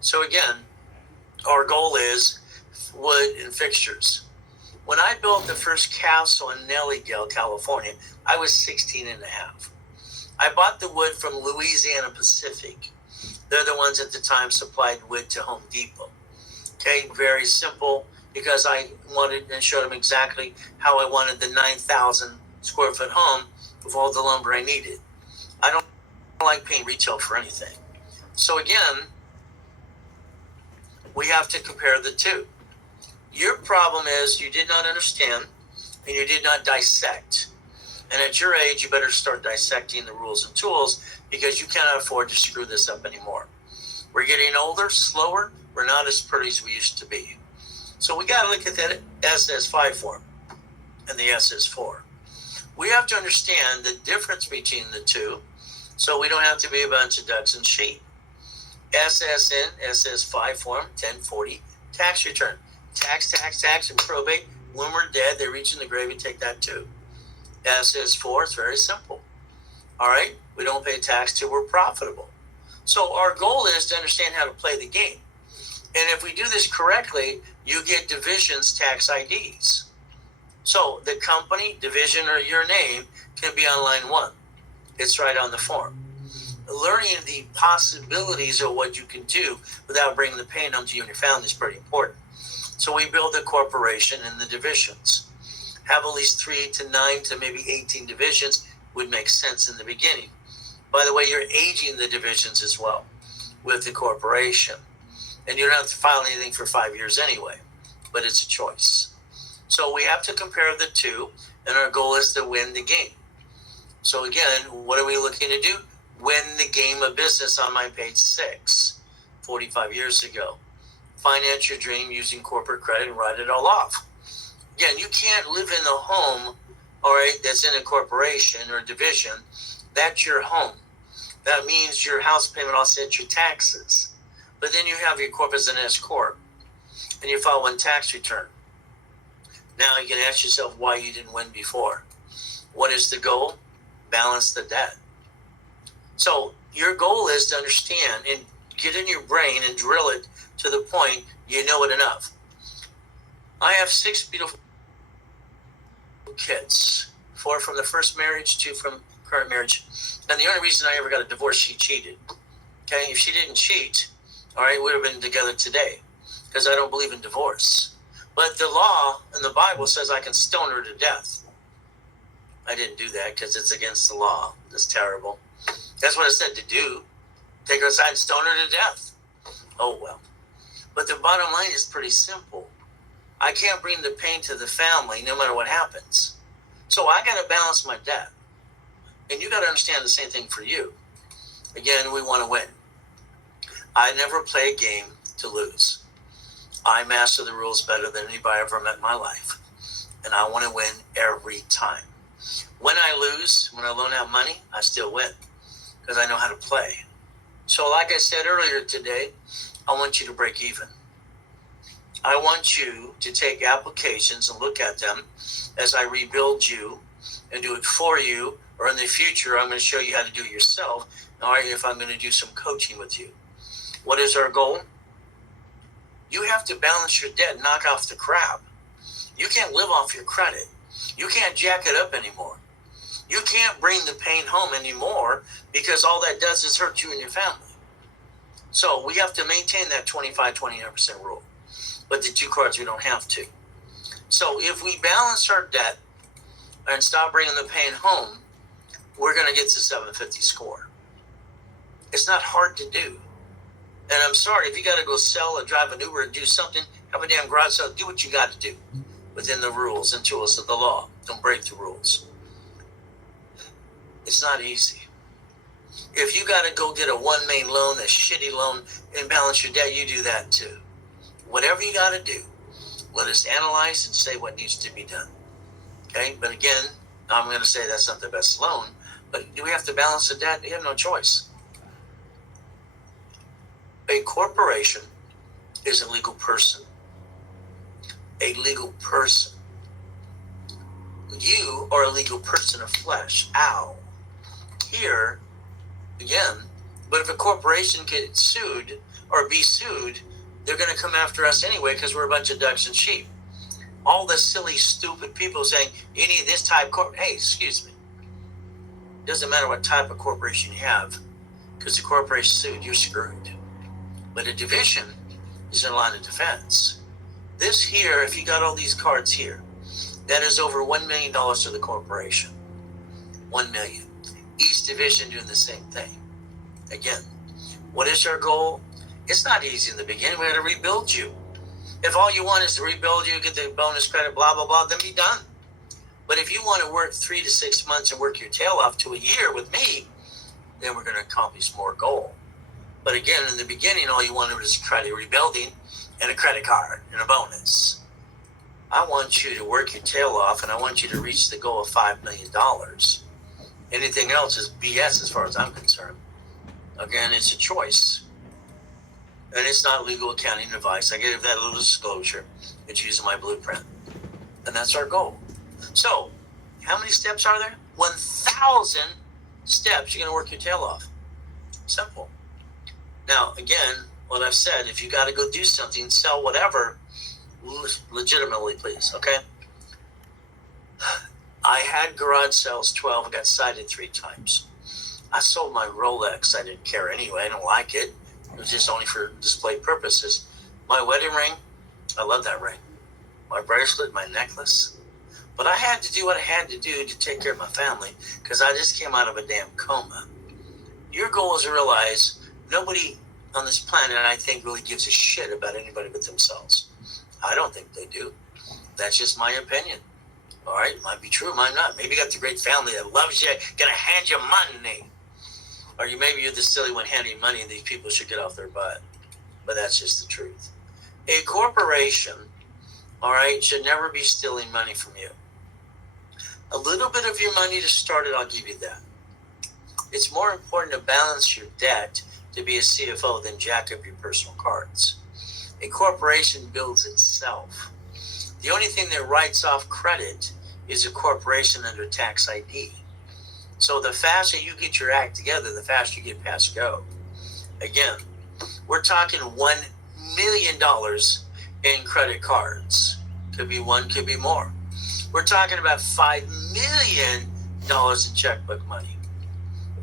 So again, our goal is wood and fixtures. When I built the first castle in Nellydale, California, I was 16 and a half. I bought the wood from Louisiana Pacific. They're the ones at the time supplied wood to Home Depot. Okay, very simple, because I wanted and showed them exactly how I wanted the 9,000 square foot home with all the lumber I needed. I don't like paying retail for anything. So again, we have to compare the two. Your problem is you did not understand and you did not dissect. And at your age, you better start dissecting the rules and tools, because you cannot afford to screw this up anymore. We're getting older, slower. We're not as pretty as we used to be. So we got to look at that SS5 form and the SS4. We have to understand the difference between the two, so we don't have to be a bunch of ducks and sheep. SSN, SS5 form, 1040, tax return. Tax, and probate. When we're dead, they reach in the grave and take that too. SS4 is very simple. All right? We don't pay tax till we're profitable. So our goal is to understand how to play the game. And if we do this correctly, you get divisions tax IDs. So the company, division, or your name can be on line 1. It's right on the form. Learning the possibilities of what you can do without bringing the pain home to you and your family is pretty important. So we build a corporation in the divisions. Have at least 3 to 9 to maybe 18 divisions would make sense in the beginning. By the way, you're aging the divisions as well with the corporation. And you don't have to file anything for 5 years anyway, but it's a choice. So we have to compare the two, and our goal is to win the game. So again, what are we looking to do? Win the game of business on my page 6, 45 years ago. Finance your dream using corporate credit and write it all off. Again, you can't live in the home, all right, that's in a corporation or a division. That's your home. That means your house payment offsets your taxes. But then you have your corp as an S corp, and you file one tax return. Now you can ask yourself why you didn't win before. What is the goal? Balance the debt. So your goal is to understand and get in your brain and drill it to the point you know it enough. I have 6 beautiful kids, 4 from the first marriage, 2 from current marriage. And the only reason I ever got a divorce, she cheated. Okay, if she didn't cheat, all right, we would have been together today, because I don't believe in divorce. But the law in the Bible says I can stone her to death. I didn't do that because it's against the law. It's terrible. That's what it said to do. Take her aside and stone her to death. Oh, well. But the bottom line is pretty simple. I can't bring the pain to the family no matter what happens. So I got to balance my debt. And you got to understand the same thing for you. Again, we want to win. I never play a game to lose. I master the rules better than anybody I've ever met in my life. And I want to win every time. When I lose, when I loan out money, I still win because I know how to play. So like I said earlier today, I want you to break even. I want you to take applications and look at them as I rebuild you and do it for you, or in the future, I'm going to show you how to do it yourself, or if I'm going to do some coaching with you. What is our goal? You have to balance your debt, knock off the crap. You can't live off your credit. You can't jack it up anymore. You can't bring the pain home anymore because all that does is hurt you and your family. So we have to maintain that 25-29% rule. But the 2 cards, we don't have to. So if we balance our debt and stop bringing the pain home, we're going to get to 750 score. It's not hard to do. And I'm sorry, if you got to go sell or drive an Uber and do something, have a damn garage sale, do what you got to do within the rules and tools of the law. Don't break the rules. It's not easy. If you got to go get a one main loan, a shitty loan, and balance your debt, you do that too. Whatever you got to do, let us analyze and say what needs to be done. Okay? But again, I'm going to say that's not the best loan. But do we have to balance the debt? You have no choice. A corporation is a legal person. A legal person. You are a legal person of flesh. Ow. Here, again, but if a corporation gets sued or be sued, they're going to come after us anyway because we're a bunch of ducks and sheep. All the silly, stupid people saying, you need this type of hey, excuse me. It doesn't matter what type of corporation you have, because the corporation sued, you're screwed. But a division is a line of defense. This here, if you got all these cards here, that is over $1 million to the corporation. 1 million. Each division doing the same thing. Again, what is our goal? It's not easy in the beginning. We got to rebuild you. If all you want is to rebuild you, get the bonus credit, blah, blah, blah, then be done. But if you want to work 3 to 6 months and work your tail off to a year with me, then we're going to accomplish more goal. But again, in the beginning, all you wanted was credit rebuilding and a credit card and a bonus. I want you to work your tail off, and I want you to reach the goal of $5 million. Anything else is BS as far as I'm concerned. Again, it's a choice. And it's not legal accounting advice. I gave that little disclosure. It's using my blueprint. And that's our goal. So, how many steps are there? 1,000 steps. You're going to work your tail off. Simple. Now, again, what I've said, if you got to go do something, sell whatever, legitimately, please, okay? I had garage sales 12 and got cited 3 times. I sold my Rolex. I didn't care anyway. I don't like it. It was just only for display purposes. My wedding ring, I love that ring. My bracelet, my necklace. But I had to do what I had to do to take care of my family because I just came out of a damn coma. Your goal is to realize nobody on this planet, I think, really gives a shit about anybody but themselves. I don't think they do. That's just my opinion. All right, might be true, might not. Maybe you got the great family that loves you, gonna hand you money. Or maybe you're the silly one handing money and these people should get off their butt. But that's just the truth. A corporation, all right, should never be stealing money from you. A little bit of your money to start it, I'll give you that. It's more important to balance your debt to be a CFO than jack up your personal cards. A corporation builds itself. The only thing that writes off credit is a corporation under tax ID. So the faster you get your act together, the faster you get past go. Again, we're talking $1 million in credit cards. Could be one, could be more. We're talking about $5 million in checkbook money.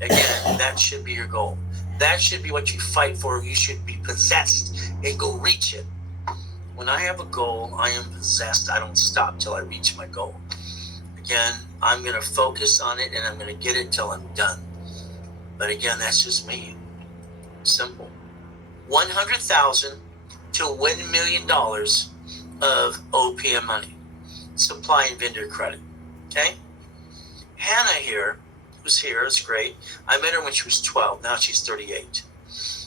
Again, that should be your goal. That should be what you fight for. You should be possessed and go reach it. When I have a goal, I am possessed. I don't stop till I reach my goal. Again, I'm going to focus on it and I'm going to get it till I'm done. But again, that's just me. Simple. $100,000 to $1 million of OPM money. Supply and vendor credit. Okay? Hannah here, who's here, is great. I met her when she was 12. Now she's 38.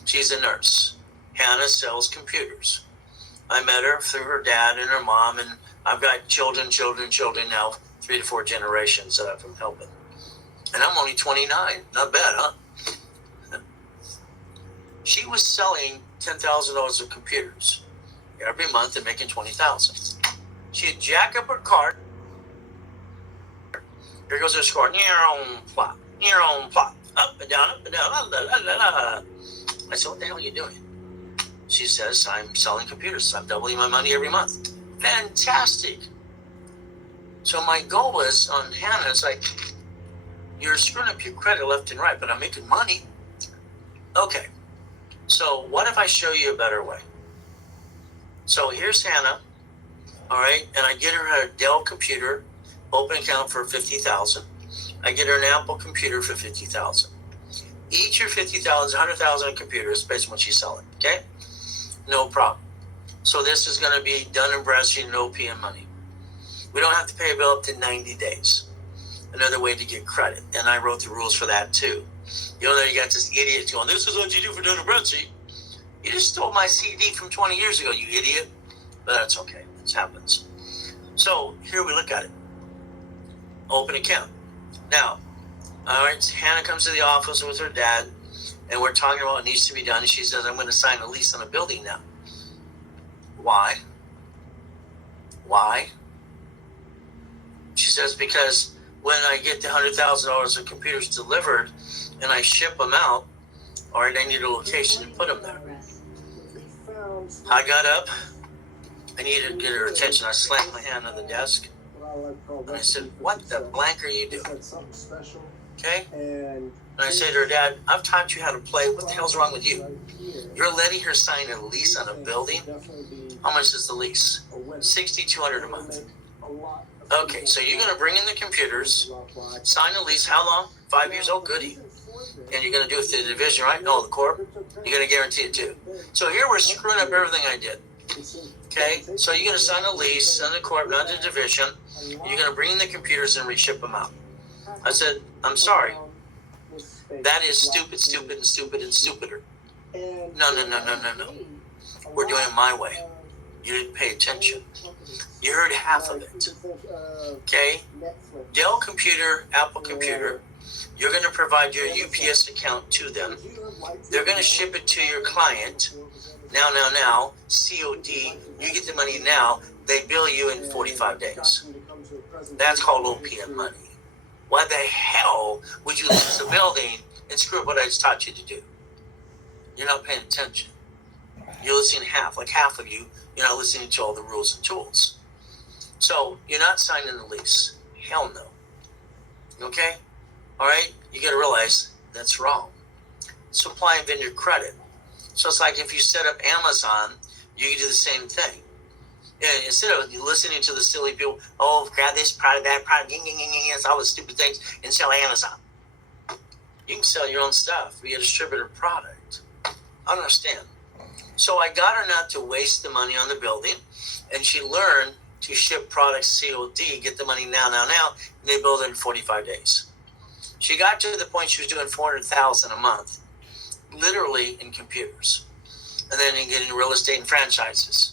She's a nurse. Hannah sells computers. I met her through her dad and her mom, and I've got children now, 3 to 4 generations that I've been helping. And I'm only 29. Not bad, huh? She was selling $10,000 of computers every month and making $20,000. She'd jack up her cart. Here goes her score. Plop, plop, up and down, la, la, la, la. I said, what the hell are you doing? She says, I'm selling computers. I'm doubling my money every month. Fantastic. So my goal was on Hannah, it's like, you're screwing up your credit left and right, but I'm making money. Okay. So what if I show you a better way? So here's Hannah, all right, and I get her a Dell computer, open account for $50,000. I get her an Apple computer for $50,000. Each are $50,000, $100,000 computers based on what she's selling. Okay, no problem. So this is going to be Dun & Bradstreet and OPM money. We don't have to pay a bill up to 90 days. Another way to get credit, and I wrote the rules for that too. You know, you got this idiot going, "This is what you do for Dun & Bradstreet." You just stole my CD from 20 years ago, you idiot. But that's okay. This happens. So here we look at it. Open account. Now, all right, Hannah comes to the office with her dad, and we're talking about what needs to be done. And she says, "I'm going to sign a lease on a building now." Why? Why? She says, because when I get the $100,000 of computers delivered and I ship them out, all right, I need a location to put them there. I got up. I needed to get her attention. I slammed my hand on the desk. And I said, "What the blank are you doing?" Okay? And I said to her, "Dad, I've taught you how to play. What the hell's wrong with you? You're letting her sign a lease on a building? How much is the lease? $6,200 a month. Okay, so you're going to bring in the computers, sign a lease. How long? 5 years? Oh, goody. And you're going to do it through the division, right? No, the corp. You're going to guarantee it too. So here we're screwing up everything I did. Okay, so you're going to sign a lease, send the corp, not the division. You're going to bring in the computers and reship them out. I said, "I'm sorry. That is stupid, stupid, and stupid, and stupider. No. We're doing it my way. You didn't pay attention. You heard half of it. Okay? Dell computer, Apple computer, you're going to provide your UPS account to them. They're going to ship it to your client. Now, COD, you get the money now. They bill you in 45 days. That's called OPM money. Why the hell would you lease a building and screw up what I just taught you to do? You're not paying attention. You're listening half of you, you're not listening to all the rules and tools. So you're not signing the lease. Hell no. Okay? All right? You got to realize that's wrong. Supply and vendor credit. So it's like if you set up Amazon, you can do the same thing. And instead of listening to the silly people, "Oh, grab this product, that product, all the stupid things, and sell Amazon." You can sell your own stuff. Be a distributor product. I don't understand. So I got her not to waste the money on the building, and she learned to ship products COD, get the money now, and they build it in 45 days. She got to the point she was doing $400,000 a month, literally in computers, and then in getting real estate and franchises.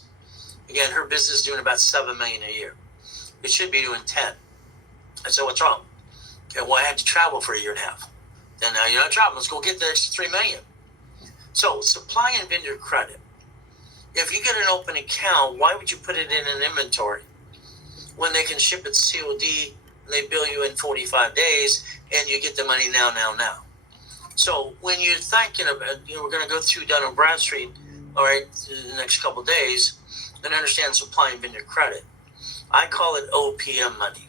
Again, her business is doing about $7 million a year. It should be doing 10. I said, "What's wrong?" Okay, "Well, I had to travel for a year and a half." Then now you're not traveling. Let's go get the extra $3 million. So supply and vendor credit. If you get an open account, why would you put it in an inventory when they can ship it COD and they bill you in 45 days and you get the money now? So when you're thinking about, we're going to go through Dun & Bradstreet, all right, the next couple of days, and understand supply and vendor credit. I call it OPM money.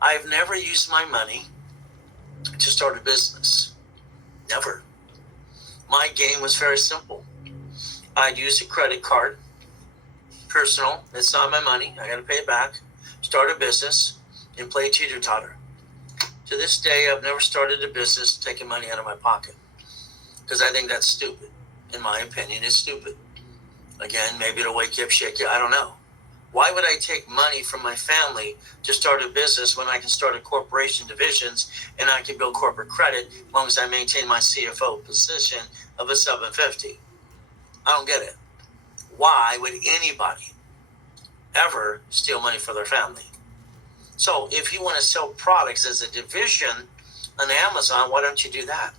I've never used my money to start a business. Never. My game was very simple. I'd use a credit card, personal, it's not my money, I got to pay it back, start a business, and play teeter-totter. To this day, I've never started a business taking money out of my pocket, because I think that's stupid. In my opinion, it's stupid. Again, maybe it'll wake you up, shake you, I don't know. Why would I take money from my family to start a business when I can start a corporation divisions and I can build corporate credit as long as I maintain my CFO position of a 750? I don't get it. Why would anybody ever steal money for their family? So if you want to sell products as a division on Amazon, why don't you do that?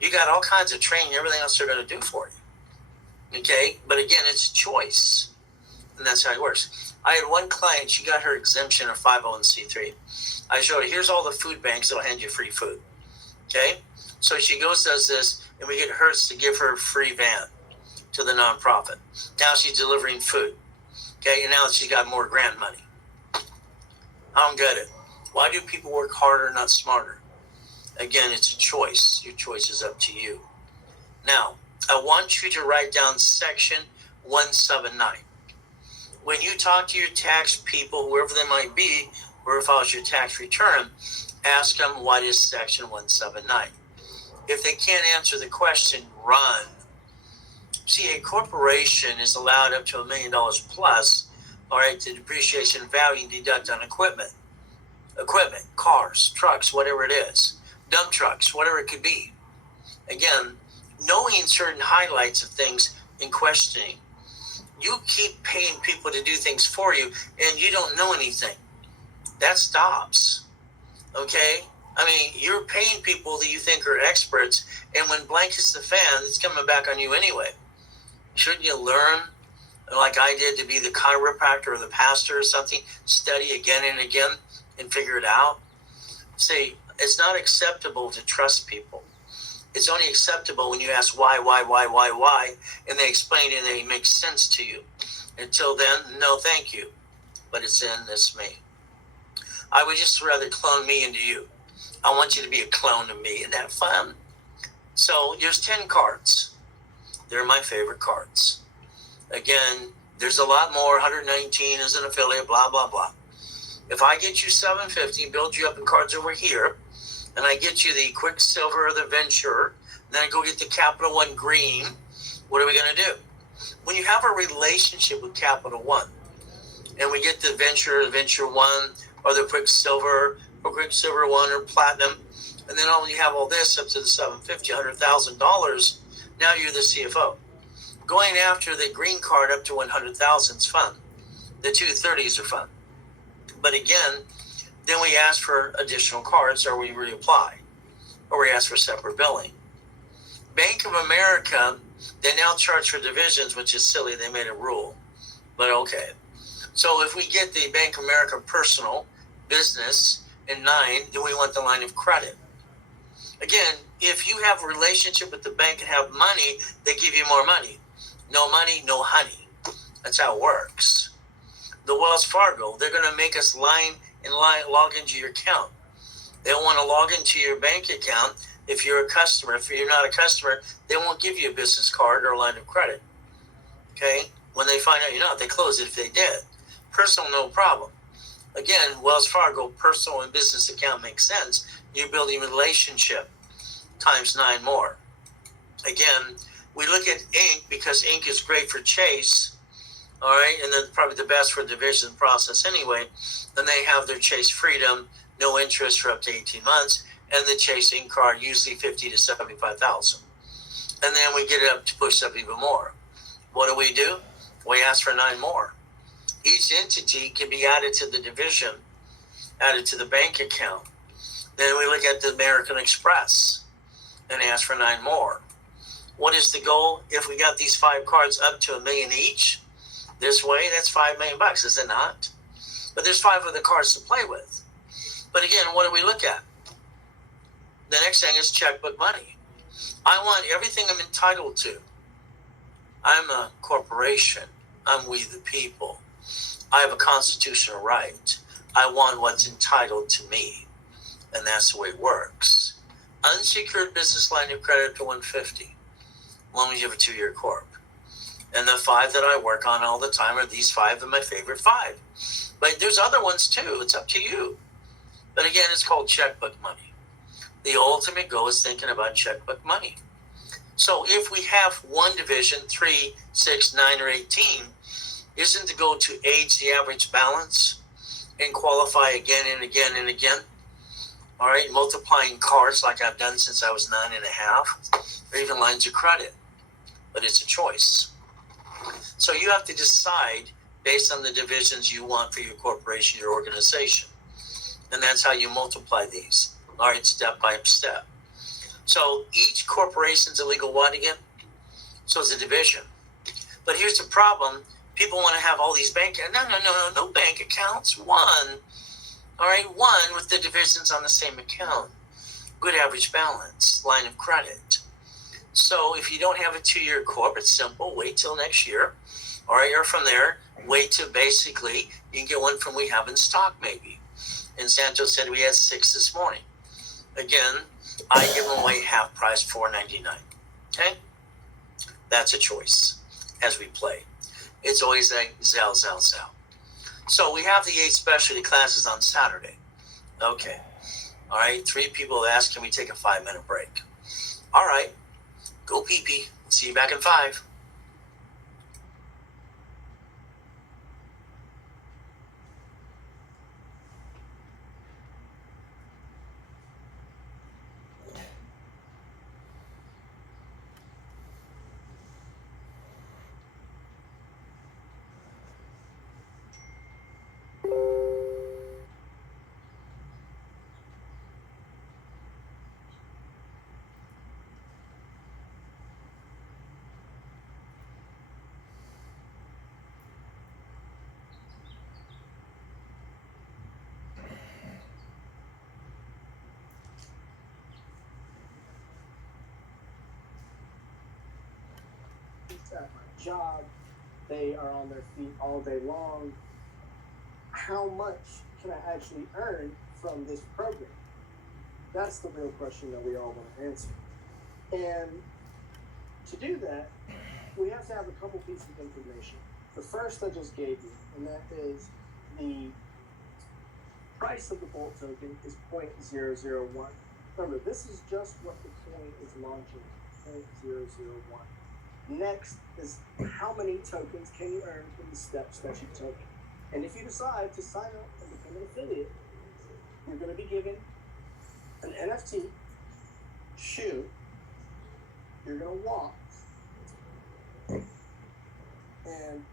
You got all kinds of training, everything else they're going to do for you. Okay? But again, it's choice. And that's how it works. I had one client, she got her exemption of 501c3. I showed her, here's all the food banks that'll hand you free food. Okay? So she goes, does this, and we get Hertz to give her a free van to the nonprofit. Now she's delivering food. Okay? And now she's got more grant money. I don't get it. Why do people work harder, not smarter? Again, it's a choice. Your choice is up to you. Now, I want you to write down section 179. When you talk to your tax people, whoever they might be, or files your tax return, ask them what is section 179. If they can't answer the question, run. See, a corporation is allowed up to $1 million plus, all right, the depreciation value deduct on equipment, cars, trucks, whatever it is, dump trucks, whatever it could be. Again, knowing certain highlights of things and questioning. You keep paying people to do things for you and you don't know anything. That stops. Okay? I mean, you're paying people that you think are experts, and when blank hits the fan, it's coming back on you anyway. Shouldn't you learn, like I did, to be the chiropractor or the pastor or something? Study again and again and figure it out? See, it's not acceptable to trust people. It's only acceptable when you ask why, and they explain it and it makes sense to you. Until then, no thank you. But it's me. I would just rather clone me into you. I want you to be a clone of me. Isn't that fun? So there's 10 cards. They're my favorite cards. Again, there's a lot more. 119 as an affiliate, blah, blah, blah. If I get you 750, build you up in cards over here, and I get you the Quicksilver or the Venture, then I go get the Capital One Green, what are we going to do? When you have a relationship with Capital One, and we get the Venture One, or the Quicksilver, or Quicksilver One, or Platinum, and then you have all this up to the $750,000, $100,000, now you're the CFO. Going after the green card up to 100,000 is fun. The 230s are fun. But again, then we ask for additional cards, or we reapply, or we ask for separate billing. Bank of America, they now charge for divisions, which is silly. They made a rule, but okay. So if we get the Bank of America personal, business, and 9, then we want the line of credit. Again, if you have a relationship with the bank and have money, they give you more money. No money, no honey. That's how it works. The Wells Fargo, they're going to make us log into your account. They don't want to log into your bank account if you're a customer. If you're not a customer, they won't give you a business card or a line of credit. Okay? When they find out you're not, they close it if they did. Personal, no problem. Again, Wells Fargo, personal and business account makes sense. You're building a relationship times 9 more. Again, we look at Inc. because Inc. is great for Chase, all right, and then probably the best for division process anyway. Then they have their Chase Freedom, no interest for up to 18 months, and the Chase Inc. card usually 50 to 75,000. And then we get it up to push up even more. What do? We ask for 9 more. Each entity can be added to the division, added to the bank account. Then we look at the American Express and ask for 9 more. What is the goal? If we got these 5 cards up to $1 million each, this way, that's $5 million, is it not? But there's 5 other cards to play with. But again, what do we look at? The next thing is checkbook money. I want everything I'm entitled to. I'm a corporation. I'm we the people. I have a constitutional right. I want what's entitled to me. And that's the way it works. Unsecured business line of credit to 150, as long as you have a 2-year corp. And the 5 that I work on all the time are these 5 are my favorite 5. But there's other ones too. It's up to you. But again, it's called checkbook money. The ultimate goal is thinking about checkbook money. So if we have one division, 3, 6, 9, or 18, isn't to go to age the average balance and qualify again and again and again. All right, multiplying cards like I've done since I was 9.5, or even lines of credit. But it's a choice. So you have to decide based on the divisions you want for your corporation, your organization. And that's how you multiply these. All right, step by step. So each corporation's a legal what again? So it's a division. But here's the problem. People want to have all these bank accounts. No bank accounts. One. All right, one with the divisions on the same account. Good average balance, line of credit. So if you don't have a 2-year corp, it's simple. Wait till next year. All right, or from there, wait till basically you can get one from we have in stock maybe. And Santos said we had 6 this morning. Again, I give them away half price, $4.99. Okay? That's a choice as we play. It's always a zell, zell, zell. So we have the 8 specialty classes on Saturday. Okay. All right. 3 people have asked, can we take a 5-minute break? All right. Go pee-pee. See you back in 5. At my job, they are on their feet all day long. How much can I actually earn from this program? That's the real question that we all want to answer. And to do that, we have to have a couple pieces of information. The first I just gave you, and that is the price of the Bolt token is 0.001. Remember, this is just what the coin is launching, 0.001. Next is how many tokens can you earn from the steps that you took. And if you decide to sign up and become an affiliate, you're going to be given an NFT, shoe, you're going to walk, and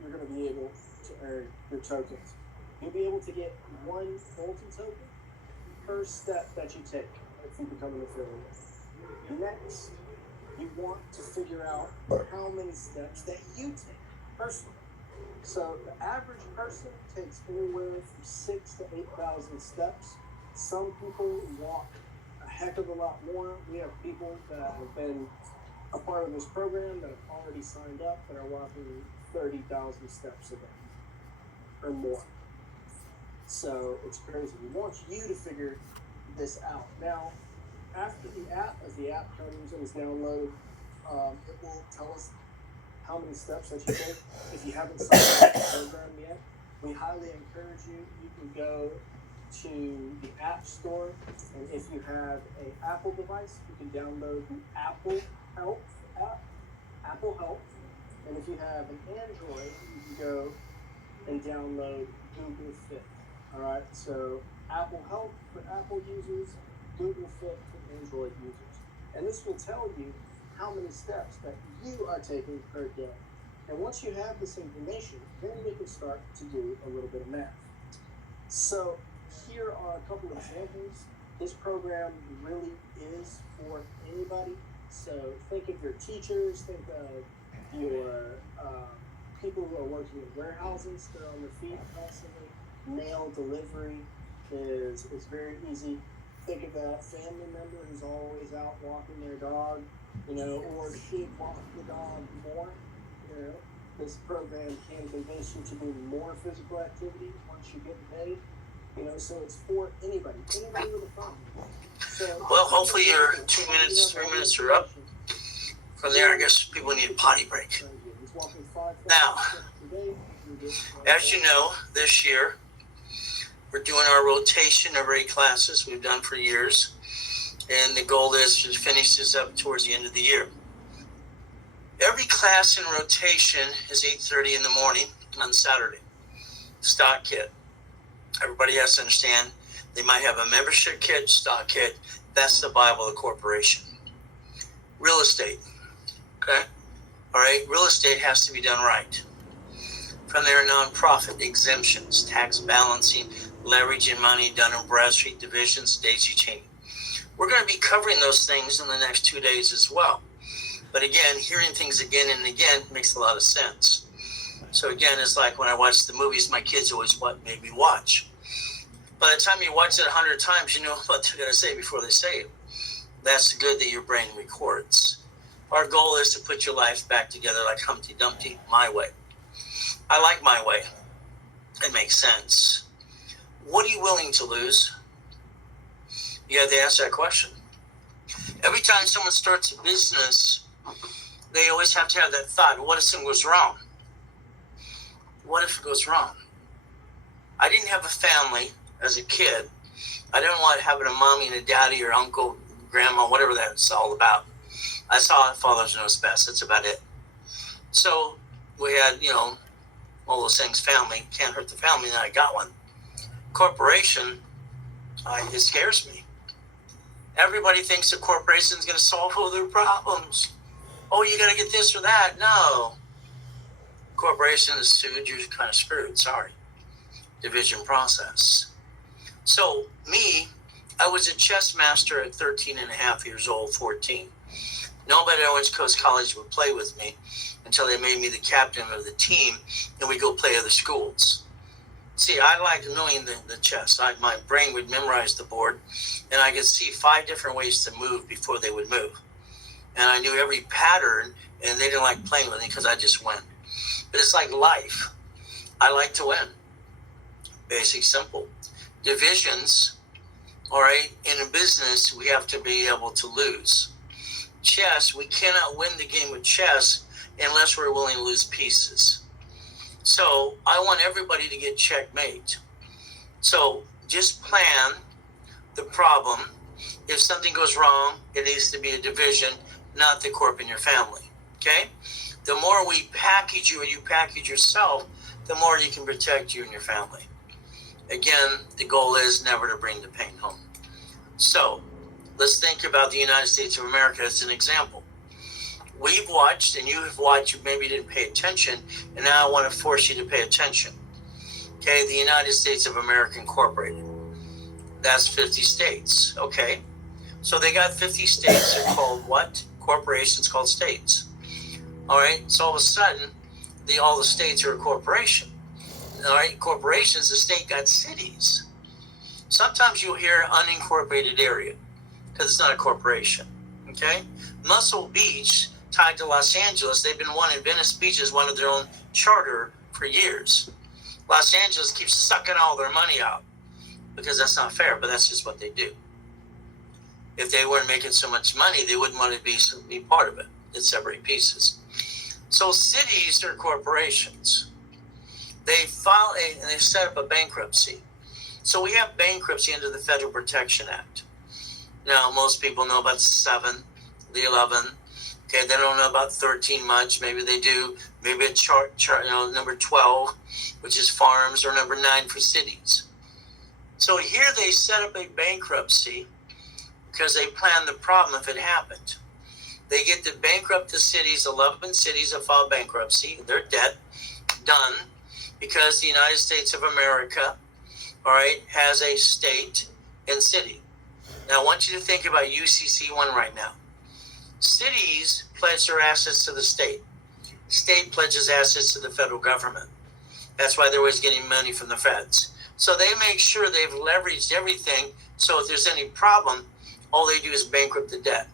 you're going to be able to earn your tokens. You'll be able to get 1 Bolton token per step that you take if you become an affiliate. Next, you want to figure out how many steps that you take personally. So the average person takes anywhere from 6,000 to 8,000 steps. Some people walk a heck of a lot more. We have people that have been a part of this program that have already signed up that are walking 30,000 steps a day or more. So it's crazy. We want you to figure this out. Now, after the app, as the app comes and is downloaded, it will tell us how many steps that you take. If you haven't signed up for the program yet, we highly encourage you. You can go to the App Store, and if you have an Apple device, you can download the Apple Health app, Apple Health. And if you have an Android, you can go and download Google Fit. All right, so Apple Health for Apple users, Google Fit for Android users. And this will tell you how many steps that you are taking per day. And once you have this information, then we can start to do a little bit of math. So here are a couple of examples. This program really is for anybody. So think of your teachers, think of your people who are working in warehouses, they're on their feet constantly. Mail delivery is very easy. Think of that family member who's always out walking their dog, or should walk the dog more. This program can convince you to do more physical activity once you get paid. So it's for anybody with a phone. So, well, hopefully your 2 minutes, 3 minutes are up. From there, I guess people need a potty break. Now, as you know, this year, we're doing our rotation of 8 classes we've done for years. And the goal is to finish this up towards the end of the year. Every class in rotation is 8:30 in the morning on Saturday. Stock kit. Everybody has to understand they might have a membership kit, stock kit. That's the Bible of the corporation. Real estate. Okay? All right? Real estate has to be done right. From there, nonprofit, exemptions, tax balancing, leveraging money, Dun & Bradstreet divisions, daisy chaining. We're going to be covering those things in the next 2 days as well. But again, hearing things again and again makes a lot of sense. So again, it's like when I watch the movies, my kids always made me watch. By the time you watch it 100 times, you know what they're going to say before they say it. That's good that your brain records. Our goal is to put your life back together like Humpty Dumpty, my way. I like my way. It makes sense. What are you willing to lose? You have to answer that question. Every time someone starts a business, they always have to have that thought, what if something goes wrong? What if it goes wrong? I didn't have a family as a kid. I didn't want having a mommy and a daddy or uncle, grandma, whatever that's all about. I saw fathers knows best. That's about it. So we had, all those things, family, can't hurt the family, and I got one. Corporation, it scares me. Everybody thinks a corporation is going to solve all their problems. Oh, you got to get this or that. No. Corporation is sued, you're kind of screwed. Sorry. Division process. So me, I was a chess master at 13 and a half years old, 14. Nobody at Orange Coast College would play with me until they made me the captain of the team, and we go play other schools. See, I liked knowing the chess. My brain would memorize the board, and I could see 5 different ways to move before they would move. And I knew every pattern, and they didn't like playing with me because I just win. But it's like life. I like to win. Basic, simple. Divisions, all right, in a business, we have to be able to lose. Chess, we cannot win the game with chess unless we're willing to lose pieces. So I want everybody to get checkmate. So just plan the problem. If something goes wrong, it needs to be a division, not the corp in your family, okay? The more we package you or you package yourself, the more you can protect you and your family. Again, the goal is never to bring the pain home. So let's think about the United States of America as an example. We've watched, and you have watched, you maybe didn't pay attention, and now I want to force you to pay attention. Okay, the United States of America Incorporated. That's 50 states, okay? So they got 50 states, they're called what? Corporations called states. All right, so all of a sudden, all the states are a corporation. All right, corporations, the state got cities. Sometimes you'll hear unincorporated area because it's not a corporation, okay? Muscle Beach, tied to Los Angeles, they've been wanting Venice Beach as one of their own charter for years. Los Angeles keeps sucking all their money out because that's not fair, but that's just what they do. If they weren't making so much money, they wouldn't want to be part of it. It's separate pieces. So cities are corporations. They file and they set up a bankruptcy. So we have bankruptcy under the Federal Protection Act. Now, most people know about 7, the 11. Okay, they don't know about 13 much. Maybe they do. Maybe a chart, number 12, which is farms, or number 9 for cities. So here they set up a bankruptcy because they planned the problem if it happened. They get to bankrupt the cities. 11 cities have filed bankruptcy. They're dead, done, because the United States of America, all right, has a state and city. Now, I want you to think about UCC1 right now. Cities pledge their assets to the state. State pledges assets to the federal government. That's why they're always getting money from the feds. So they make sure they've leveraged everything. So if there's any problem, all they do is bankrupt the debt.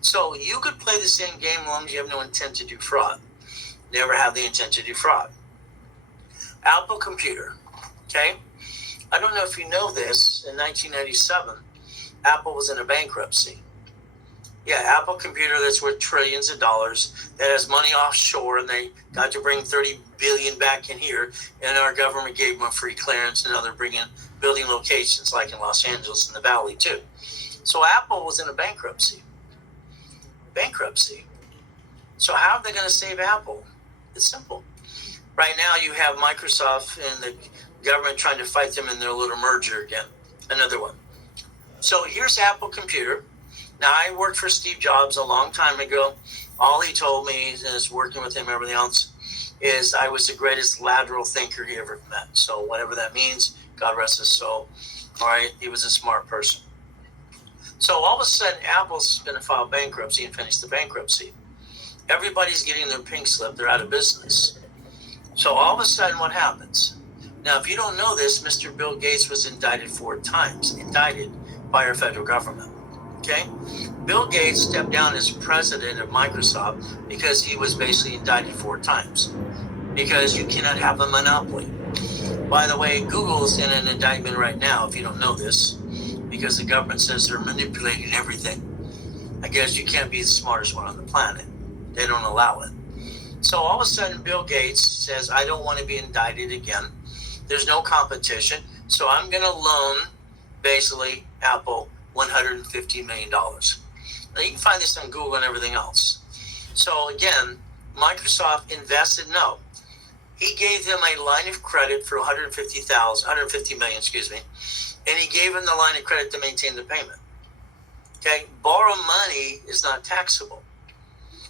So you could play the same game as long as you have no intent to do fraud. Never have the intent to do fraud. Apple Computer, okay? I don't know if you know this, in 1997, Apple was in a bankruptcy. Yeah, Apple Computer, that's worth trillions of dollars, that has money offshore, and they got to bring 30 billion back in here, and our government gave them a free clearance, and now they're building locations like in Los Angeles and the Valley too. So Apple was in a bankruptcy. So how are they going to save Apple? It's simple. Right now you have Microsoft and the government trying to fight them in their little merger again. Another one. So here's Apple Computer. Now, I worked for Steve Jobs a long time ago. All he told me is working with him, everything else, is I was the greatest lateral thinker he ever met. So whatever that means, God rest his soul. All right, he was a smart person. So all of a sudden, Apple's going to file bankruptcy and finish the bankruptcy. Everybody's getting their pink slip. They're out of business. So all of a sudden, what happens? Now, if you don't know this, Mr. Bill Gates was indicted 4 times, by our federal government. Okay? Bill Gates stepped down as president of Microsoft because he was basically indicted 4 times. Because you cannot have a monopoly. By the way, Google's in an indictment right now, if you don't know this, because the government says they're manipulating everything. I guess you can't be the smartest one on the planet. They don't allow it. So all of a sudden, Bill Gates says, I don't want to be indicted again. There's no competition. So I'm going to loan, basically, Apple $150 million. Now, you can find this on Google and everything else. So again, Microsoft invested, no. He gave them a line of credit for $150 million, and he gave them the line of credit to maintain the payment. Okay, borrow money is not taxable.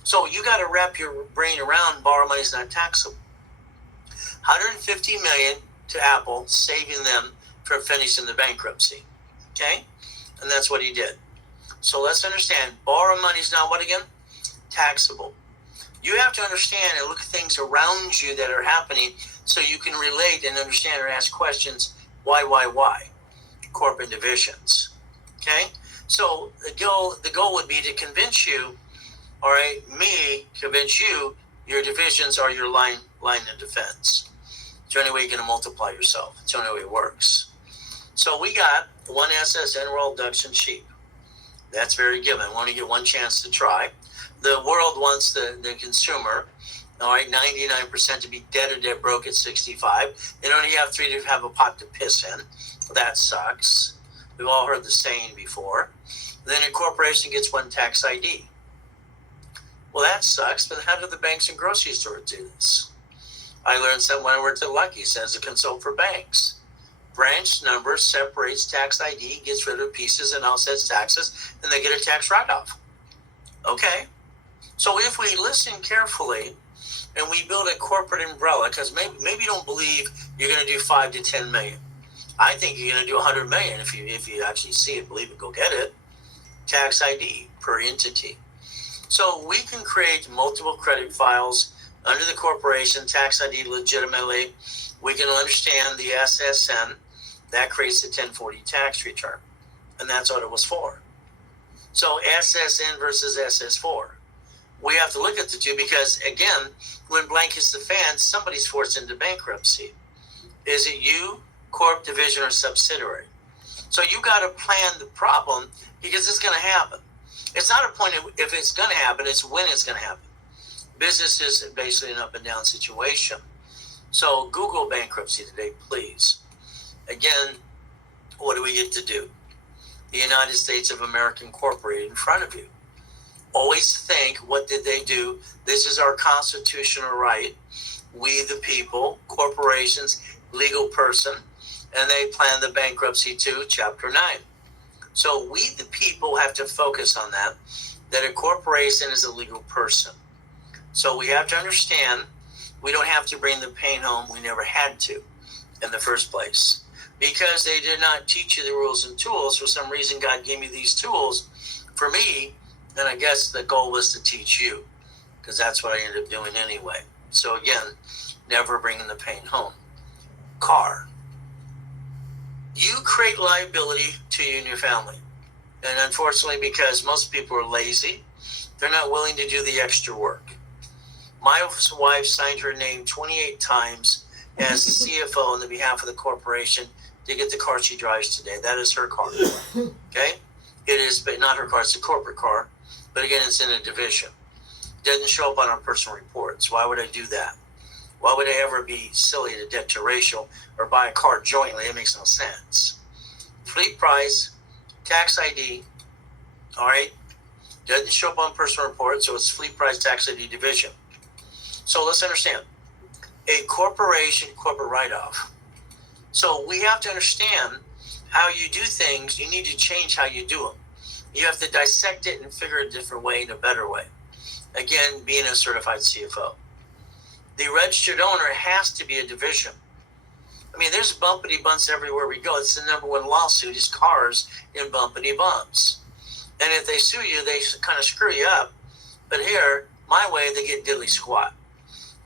So you got to wrap your brain around borrow money is not taxable. $150 million to Apple, saving them from finishing the bankruptcy. Okay, and that's what he did. So let's understand, borrow money is not what again? Taxable. You have to understand and look at things around you that are happening so you can relate and understand or ask questions. Why? Corporate divisions. Okay? So the goal would be to convince you, all right, convince you your divisions are your line of defense. It's the only way you're going to multiply yourself. It's the only way it works. So we got one SSN, we're all ducks and sheep. That's very given. We only get one chance to try. The world wants the consumer, all right, 99% to be dead or dead broke at 65. They only have 3 to have a pot to piss in. Well, that sucks. We've all heard the saying before. Then a corporation gets one tax ID. Well, that sucks, but how do the banks and grocery stores do this? I learned something when I worked at Lucky's as a consultant for banks. Branch number separates tax ID, gets rid of pieces and offsets taxes, and they get a tax write-off. Okay? So if we listen carefully and we build a corporate umbrella, because maybe you don't believe you're going to do 5 to 10 million. I think you're going to do 100 million if you actually see it, believe it, go get it. Tax ID per entity. So we can create multiple credit files under the corporation, tax ID legitimately. We can understand the SSN. That creates a 1040 tax return. And that's what it was for. So SSN versus SS4. We have to look at the two because, again, when blank hits the fan, somebody's forced into bankruptcy. Is it you, corp, division, or subsidiary? So you got to plan the problem because it's going to happen. It's not a point of if it's going to happen, it's when it's going to happen. Business is basically an up and down situation. So Google bankruptcy today, please. Again, what do we get to do? The United States of America Incorporated in front of you. Always think, what did they do? This is our constitutional right. We the people, corporations, legal person, and they plan the bankruptcy too, Chapter 9. So we the people have to focus on that a corporation is a legal person. So we have to understand we don't have to bring the pain home. We never had to in the first place. Because they did not teach you the rules and tools. For some reason, God gave me these tools. For me, then I guess the goal was to teach you. Because that's what I ended up doing anyway. So again, never bringing the pain home. Car. You create liability to you and your family. And unfortunately, because most people are lazy, they're not willing to do the extra work. My wife signed her name 28 times as the CFO on the behalf of the corporation to get the car she drives today. That is her car. Okay? It is, but not her car. It's a corporate car. But again, it's in a division. It doesn't show up on our personal reports. Why would I do that? Why would I ever be silly to debt to ratio or buy a car jointly? It makes no sense. Fleet price, tax ID, all right? Doesn't show up on personal reports, so it's fleet price, tax ID division. So let's understand. A corporation, corporate write-off. So we have to understand how you do things. You need to change how you do them. You have to dissect it and figure a different way, in a better way. Again, being a certified CFO. The registered owner has to be a division. I mean, there's bumpity bumps everywhere we go. It's the number one lawsuit is cars in bumpity bumps. And if they sue you, they kind of screw you up. But here, my way, they get diddly squat.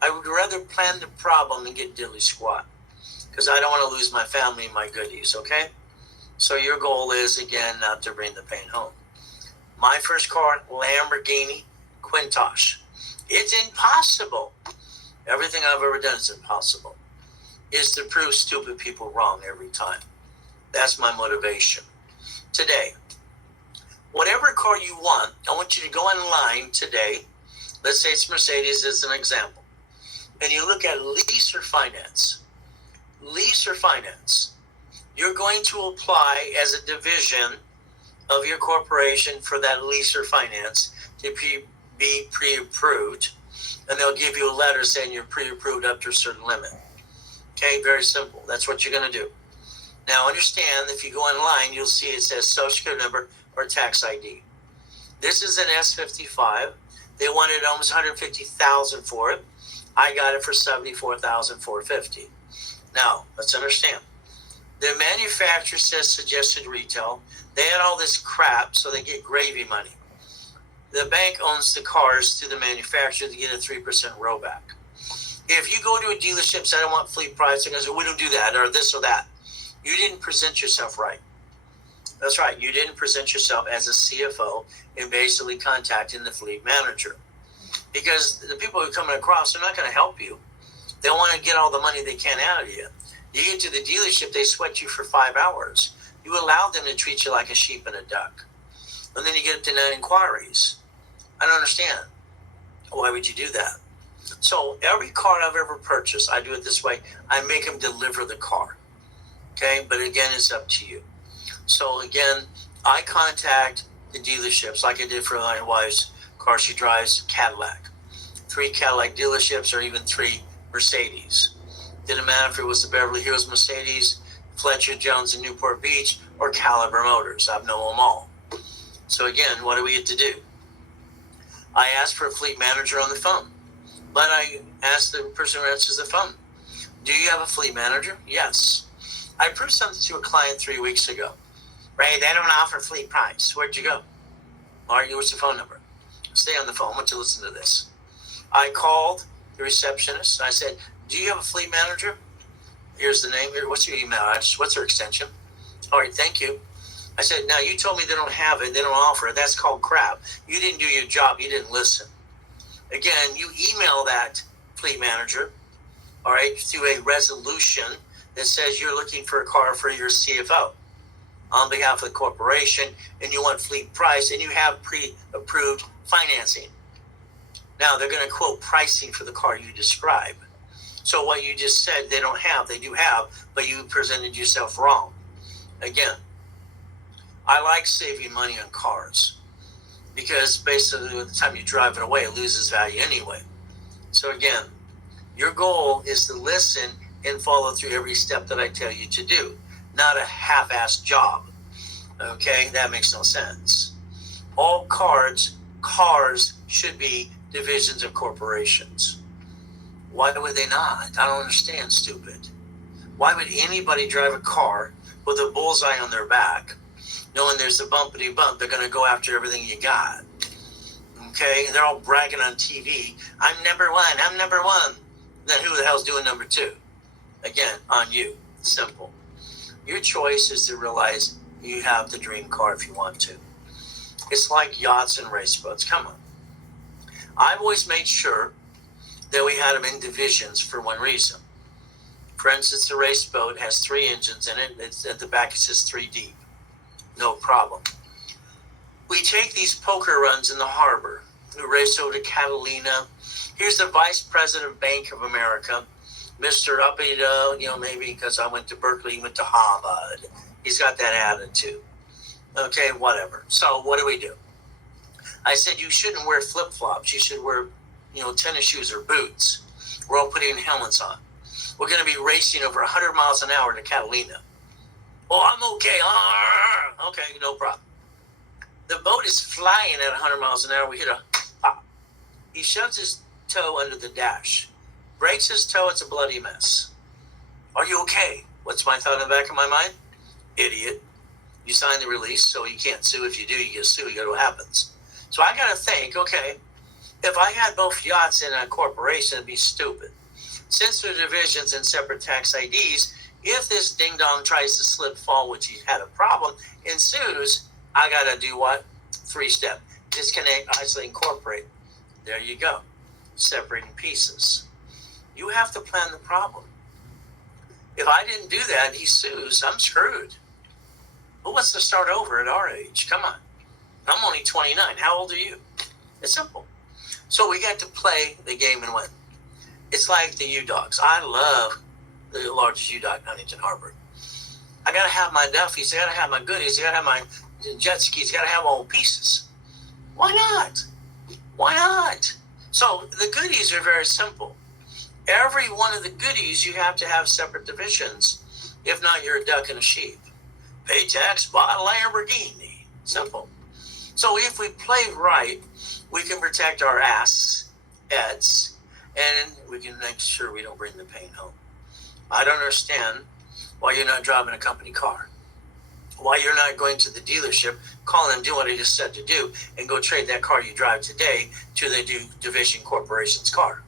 I would rather plan the problem than get diddly squat because I don't want to lose my family and my goodies, okay? So your goal is, again, not to bring the pain home. My first car, Lamborghini Countach. It's impossible. Everything I've ever done is impossible. Is to prove stupid people wrong every time. That's my motivation. Today, whatever car you want, I want you to go online today let's say it's Mercedes as an example, and you look at lease or finance, you're going to apply as a division of your corporation for that lease or finance to be pre-approved, and they'll give you a letter saying you're pre-approved up to a certain limit. Okay, very simple. That's what you're going to do. Now understand, if you go online, you'll see it says Social Security number or tax ID. This is an S55. They wanted almost $150,000 for it. I got it for $74,450. Now, let's understand. The manufacturer says suggested retail. They had all this crap, so they get gravy money. The bank owns the cars to the manufacturer to get a 3% rollback. If you go to a dealership and say, I don't want fleet price, they're going to say, we don't do that, or this or that. You didn't present yourself right. That's right. You didn't present yourself as a CFO and basically contacting the fleet manager. Because the people who are coming across are not going to help you. They want to get all the money they can out of you. You get to the dealership, they sweat you for 5 hours. You allow them to treat you like a sheep and a duck. And then you get up to 9 inquiries. I don't understand. Why would you do that? So every car I've ever purchased, I do it this way. I make them deliver the car. Okay? But again, it's up to you. So again, I contact the dealerships like I did for my wife's car. She drives Cadillac. 3 Cadillac dealerships or even 3 Mercedes. Didn't matter if it was the Beverly Hills Mercedes, Fletcher Jones in Newport Beach, or Caliber Motors. I've known them all. So again, what do we get to do? I asked for a fleet manager on the phone. But I asked the person who answers the phone, do you have a fleet manager? Yes. I proved something to a client 3 weeks ago. Ray, they don't offer fleet price. Where'd you go? All right, what's your phone number? Stay on the phone. I want you to listen to this. I called the receptionist. I said, do you have a fleet manager? Here's the name. What's your email address? What's her extension? All right, thank you. I said, now you told me they don't have it. They don't offer it. That's called crap. You didn't do your job. You didn't listen. Again, you email that fleet manager, all right, through a resolution that says you're looking for a car for your CFO on behalf of the corporation, and you want fleet price, and you have pre-approved financing. Now, they're going to quote pricing for the car you describe. So what you just said they don't have, they do have, but you presented yourself wrong. Again, I like saving money on cars because basically by the time you drive it away, it loses value anyway. So again, your goal is to listen and follow through every step that I tell you to do, not a half-assed job. Okay, that makes no sense. All cars should be divisions of corporations. Why would they not? I don't understand, stupid. Why would anybody drive a car with a bullseye on their back, knowing there's a bumpity bump, they're going to go after everything you got? Okay, and they're all bragging on TV. I'm number one. Then who the hell's doing number 2? Again, on you. Simple. Your choice is to realize you have the dream car if you want to. It's like yachts and race boats. Come on. I've always made sure that we had them in divisions for one reason. For instance, the race boat has 3 engines in it. It's at the back, it says 3 deep. No problem. We take these poker runs in the harbor. We race over to Catalina. Here's the vice president of Bank of America, Mr. Uppy, maybe because I went to Berkeley, he went to Harvard. He's got that attitude. Okay, whatever. So what do? I said, you shouldn't wear flip-flops. You should wear, tennis shoes or boots. We're all putting helmets on. We're going to be racing over 100 miles an hour to Catalina. Oh, I'm okay. Okay, no problem. The boat is flying at 100 miles an hour. We hit a pop. He shoves his toe under the dash. Breaks his toe. It's a bloody mess. Are you okay? What's my thought in the back of my mind? Idiot. You signed the release, so you can't sue. If you do, you get sued. You go to what happens. So I got to think, okay, if I had both yachts in a corporation, it'd be stupid. Since they're divisions and separate tax IDs, if this ding-dong tries to slip, fall, which he had a problem, and sues, I got to do what? 3-step. Disconnect, isolate, incorporate. There you go. Separating pieces. You have to plan the problem. If I didn't do that, he sues, I'm screwed. Who wants to start over at our age? Come on. I'm only 29. How old are you? It's simple. So we got to play the game and win. It's like the U-Dogs. I love the largest U-Dog in Huntington Harbor. I got to have my Duffies. I got to have my goodies. I got to have my jet skis. I got to have all pieces. Why not? Why not? So the goodies are very simple. Every one of the goodies, you have to have separate divisions. If not, you're a duck and a sheep. Pay tax, buy a Lamborghini. Simple. So if we play right, we can protect our assets, and we can make sure we don't bring the pain home. I don't understand why you're not driving a company car. Why you're not going to the dealership, calling them, do what I just said to do, and go trade that car you drive today to the Division Corporation's car.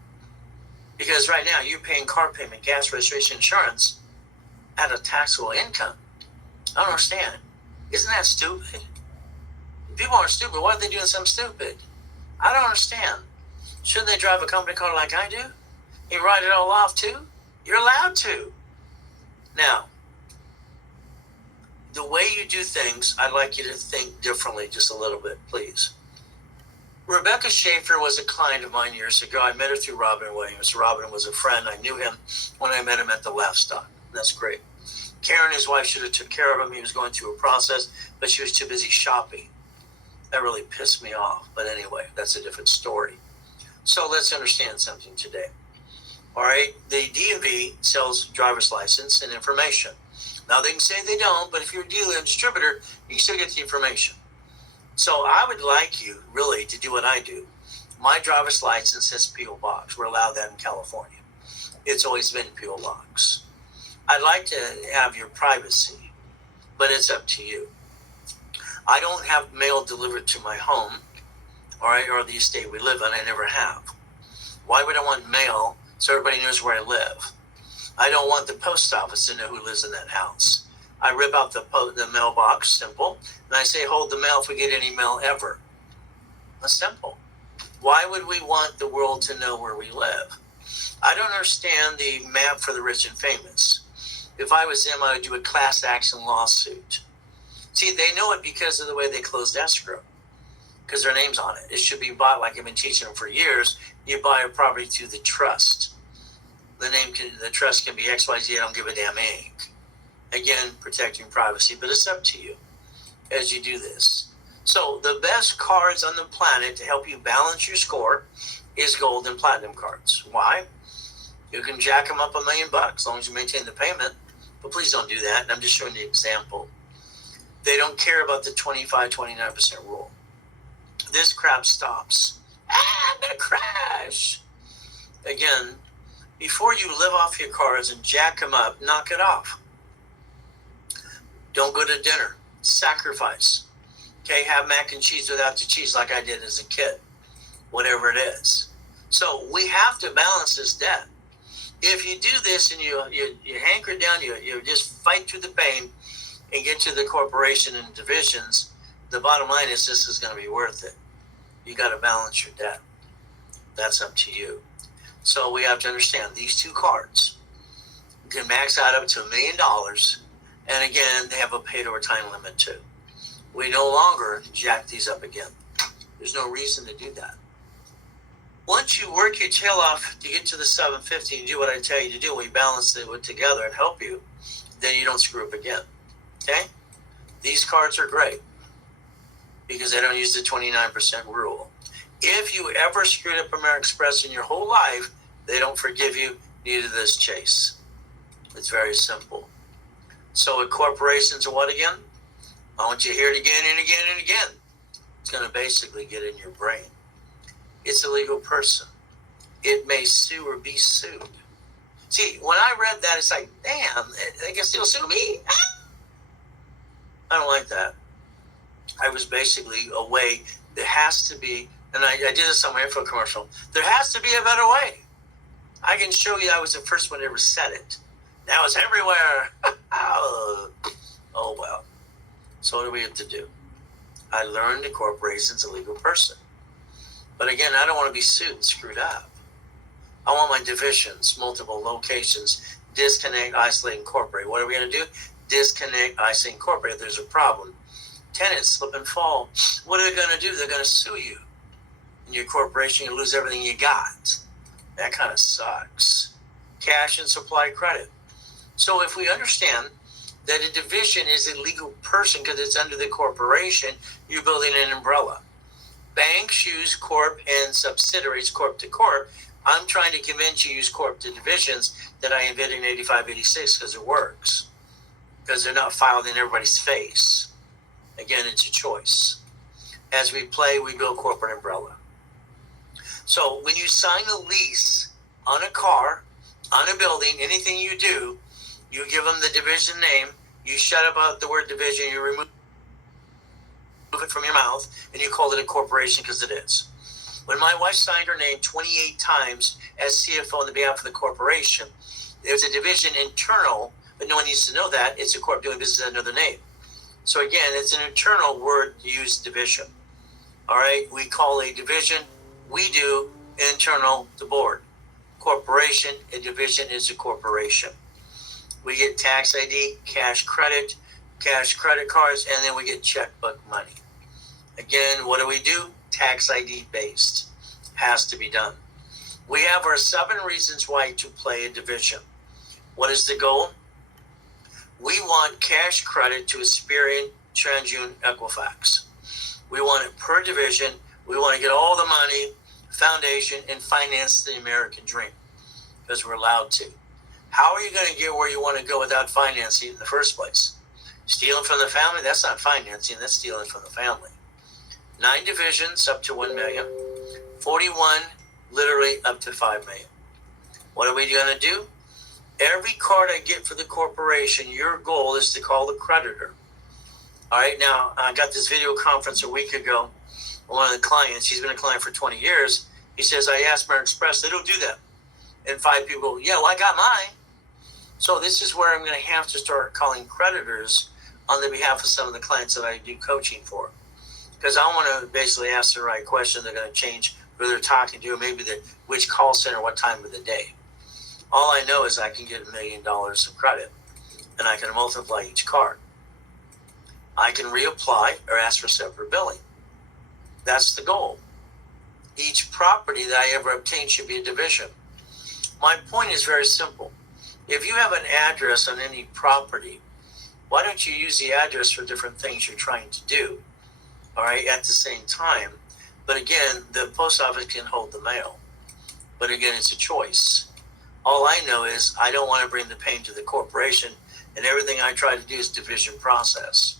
Because right now you're paying car payment, gas, registration, insurance at a taxable income. I don't understand. Isn't that stupid? If people aren't stupid, why are they doing something stupid? I don't understand. Shouldn't they drive a company car like I do? You write it all off too? You're allowed to. Now, the way you do things, I'd like you to think differently just a little bit, please. Rebecca Schaefer was a client of mine years ago. I met her through Robin Williams. Robin was a friend. I knew him when I met him at the Laugh Stock. That's great. Karen, his wife, should have took care of him. He was going through a process, but she was too busy shopping. That really pissed me off. But anyway, that's a different story. So let's understand something today. All right, the DMV sells driver's license and information. Now, they can say they don't, but if you're a dealer and distributor, you can still get the information. So I would like you, really, to do what I do. My driver's license says P.O. Box. We're allowed that in California. It's always been P.O. Box. I'd like to have your privacy, but it's up to you. I don't have mail delivered to my home, all right, or the estate we live in. I never have. Why would I want mail so everybody knows where I live? I don't want the post office to know who lives in that house. I rip out the mailbox, simple, and I say, hold the mail if we get any mail ever. That's simple. Why would we want the world to know where we live? I don't understand the map for the rich and famous. If I was them, I would do a class action lawsuit. See, they know it because of the way they closed escrow, because their name's on it. It should be bought, like I've been teaching them for years. You buy a property through the trust. The trust can be XYZ. I don't give a damn egg. Again, protecting privacy, but it's up to you as you do this. So the best cards on the planet to help you balance your score is gold and platinum cards. Why? You can jack them up $1 million as long as you maintain the payment, but please don't do that. And I'm just showing the example. They don't care about the 25-29% rule. This crap stops. I'm gonna crash. Again, before you live off your cars and jack them up, knock it off. Don't go to dinner. Sacrifice. Okay, have mac and cheese without the cheese like I did as a kid. Whatever it is. So we have to balance this debt. If you do this and you hanker down, you just fight through the pain and get to the corporation and divisions, the bottom line is this is going to be worth it. You got to balance your debt. That's up to you. So we have to understand these two cards can max out up to $1 million. And again, they have a paid overtime limit too. We no longer jack these up again. There's no reason to do that. Once you work your tail off to get to the 750 and do what I tell you to do, we balance it together and help you, then you don't screw up again. Okay? These cards are great because they don't use the 29% rule. If you ever screwed up American Express in your whole life, they don't forgive you, neither does Chase. It's very simple. So with corporations and what again? I want you to hear it again and again and again. It's going to basically get in your brain. It's a legal person. It may sue or be sued. See, when I read that, it's like, damn, they can still sue me? I don't like that. I was basically a way, there has to be, and I did this on my info commercial, there has to be a better way. I can show you I was the first one to ever said it. Now it's everywhere. Oh, well. So what do we have to do? I learned the corporation's a legal person. But again, I don't want to be sued and screwed up. I want my divisions, multiple locations, disconnect, isolate, incorporate. What are we going to do? Disconnect, isolate, incorporate. If there's a problem, tenants slip and fall. What are they going to do? They're going to sue you. in your corporation, you lose everything you got. That kind of sucks. Cash and supply credit. So if we understand that a division is a legal person because it's under the corporation, you're building an umbrella. Banks use corp and subsidiaries, corp to corp. I'm trying to convince you use corp to divisions that I invented in 85, 86 because it works. Because they're not filed in everybody's face. Again, it's a choice. As we play, we build corporate umbrella. So when you sign a lease on a car, on a building, anything you do, you give them the division name, you shut about the word division, you remove it from your mouth, and you call it a corporation because it is. When my wife signed her name 28 times as CFO on the behalf of the corporation, there's a division internal, but no one needs to know that. It's a corp doing business under the name. So again, it's an internal word used, division. All right, we call a division, we do internal to board. Corporation, a division is a corporation. We get tax ID, cash credit cards, and then we get checkbook money. Again, what do? Tax ID based. Has to be done. We have our 7 reasons why to play a division. What is the goal? We want cash credit to Experian, TransUnion, Equifax. We want it per division. We want to get all the money, foundation, and finance the American dream because we're allowed to. How are you going to get where you want to go without financing in the first place? Stealing from the family? That's not financing. That's stealing from the family. 9 divisions up to 1 million. 41 literally up to 5 million. What are we going to do? Every card I get for the corporation, your goal is to call the creditor. All right, now I got this video conference a week ago. One of the clients, he's been a client for 20 years. He says, I asked American Express, they don't do that. And 5 people, yeah, well, I got mine. So this is where I'm going to have to start calling creditors on the behalf of some of the clients that I do coaching for. Because I want to basically ask the right question. They're going to change who they're talking to, maybe which call center, what time of the day. All I know is I can get $1 million of credit, and I can multiply each card. I can reapply or ask for separate billing. That's the goal. Each property that I ever obtain should be a division. My point is very simple. If you have an address on any property, why don't you use the address for different things you're trying to do, all right, at the same time? But again, the post office can hold the mail. But again, it's a choice. All I know is I don't want to bring the pain to the corporation, and everything I try to do is division process.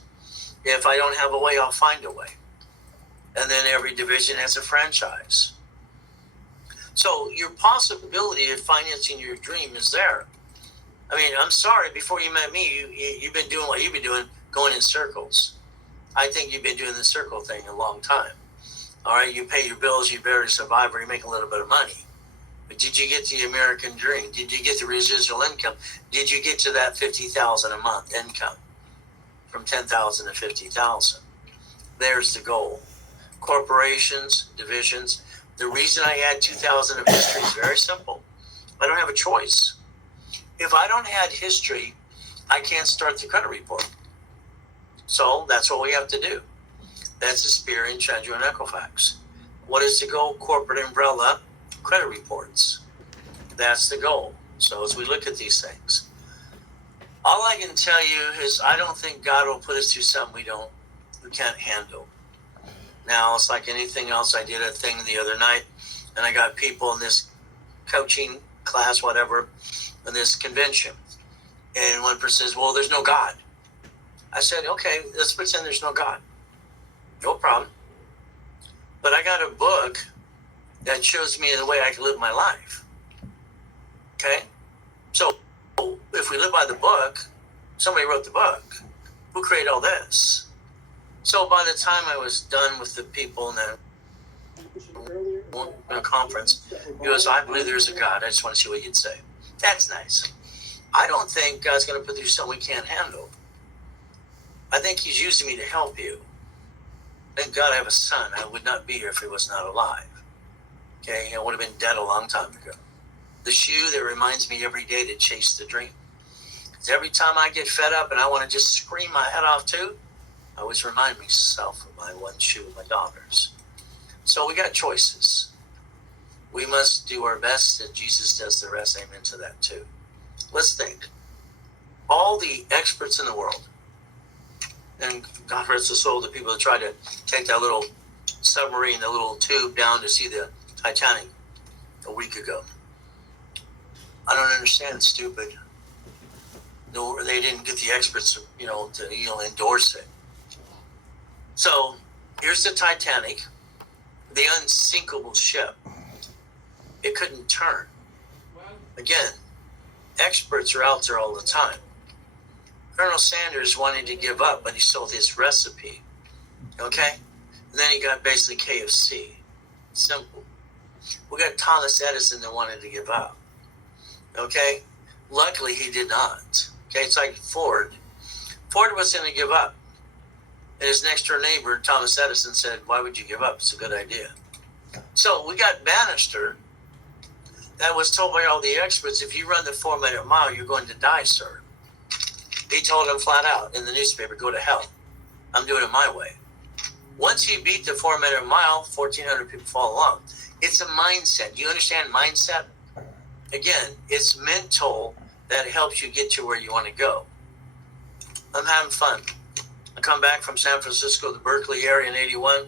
If I don't have a way, I'll find a way. And then every division has a franchise. So your possibility of financing your dream is there. I mean, I'm sorry, before you met me, you've been doing what you've been doing, going in circles. I think you've been doing the circle thing a long time. All right, you pay your bills, you barely survive, or you make a little bit of money. But did you get to the American dream? Did you get the residual income? Did you get to that $50,000 a month income from $10,000 to $50,000? There's the goal. Corporations, divisions. The reason I add 2,000 of history is very simple. I don't have a choice. If I don't have history, I can't start the credit report. So that's what we have to do. That's Experian, TransUnion, and Equifax. What is the goal? Corporate umbrella, credit reports. That's the goal. So as we look at these things, all I can tell you is I don't think God will put us through something we can't handle. Now, it's like anything else. I did a thing the other night, and I got people in this coaching class, whatever, in this convention. And one person says, well, there's no God. I said, okay, let's pretend there's no God. No problem. But I got a book that shows me the way I can live my life. Okay? So if we live by the book, somebody wrote the book. Who created all this? So by the time I was done with the people in the conference, he goes, I believe there's a God. I just want to see what you'd say. That's nice. I don't think God's going to put you something we can't handle. I think he's using me to help you. Thank God I have a son. I would not be here if he was not alive. Okay, I would have been dead a long time ago. The shoe that reminds me every day to chase the dream. Because every time I get fed up and I want to just scream my head off too, I always remind myself of my one shoe, my daughter's. So we got choices. We must do our best, and Jesus does the rest. Amen to that too. Let's think. All the experts in the world, and God rest the soul, the people that tried to take that little submarine, the little tube down to see the Titanic a week ago. I don't understand, stupid. No, they didn't get the experts, to endorse it. So here's the Titanic, the unsinkable ship. It couldn't turn. Again, experts are out there all the time. Colonel Sanders wanted to give up, but he sold his recipe. Okay? And then he got basically KFC. Simple. We got Thomas Edison that wanted to give up. Okay? Luckily, he did not. Okay? It's like Ford. Ford was going to give up. And his next door neighbor, Thomas Edison, said, "Why would you give up? It's a good idea." So we got Bannister that was told by all the experts, if you run the 4-minute mile, you're going to die, sir. He told him flat out in the newspaper, go to hell. I'm doing it my way. Once he beat the 4-minute mile, 1,400 people follow along. It's a mindset. Do you understand mindset? Again, it's mental that helps you get to where you want to go. I'm having fun. I come back from San Francisco, the Berkeley area in 81.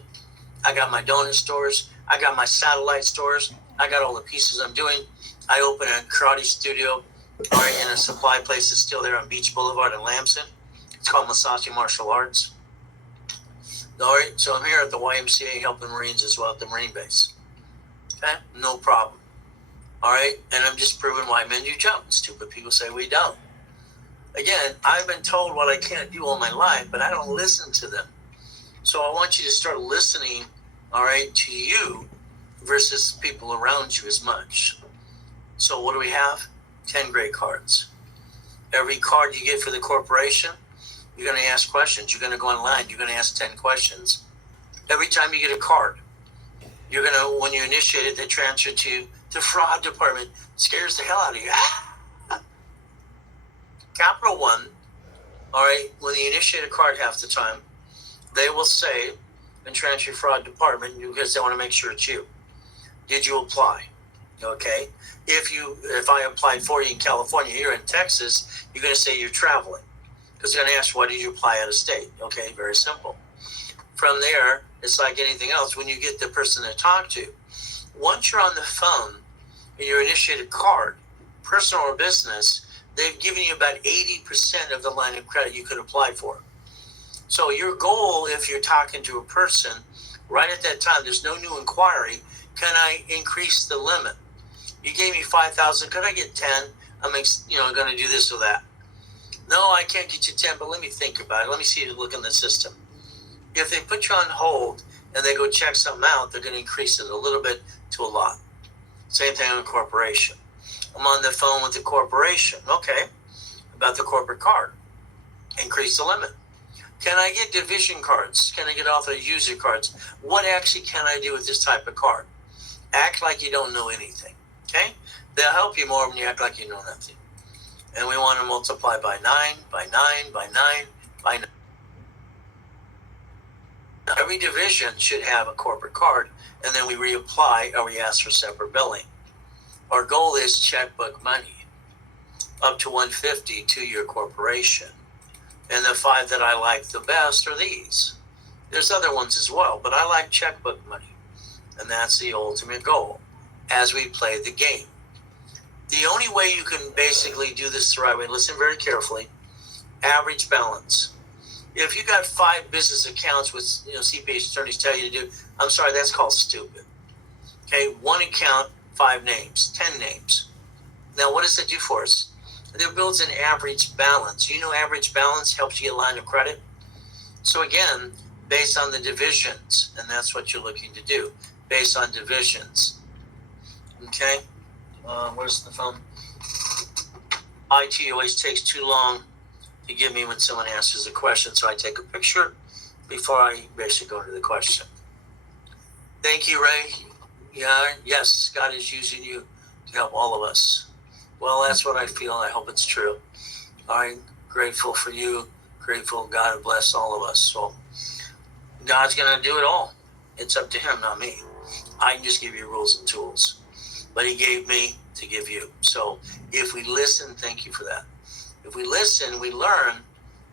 I got my donut stores. I got my satellite stores. I got all the pieces I'm doing. I opened a karate studio in a supply place that's still there on Beach Boulevard in Lamson. It's called Masashi Martial Arts. All right, so I'm here at the YMCA helping Marines as well at the Marine base. Okay, no problem. All right, and I'm just proving why men do jump. Stupid people say we don't. Again, I've been told what I can't do all my life, but I don't listen to them. So I want you to start listening, all right, to you versus people around you as much. So what do we have? 10 great cards. Every card you get for the corporation, you're going to ask questions. You're going to go online. You're going to ask 10 questions. Every time you get a card, you're going to, when you initiate it, they transfer to the fraud department. It scares the hell out of you. Capital One, all right, when you initiate a card half the time, they will say, and transfer fraud department, because they want to make sure it's you. Did you apply? Okay. If I applied for you in California, here in Texas, you're going to say you're traveling. Because they're going to ask, why did you apply out of state? Okay, very simple. From there, it's like anything else. When you get the person to talk to, once you're on the phone and you initiate a card, personal or business, they've given you about 80% of the line of credit you could apply for. So your goal, if you're talking to a person, right at that time, there's no new inquiry, can I increase the limit? You gave me 5,000, could I get 10? I'm going to do this or that. No, I can't get you 10, but let me think about it. Let me see you look in the system. If they put you on hold and they go check something out, they're going to increase it a little bit to a lot. Same thing with a corporation. I'm on the phone with the corporation. Okay, about the corporate card. Increase the limit. Can I get division cards? Can I get authorized user cards? What actually can I do with this type of card? Act like you don't know anything. Okay? They'll help you more when you act like you know nothing. And we want to multiply by 9, by 9, by 9, by 9. Every division should have a corporate card, and then we reapply or we ask for separate billing. Our goal is checkbook money, up to $150 to your corporation. And the 5 that I like the best are these. There's other ones as well, but I like checkbook money. And that's the ultimate goal as we play the game. The only way you can basically do this the right way, listen very carefully, average balance. If you got 5 business accounts with CPA attorneys tell you to do, I'm sorry, that's called stupid. Okay, 1 account, 5 names, 10 names. Now, what does that do for us? It builds an average balance. You know, average balance helps you get a line of credit. So again, based on the divisions, and that's what you're looking to do, based on divisions. Okay, where's the phone? IT always takes too long to give me when someone answers a question, so I take a picture before I basically go into the question. Thank you, Ray. Yeah, yes, God is using you to help all of us. Well, that's what I feel. I hope it's true. All right, grateful for you. Grateful God bless all of us. So God's going to do it all. It's up to him, not me. I can just give you rules and tools. But he gave me to give you. So if we listen, thank you for that. If we listen, we learn,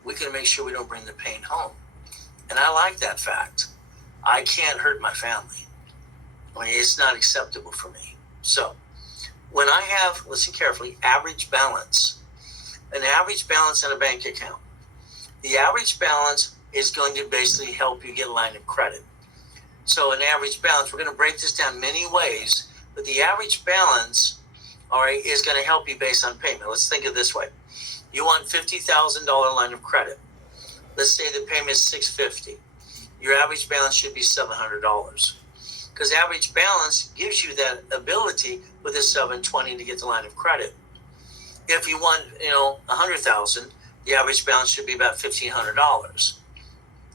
we can make sure we don't bring the pain home. And I like that fact. I can't hurt my family. I mean, it's not acceptable for me. So when I have, listen carefully, average balance, an average balance in a bank account, the average balance is going to basically help you get a line of credit. So an average balance, we're going to break this down many ways, but the average balance, all right, is going to help you based on payment. Let's think of it this way. You want $50,000 line of credit. Let's say the payment is $650. Your average balance should be $700. Because average balance gives you that ability with a $720 to get the line of credit. If you want, $100,000, the average balance should be about $1,500.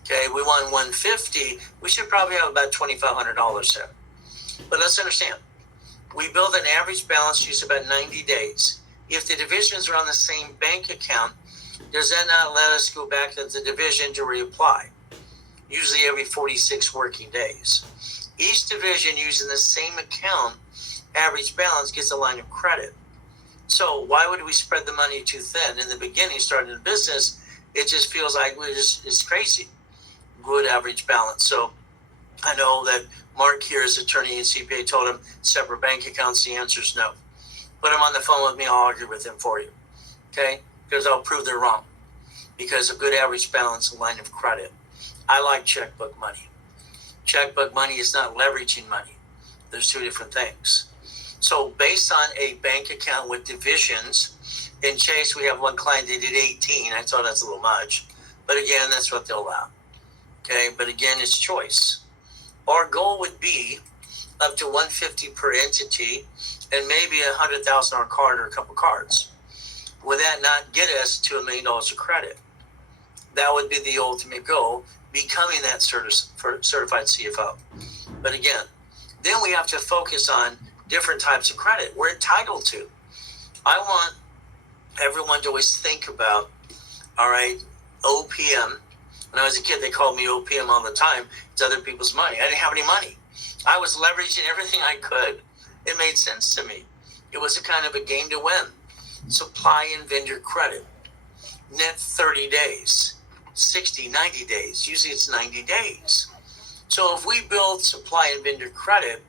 Okay, we want $150, we should probably have about $2,500 there. But let's understand, we build an average balance use about 90 days. If the divisions are on the same bank account, does that not let us go back to the division to reapply? Usually every 46 working days. Each division using the same account, average balance gets a line of credit. So why would we spread the money too thin? In the beginning, starting a business, it just feels like it's crazy. Good average balance. So I know that Mark here, as attorney and CPA, told him separate bank accounts. The answer is no. Put him on the phone with me. I'll argue with him for you. Okay? Because I'll prove they're wrong. Because a good average balance, a line of credit. I like checkbook money. Checkbook money is not leveraging money. There's two different things. So based on a bank account with divisions, in Chase, we have one client that did 18. I thought that's a little much. But again, that's what they'll allow. Okay, but again, it's choice. Our goal would be up to $150 per entity and maybe $100,000 on a card or a couple cards. Would that not get us to $1 million of credit? That would be the ultimate goal, becoming that certified CFO. But again, then we have to focus on different types of credit we're entitled to. I want everyone to always think about, all right, OPM. When I was a kid, they called me OPM all the time. It's other people's money. I didn't have any money. I was leveraging everything I could. It made sense to me. It was a kind of a game to win. Supply and vendor credit. Net 30 days, 60, 90 days. Usually it's 90 days. So if we build supply and vendor credit,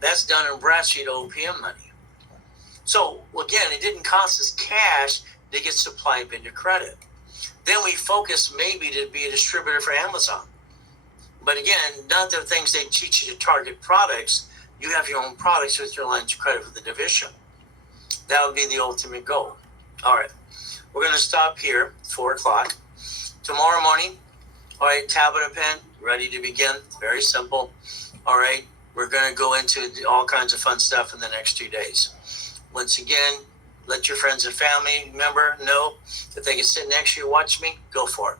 that's done in Bradstreet OPM money. So again, it didn't cost us cash to get supply and vendor credit. Then we focus maybe to be a distributor for Amazon. But again, not the things they teach you to target products. You have your own products with your lines of credit for the division. That would be the ultimate goal. All right. We're going to stop here, 4 o'clock. Tomorrow morning, all right, tablet and pen, ready to begin. Very simple. All right. We're going to go into all kinds of fun stuff in the next 2 days. Once again, let your friends and family member know if they can sit next to you, watch me, go for it.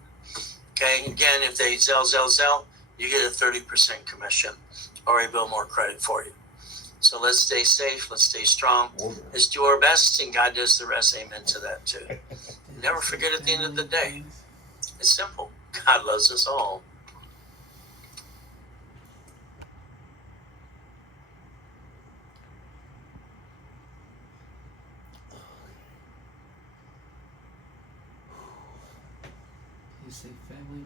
Okay, again, if they Zelle, you get a 30% commission or I build more credit for you. So let's stay safe, let's stay strong, let's do our best, and God does the rest. Amen to that too. Never forget at the end of the day, it's simple. God loves us all. You say family